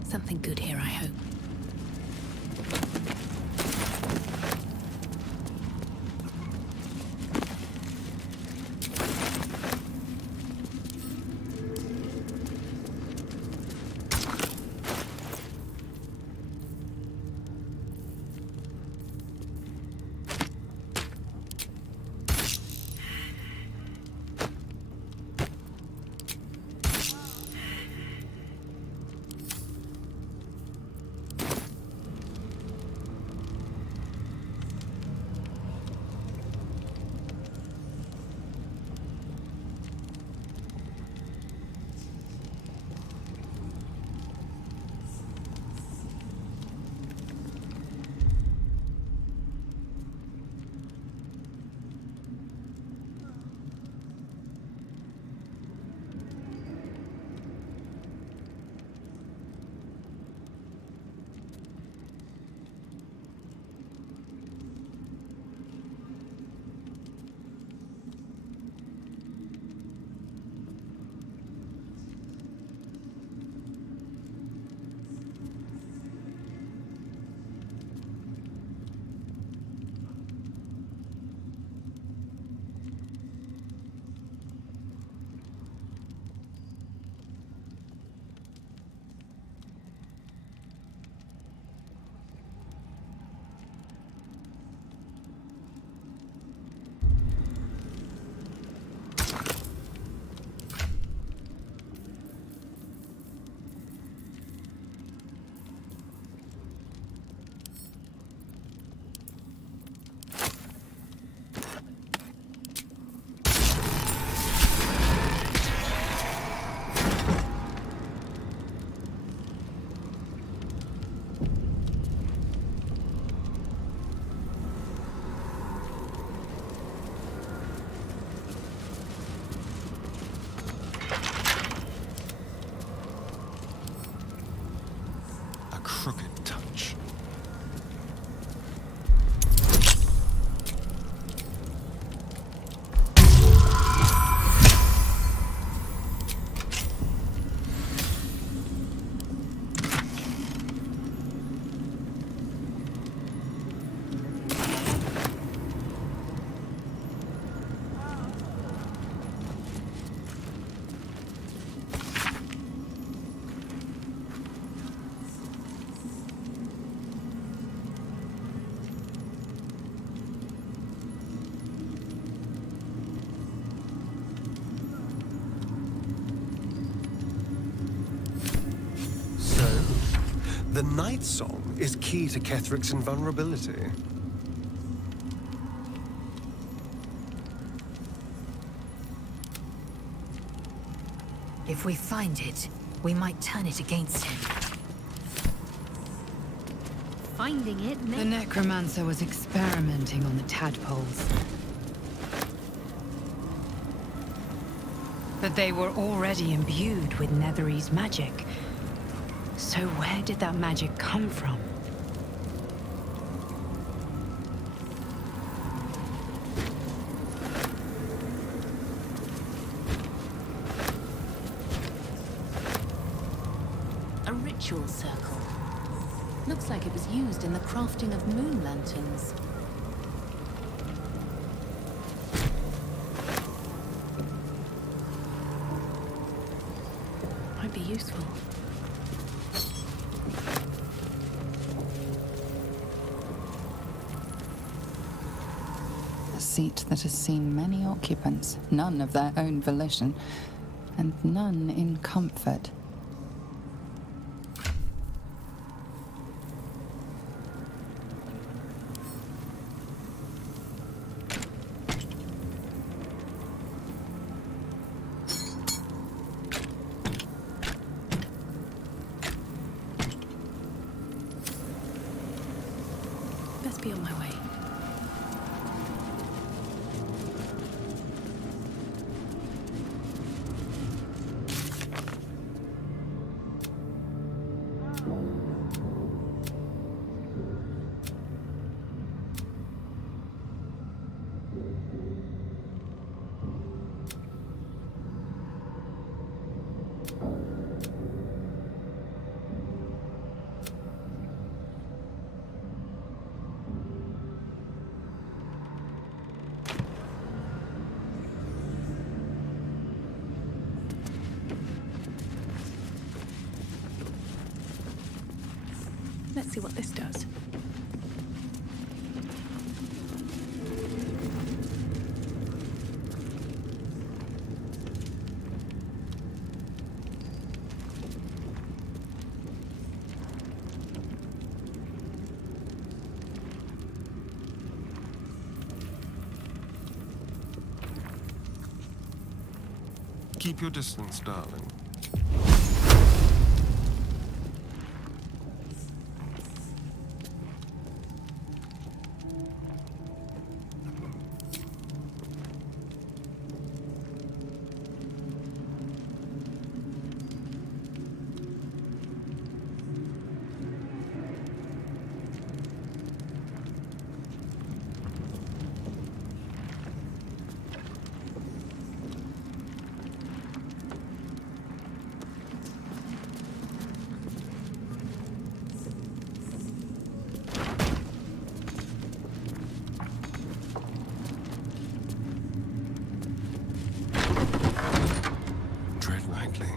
Something good here, I hope. Crooked touch. The Night Song is key to Kethric's invulnerability. If we find it, we might turn it against him. Finding it The necromancer was experimenting on the tadpoles. But they were already imbued with Netherese magic. So where did that magic come from? A ritual circle. Looks like it was used in the crafting of moon lanterns. Might be useful. A seat that has seen many occupants, none of their own volition, and none in comfort. Best be on my way. Let's see what this does. Keep your distance, darling. Tread lightly.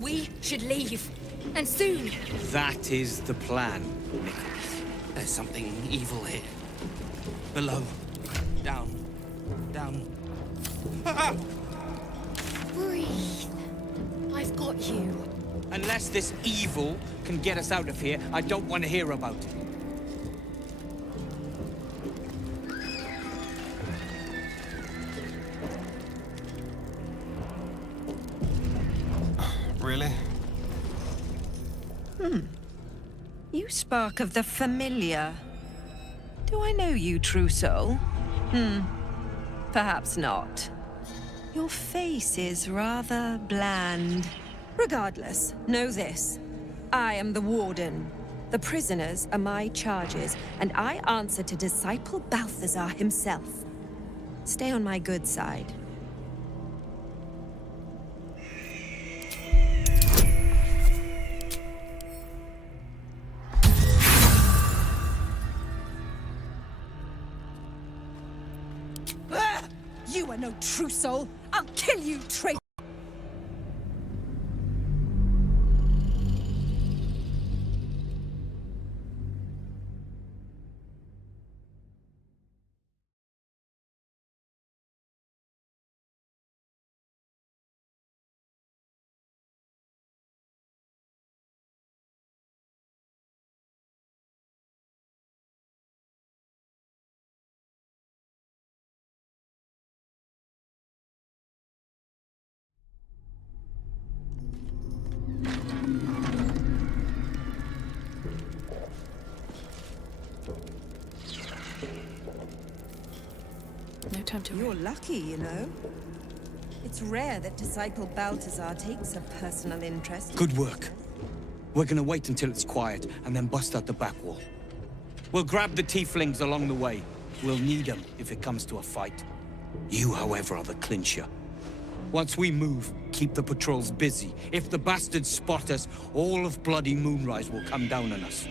We should leave. And soon. That is the plan, Nicholas. There's something evil here. Below. Down. Down. Ah! Breathe. I've got you. Unless this evil can get us out of here, I don't want to hear about it. Really? You spark of the familiar. Do I know you, true soul? Perhaps not. Your face is rather bland. Regardless, know this. I am the warden. The prisoners are my charges, and I answer to Disciple Balthazar himself. Stay on my good side. You are no true soul. I'll kill you, traitor! No time to. You're lucky, you know. It's rare that Disciple Balthazar takes a personal interest. Good work. We're gonna wait until it's quiet and then bust out the back wall. We'll grab the Tieflings along the way. We'll need them if it comes to a fight. You, however, are the clincher. Once we move, keep the patrols busy. If the bastards spot us, all of bloody Moonrise will come down on us.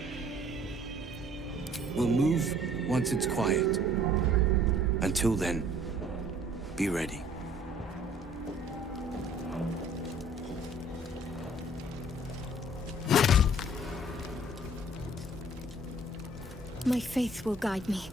We'll move once it's quiet. Until then, be ready. My faith will guide me.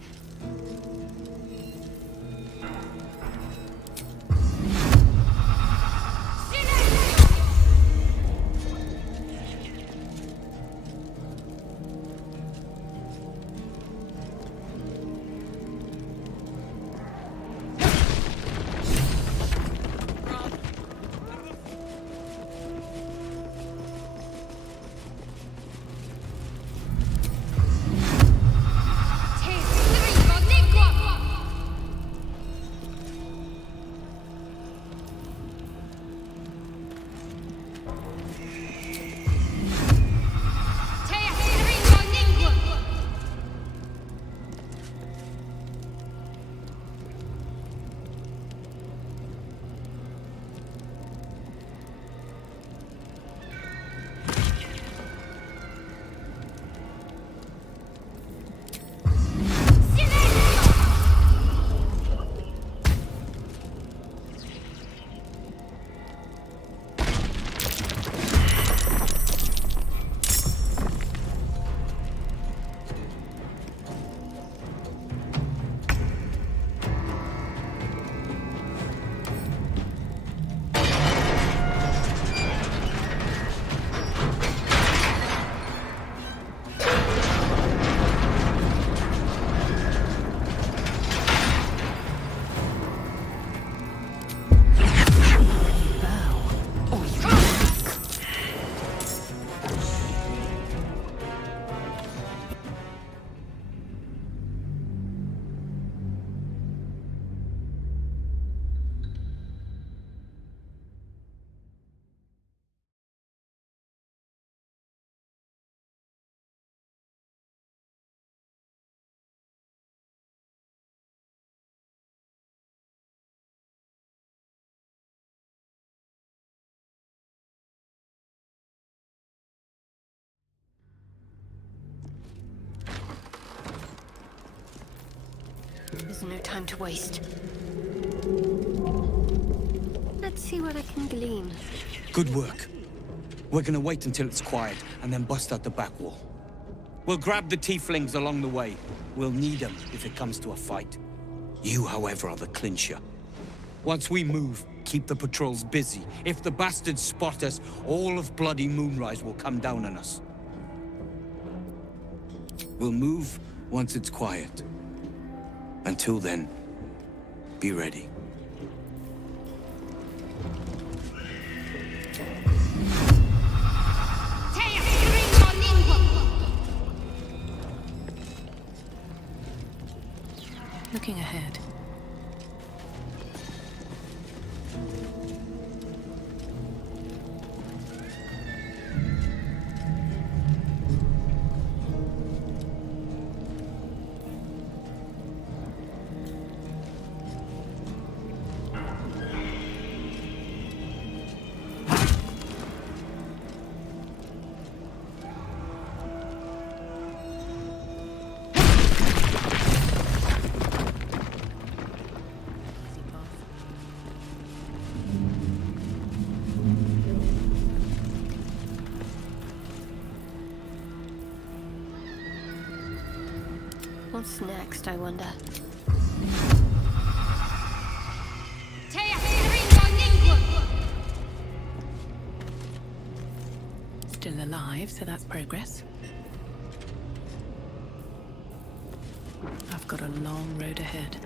There's no time to waste. Let's see what I can glean. Good work. We're gonna wait until it's quiet, and then bust out the back wall. We'll grab the Tieflings along the way. We'll need them if it comes to a fight. You, however, are the clincher. Once we move, keep the patrols busy. If the bastards spot us, all of bloody Moonrise will come down on us. We'll move once it's quiet. Until then, be ready. Looking ahead. What's next, I wonder? Still alive, so that's progress. I've got a long road ahead.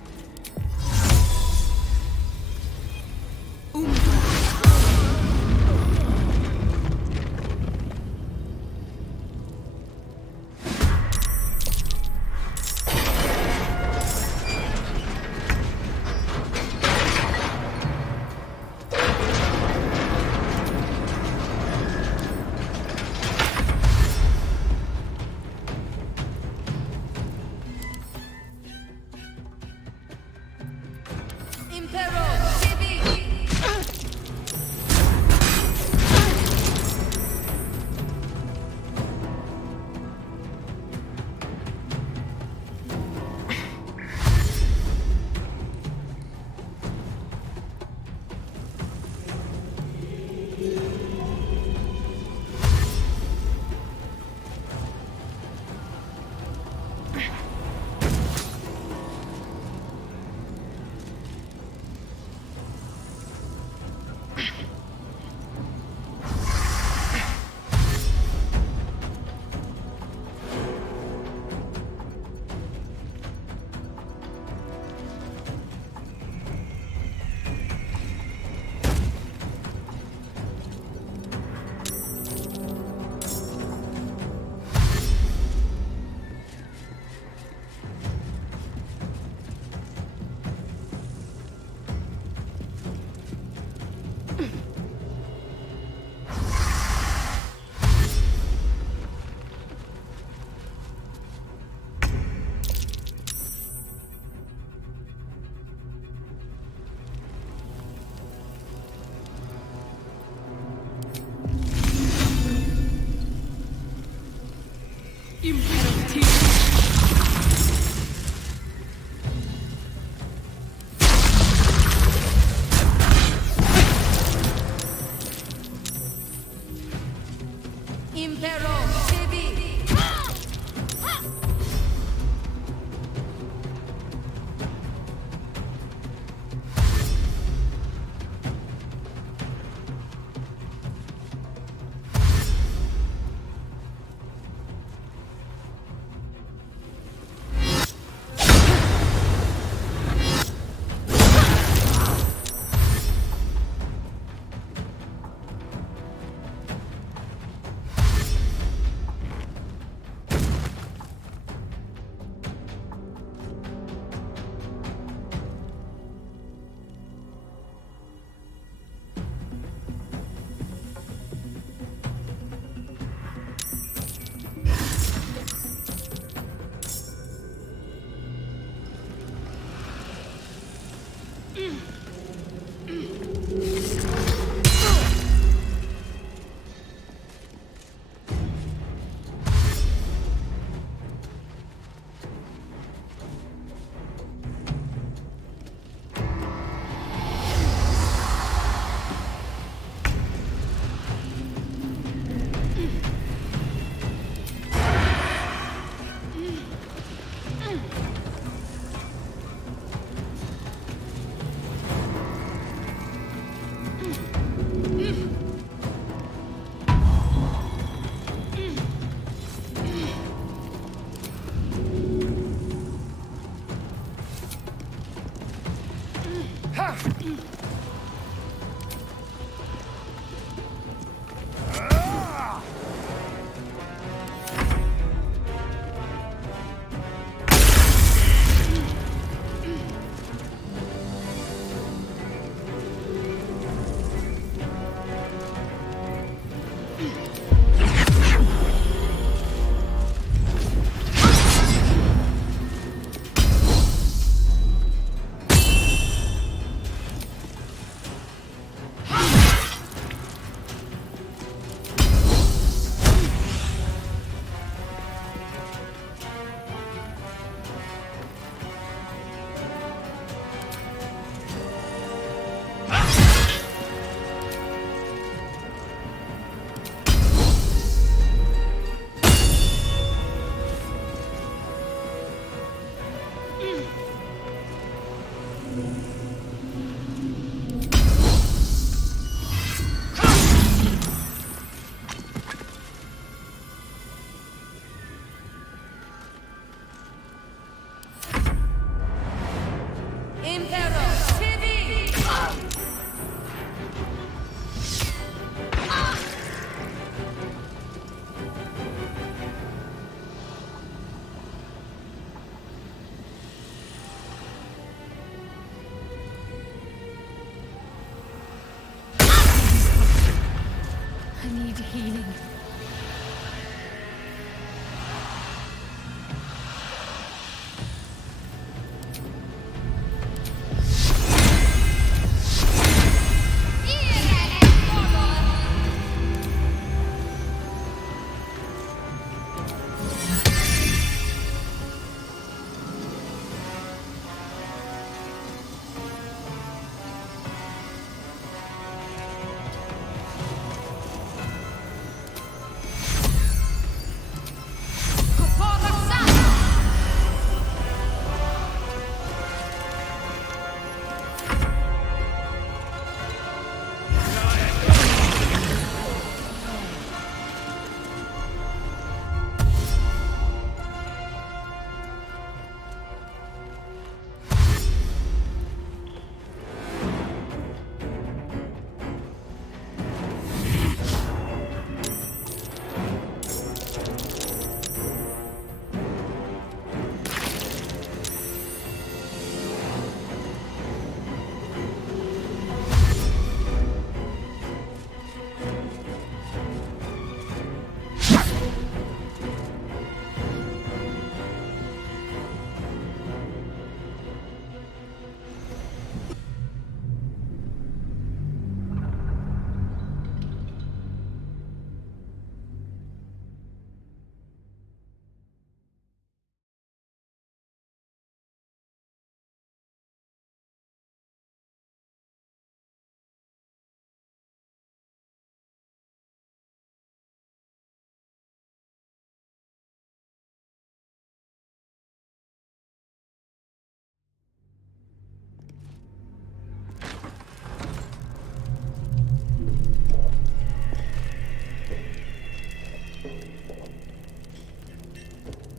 healing.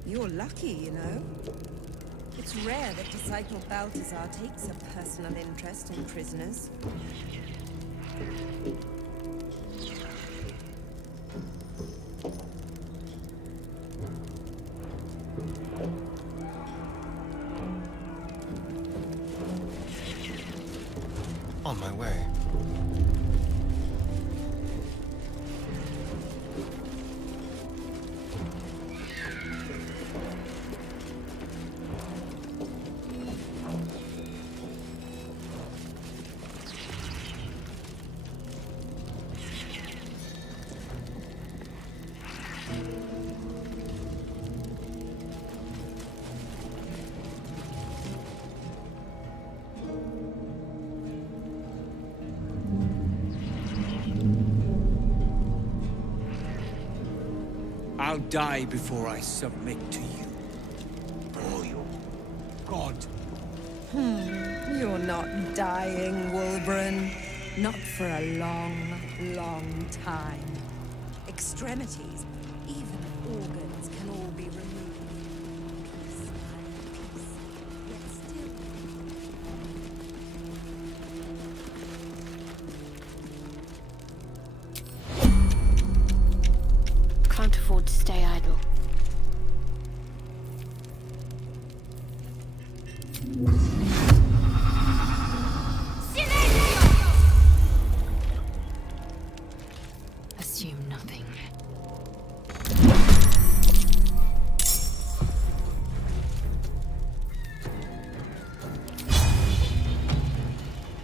You're lucky, you know. It's rare that Disciple Balthazar takes a personal interest in prisoners. On my way. I'll die before I submit to you. Or your god. You're not dying, Wulbren. Not for a long, long time. Extremities, even organs, can all be removed. Piece by piece. Yet still. Can't afford to stay idle. Assume nothing.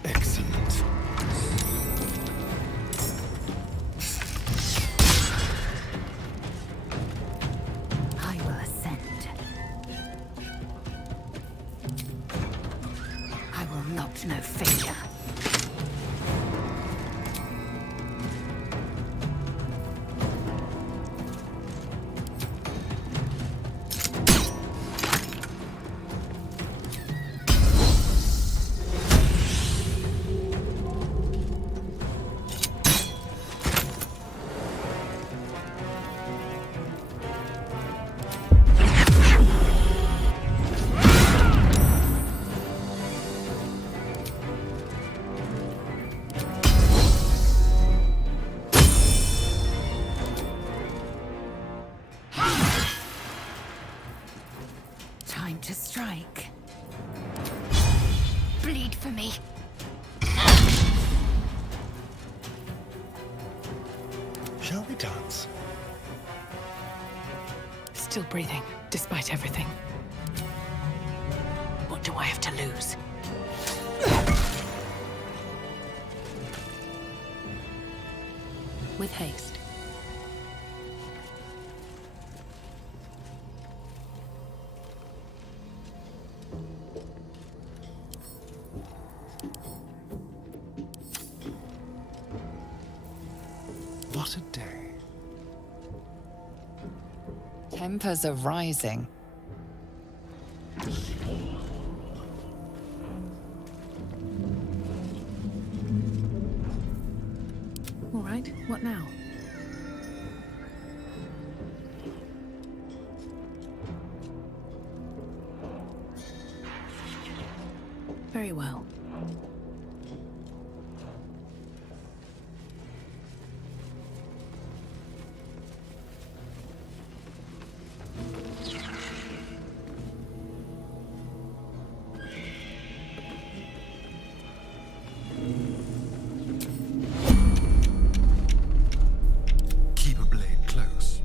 Excellent. we dance? Still breathing, despite everything. What do I have to lose? With haste. What a day. Tempers are rising. All right, what now? Very well. Keep a blade close.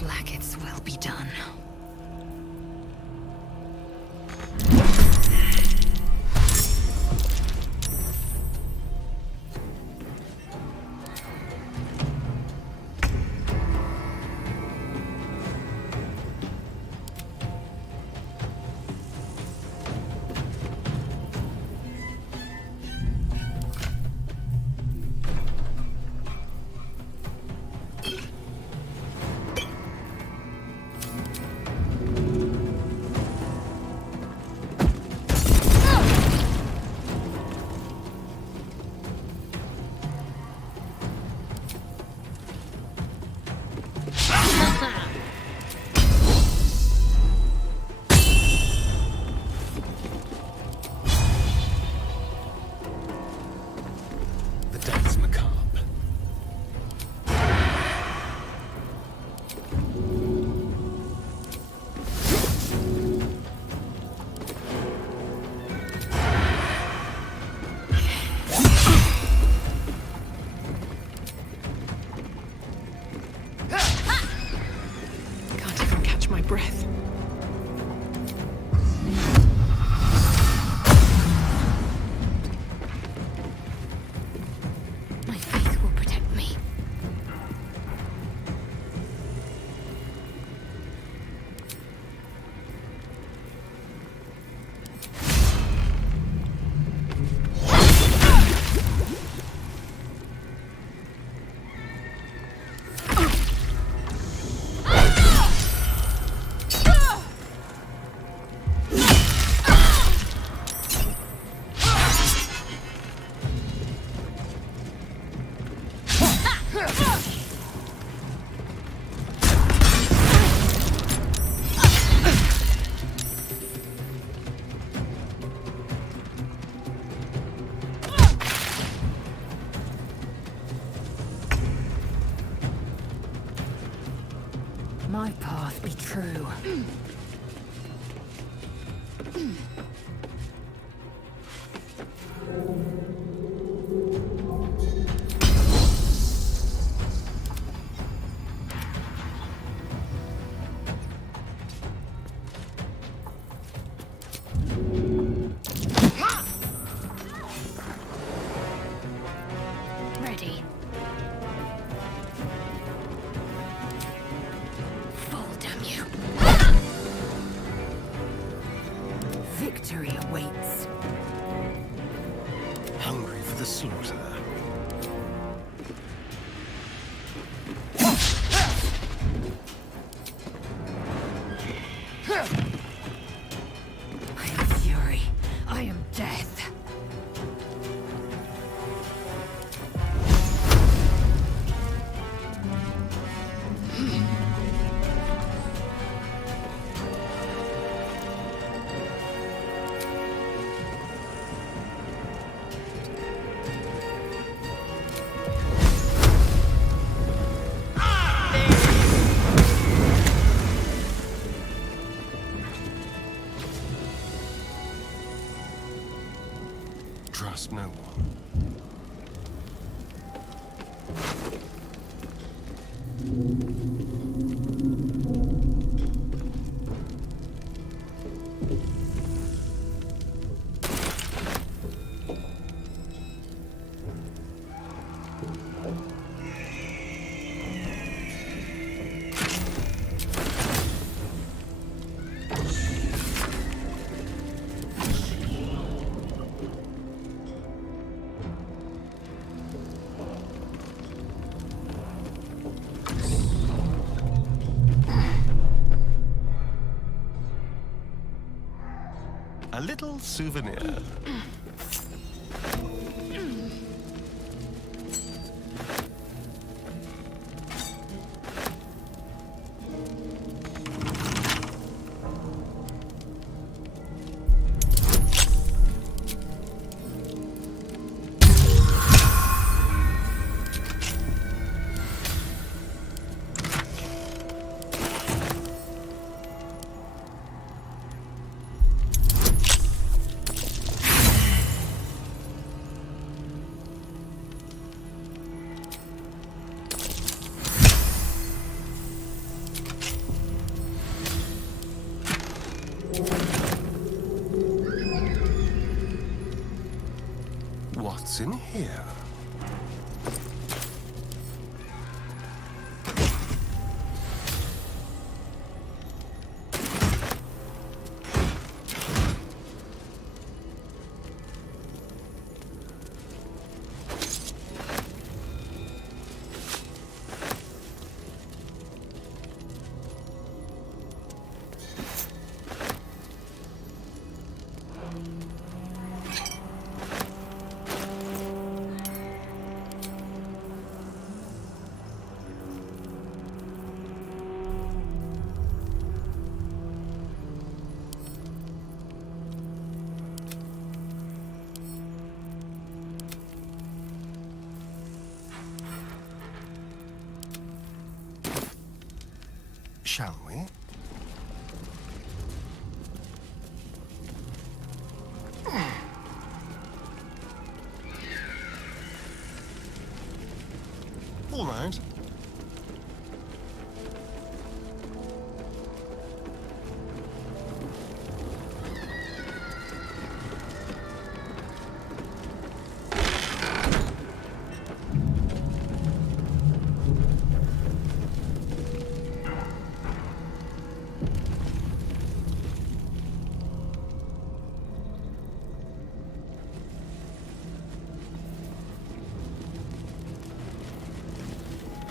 Blackets will be done. The dance macabre. Can't even catch my breath. My faith will protect me. My path be true. Ready. Fall, damn you. Victory awaits. Hungry for the slaughter. I am fury. I am death. souvenir. What's in here? Shall we? All right.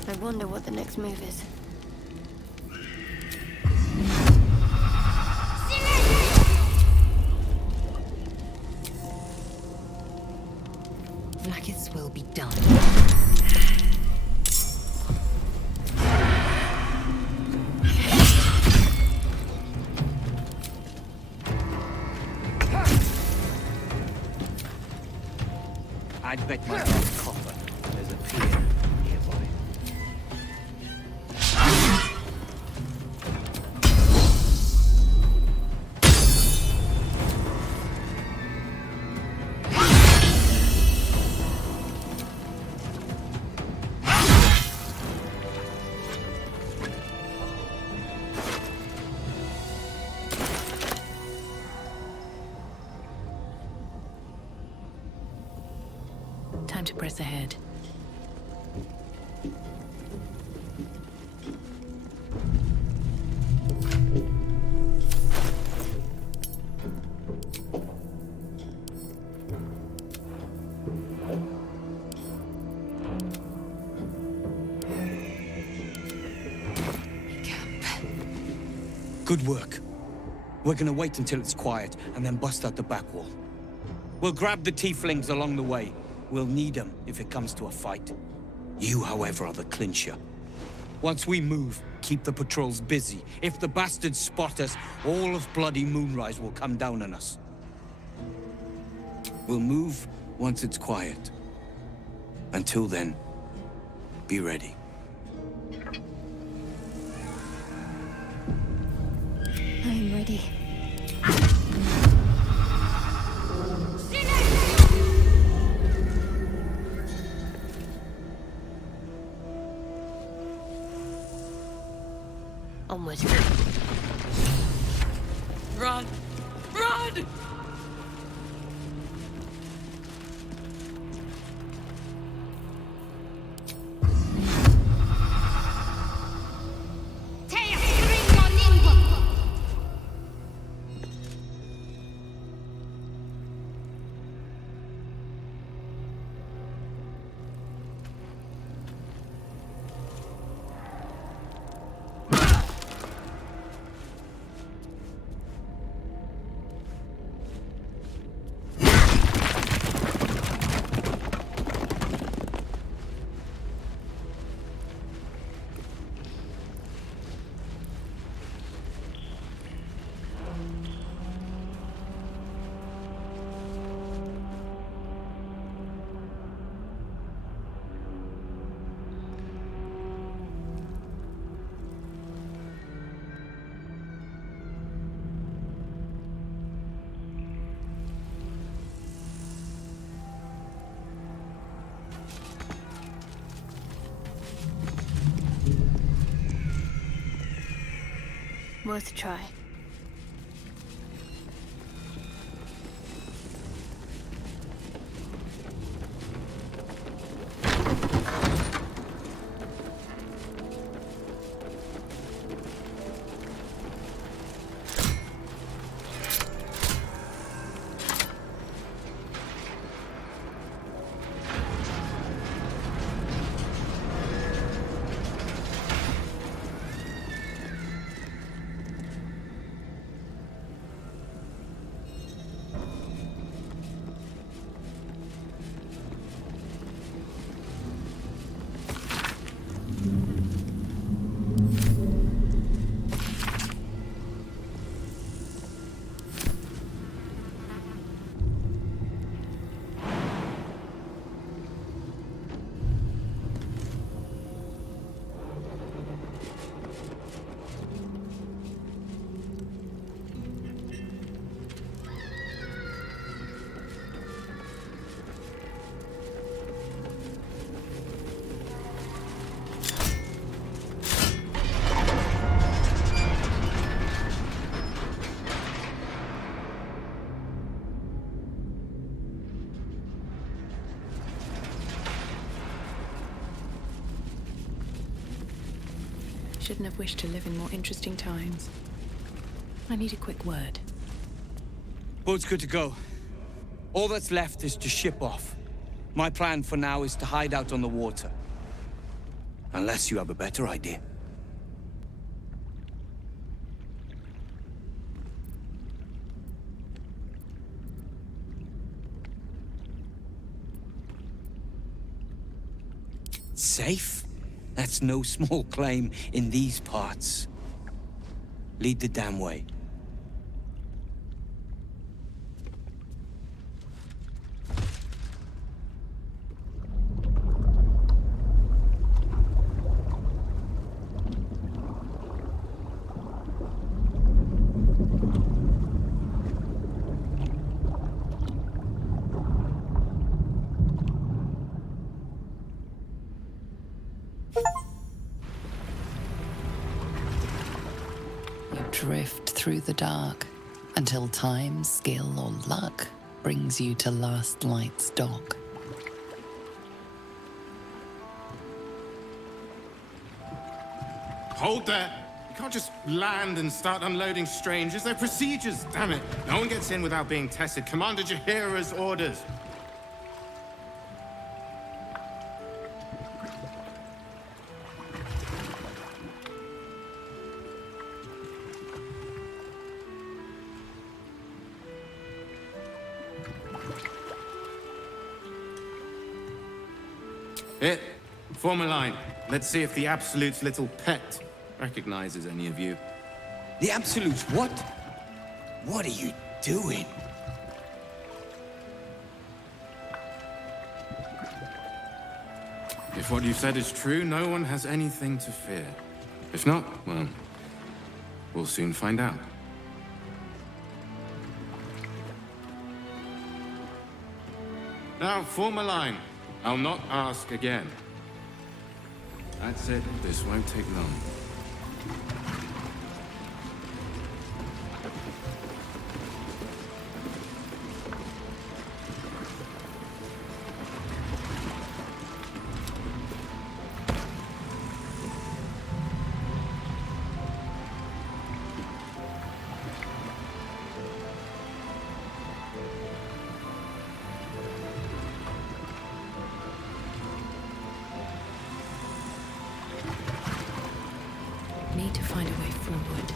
I wonder what the next move is. Blackest will be done. I'd bet my last copper there's a pier nearby. Time to press ahead. Good work. We're gonna wait until it's quiet and then bust out the back wall. We'll grab the Tieflings along the way. We'll need them if it comes to a fight. You, however, are the clincher. Once we move, keep the patrols busy. If the bastards spot us, all of bloody Moonrise will come down on us. We'll move once it's quiet. Until then, be ready. I'm ready. Onward. Run! Run! Worth a try. Shouldn't have wished to live in more interesting times. I need a quick word. Boat's good to go. All that's left is to ship off. My plan for now is to hide out on the water. Unless you have a better idea. Safe? That's no small claim in these parts. Lead the damn way. Drift through the dark until time, skill, or luck brings you to Last Light's dock. Hold there! You can't just land and start unloading strangers. They're procedures, damn it! No one gets in without being tested. Commander Jaheira's orders. Hit. Form a line. Let's see if the Absolute's little pet recognizes any of you. The Absolute's what? What are you doing? If what you said is true, no one has anything to fear. If not, well, we'll soon find out. Now, form a line. I'll not ask again. That's it. This won't take long. Need to find a way forward.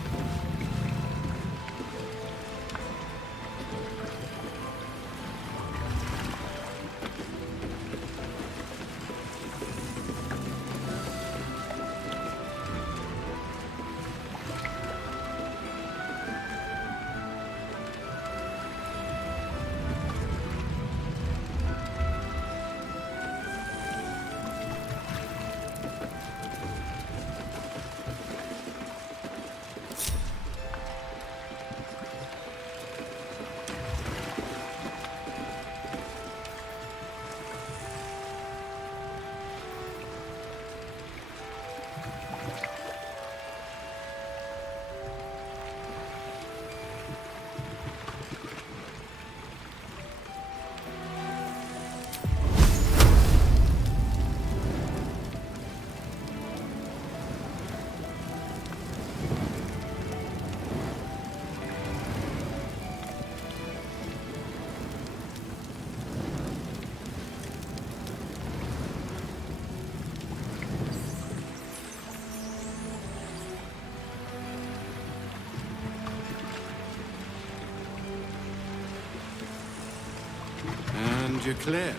you're clear.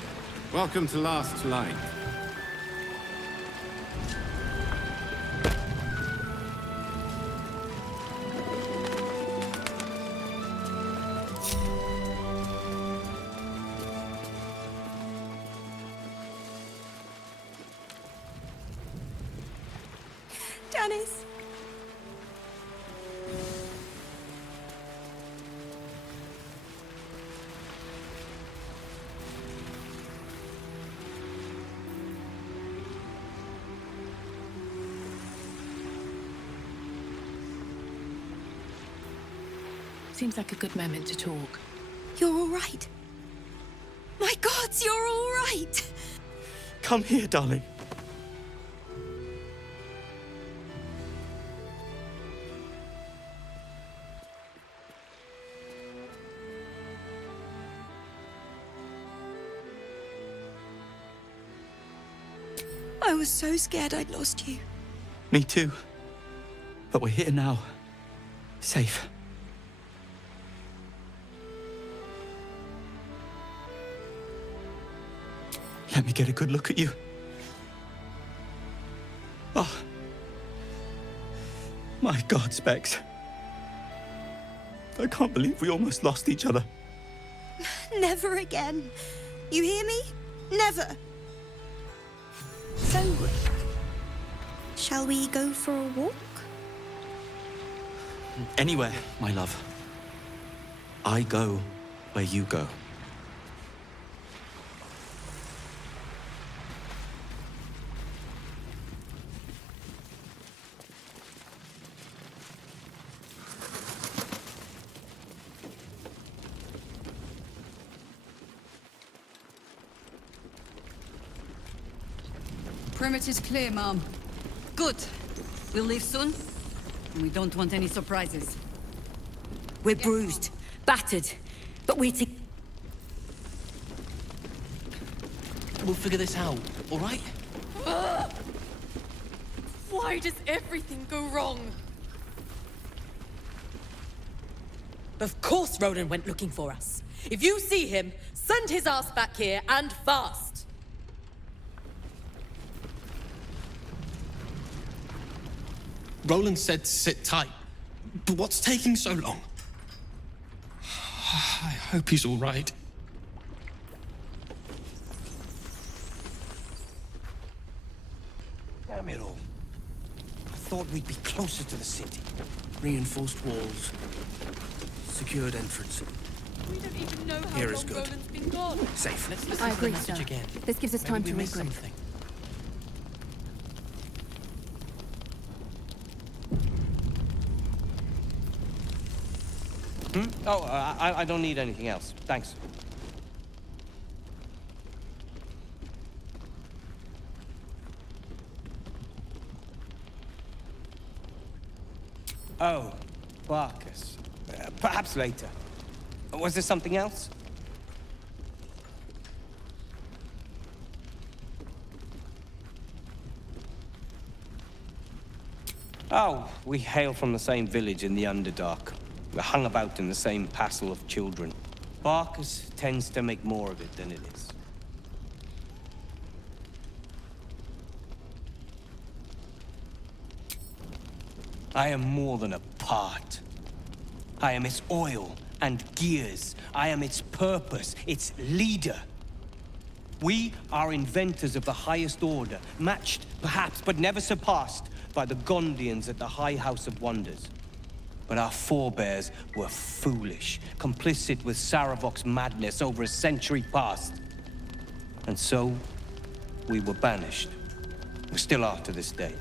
Welcome to Last Light. Janice! Seems like a good moment to talk. You're all right. My gods, you're all right! Come here, darling. I was so scared I'd lost you. Me too. But we're here now. Safe. Let me get a good look at you. Oh. My God, Specs. I can't believe we almost lost each other. Never again. You hear me? Never. So, shall we go for a walk? Anywhere, my love. I go where you go. Perimeter's clear, Mom. Good. We'll leave soon, and we don't want any surprises. We're bruised, battered, but we're to... We'll figure this out, all right? Why does everything go wrong? Of course Ronan went looking for us. If you see him, send his ass back here, and fast. Roland said sit tight. But what's taking so long? I hope he's all right. Damn it all. I thought we'd be closer to the city. Reinforced walls. Secured entrance. We don't even know how Here long is good. Roland's been gone. Safe. Let's listen I to agree, the message sir. again. This gives us time Maybe to we missed regroup. something. Oh, I don't need anything else. Thanks. Oh, Barcus. Perhaps later. Was there something else? Oh, we hail from the same village in the Underdark. We're hung about in the same passel of children. Barcus tends to make more of it than it is. I am more than a part. I am its oil and gears. I am its purpose, its leader. We are inventors of the highest order, matched, perhaps, but never surpassed by the Gondians at the High House of Wonders. But our forebears were foolish, complicit with Saravok's madness over a century past. And so, we were banished. We still are to this day.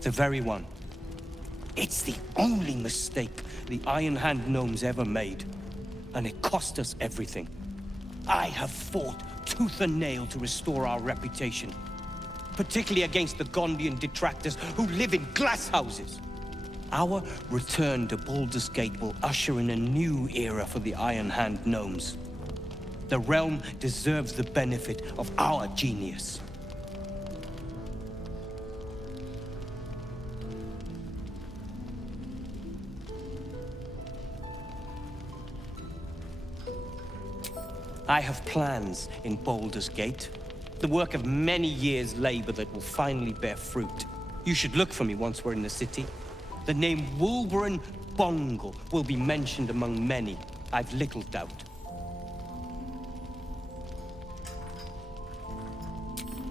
The very one. It's the only mistake the Iron Hand gnomes ever made. And it cost us everything. I have fought tooth and nail to restore our reputation. Particularly against the Gondian detractors who live in glass houses. Our return to Baldur's Gate will usher in a new era for the Iron Hand gnomes. The realm deserves the benefit of our genius. I have plans in Baldur's Gate. The work of many years' labor that will finally bear fruit. You should look for me once we're in the city. The name Wolverine Bongle will be mentioned among many, I've little doubt.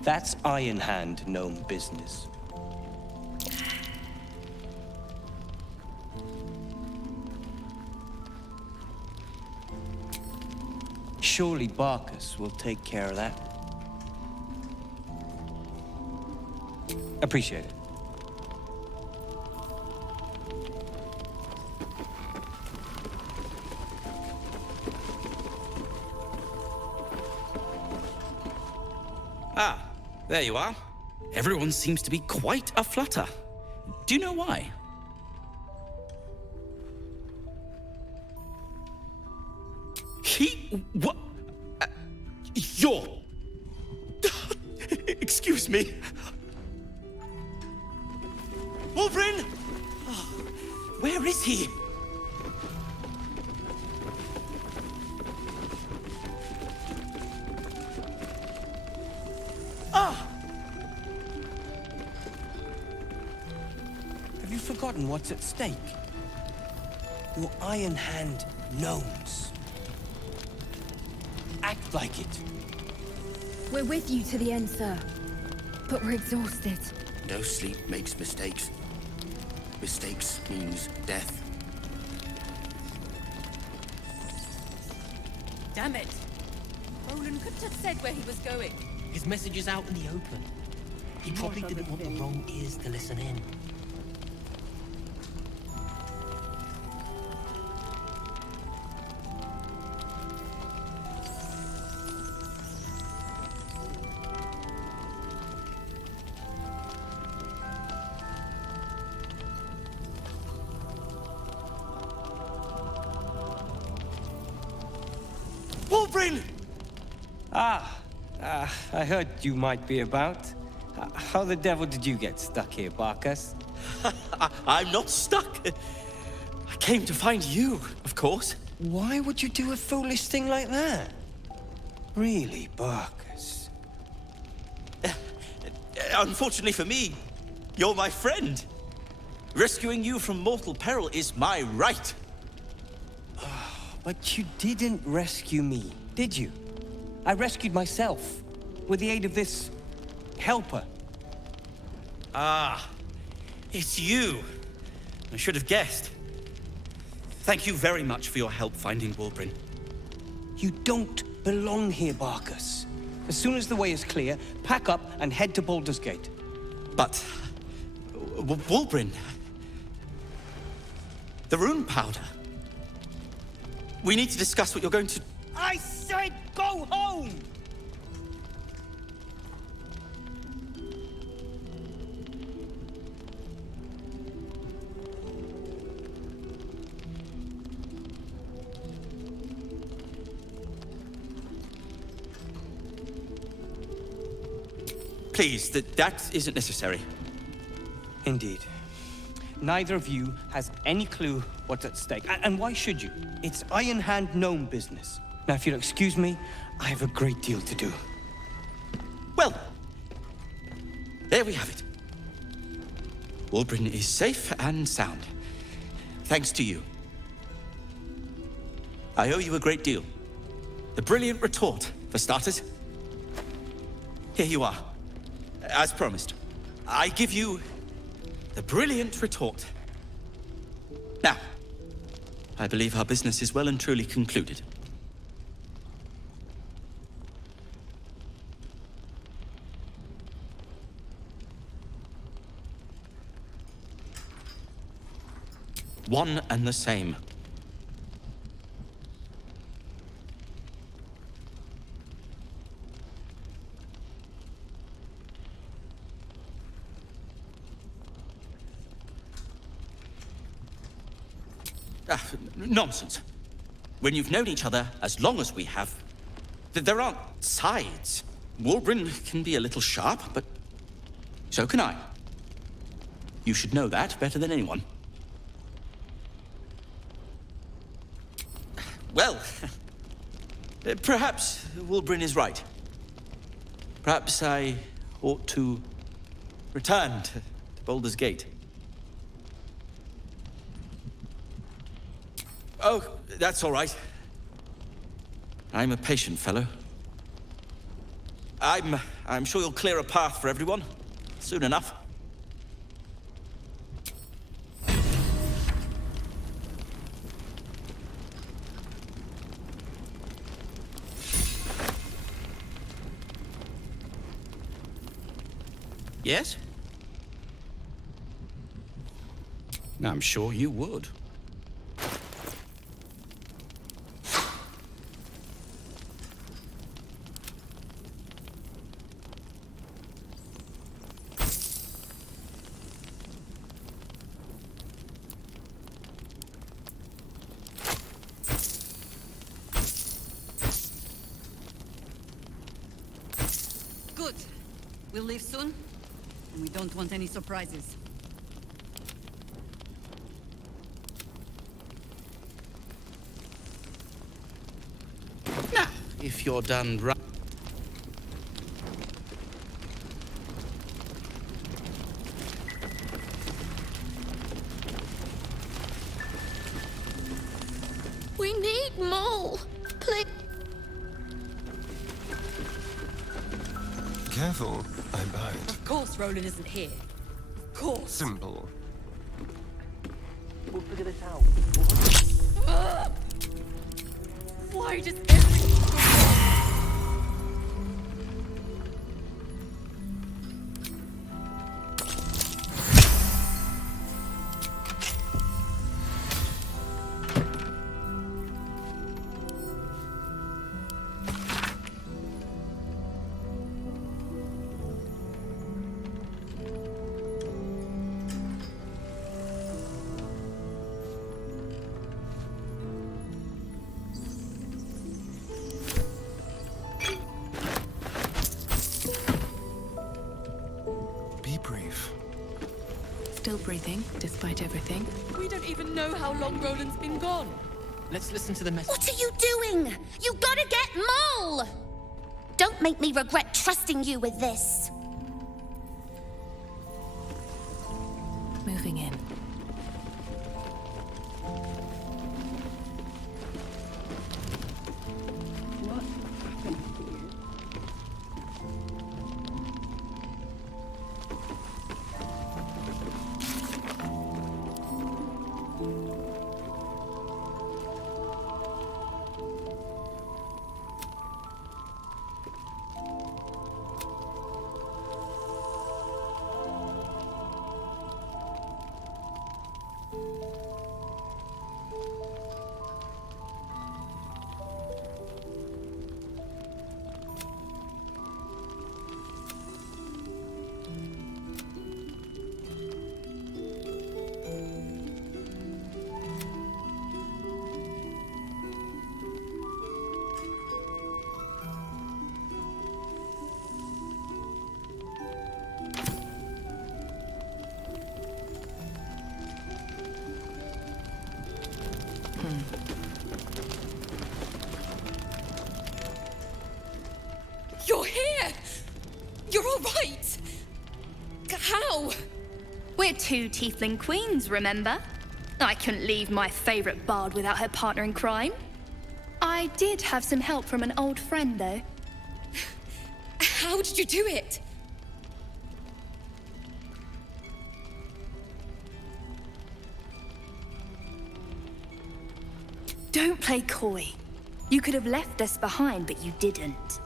That's Iron Hand gnome business. Surely Barkus will take care of that. Appreciate it. Ah, there you are. Everyone seems to be quite a flutter. Do you know why? What? You're... Excuse me. Wolverine! Where is he? Ah! Have you forgotten what's at stake? Your Iron Hand gnomes. Act like it. We're with you to the end, sir. But we're exhausted. No sleep makes mistakes. Mistakes means death. Damn it! Roland couldn't have said where he was going. His message is out in the open. He probably didn't want the wrong ears to listen in. Wolverine! I heard you might be about. How the devil did you get stuck here, Barkus? I'm not stuck. I came to find you, of course. Why would you do a foolish thing like that? Really, Barkus? Unfortunately for me, you're my friend. Rescuing you from mortal peril is my right. But you didn't rescue me, did you? I rescued myself, with the aid of this... helper. Ah, it's you. I should have guessed. Thank you very much for your help finding Wolverine. You don't belong here, Barkus. As soon as the way is clear, pack up and head to Baldur's Gate. But... Wolverine... The rune powder... We need to discuss what you're going to... I said go home! Please, that isn't necessary. Indeed. Neither of you has any clue what's at stake. And why should you? It's Iron Hand gnome business. Now, if you'll excuse me, I have a great deal to do. Well, there we have it. Wolverine is safe and sound. Thanks to you. I owe you a great deal. The brilliant retort, for starters. Here you are. As promised, I give you the brilliant retort. Now, I believe our business is well and truly concluded. One and the same. Nonsense. When you've known each other as long as we have, there aren't sides. Wolverine can be a little sharp, but so can I. You should know that better than anyone. Well, Perhaps Wulbrin is right. Perhaps I ought to return to Baldur's Gate. Oh, that's all right. I'm a patient fellow. I'm sure you'll clear a path for everyone soon enough. Yes? I'm sure you would. Good. We'll leave soon, and we don't want any surprises. Now, if you're done right. We need more. Please. Careful, I bite. Of course Roland isn't here. Of course. Simple. We'll figure this out. Why does everything go wrong? Be brief. Still breathing, despite everything. We don't even know how long Roland's been gone. Let's listen to the message. What are you doing? You gotta get Mole! Don't make me regret trusting you with this. Moving in. You're here! You're all right! How? We're two Tiefling queens, remember? I couldn't leave my favorite bard without her partner in crime. I did have some help from an old friend, though. How did you do it? Don't play coy. You could have left us behind, but you didn't.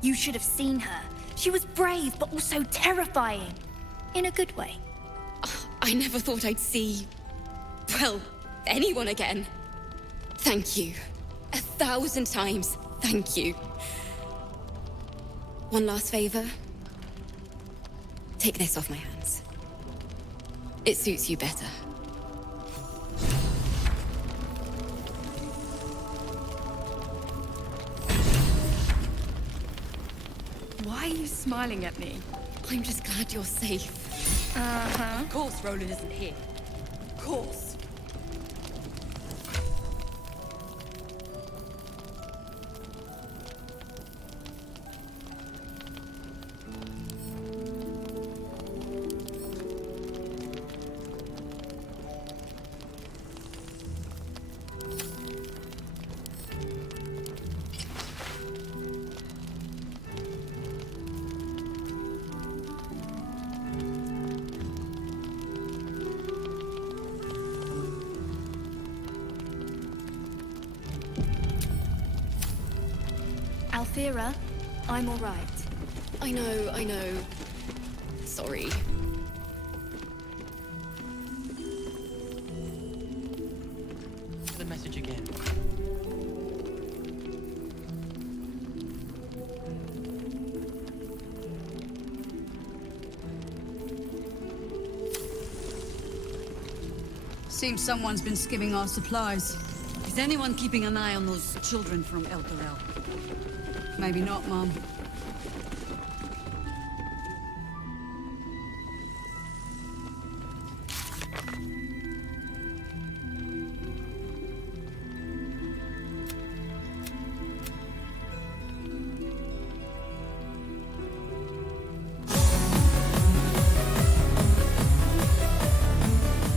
You should have seen her. She was brave, but also terrifying. In a good way. I never thought I'd see... well, anyone again. Thank you. 1,000 times, thank you. One last favor. Take this off my hands. It suits you better. Why are you smiling at me? I'm just glad you're safe. Uh-huh. Of course Roland isn't here. Of course. Althira, I'm all right. I know. Sorry. The message again. Seems someone's been skimming our supplies. Is anyone keeping an eye on those children from El Dorel? Maybe not, Mom.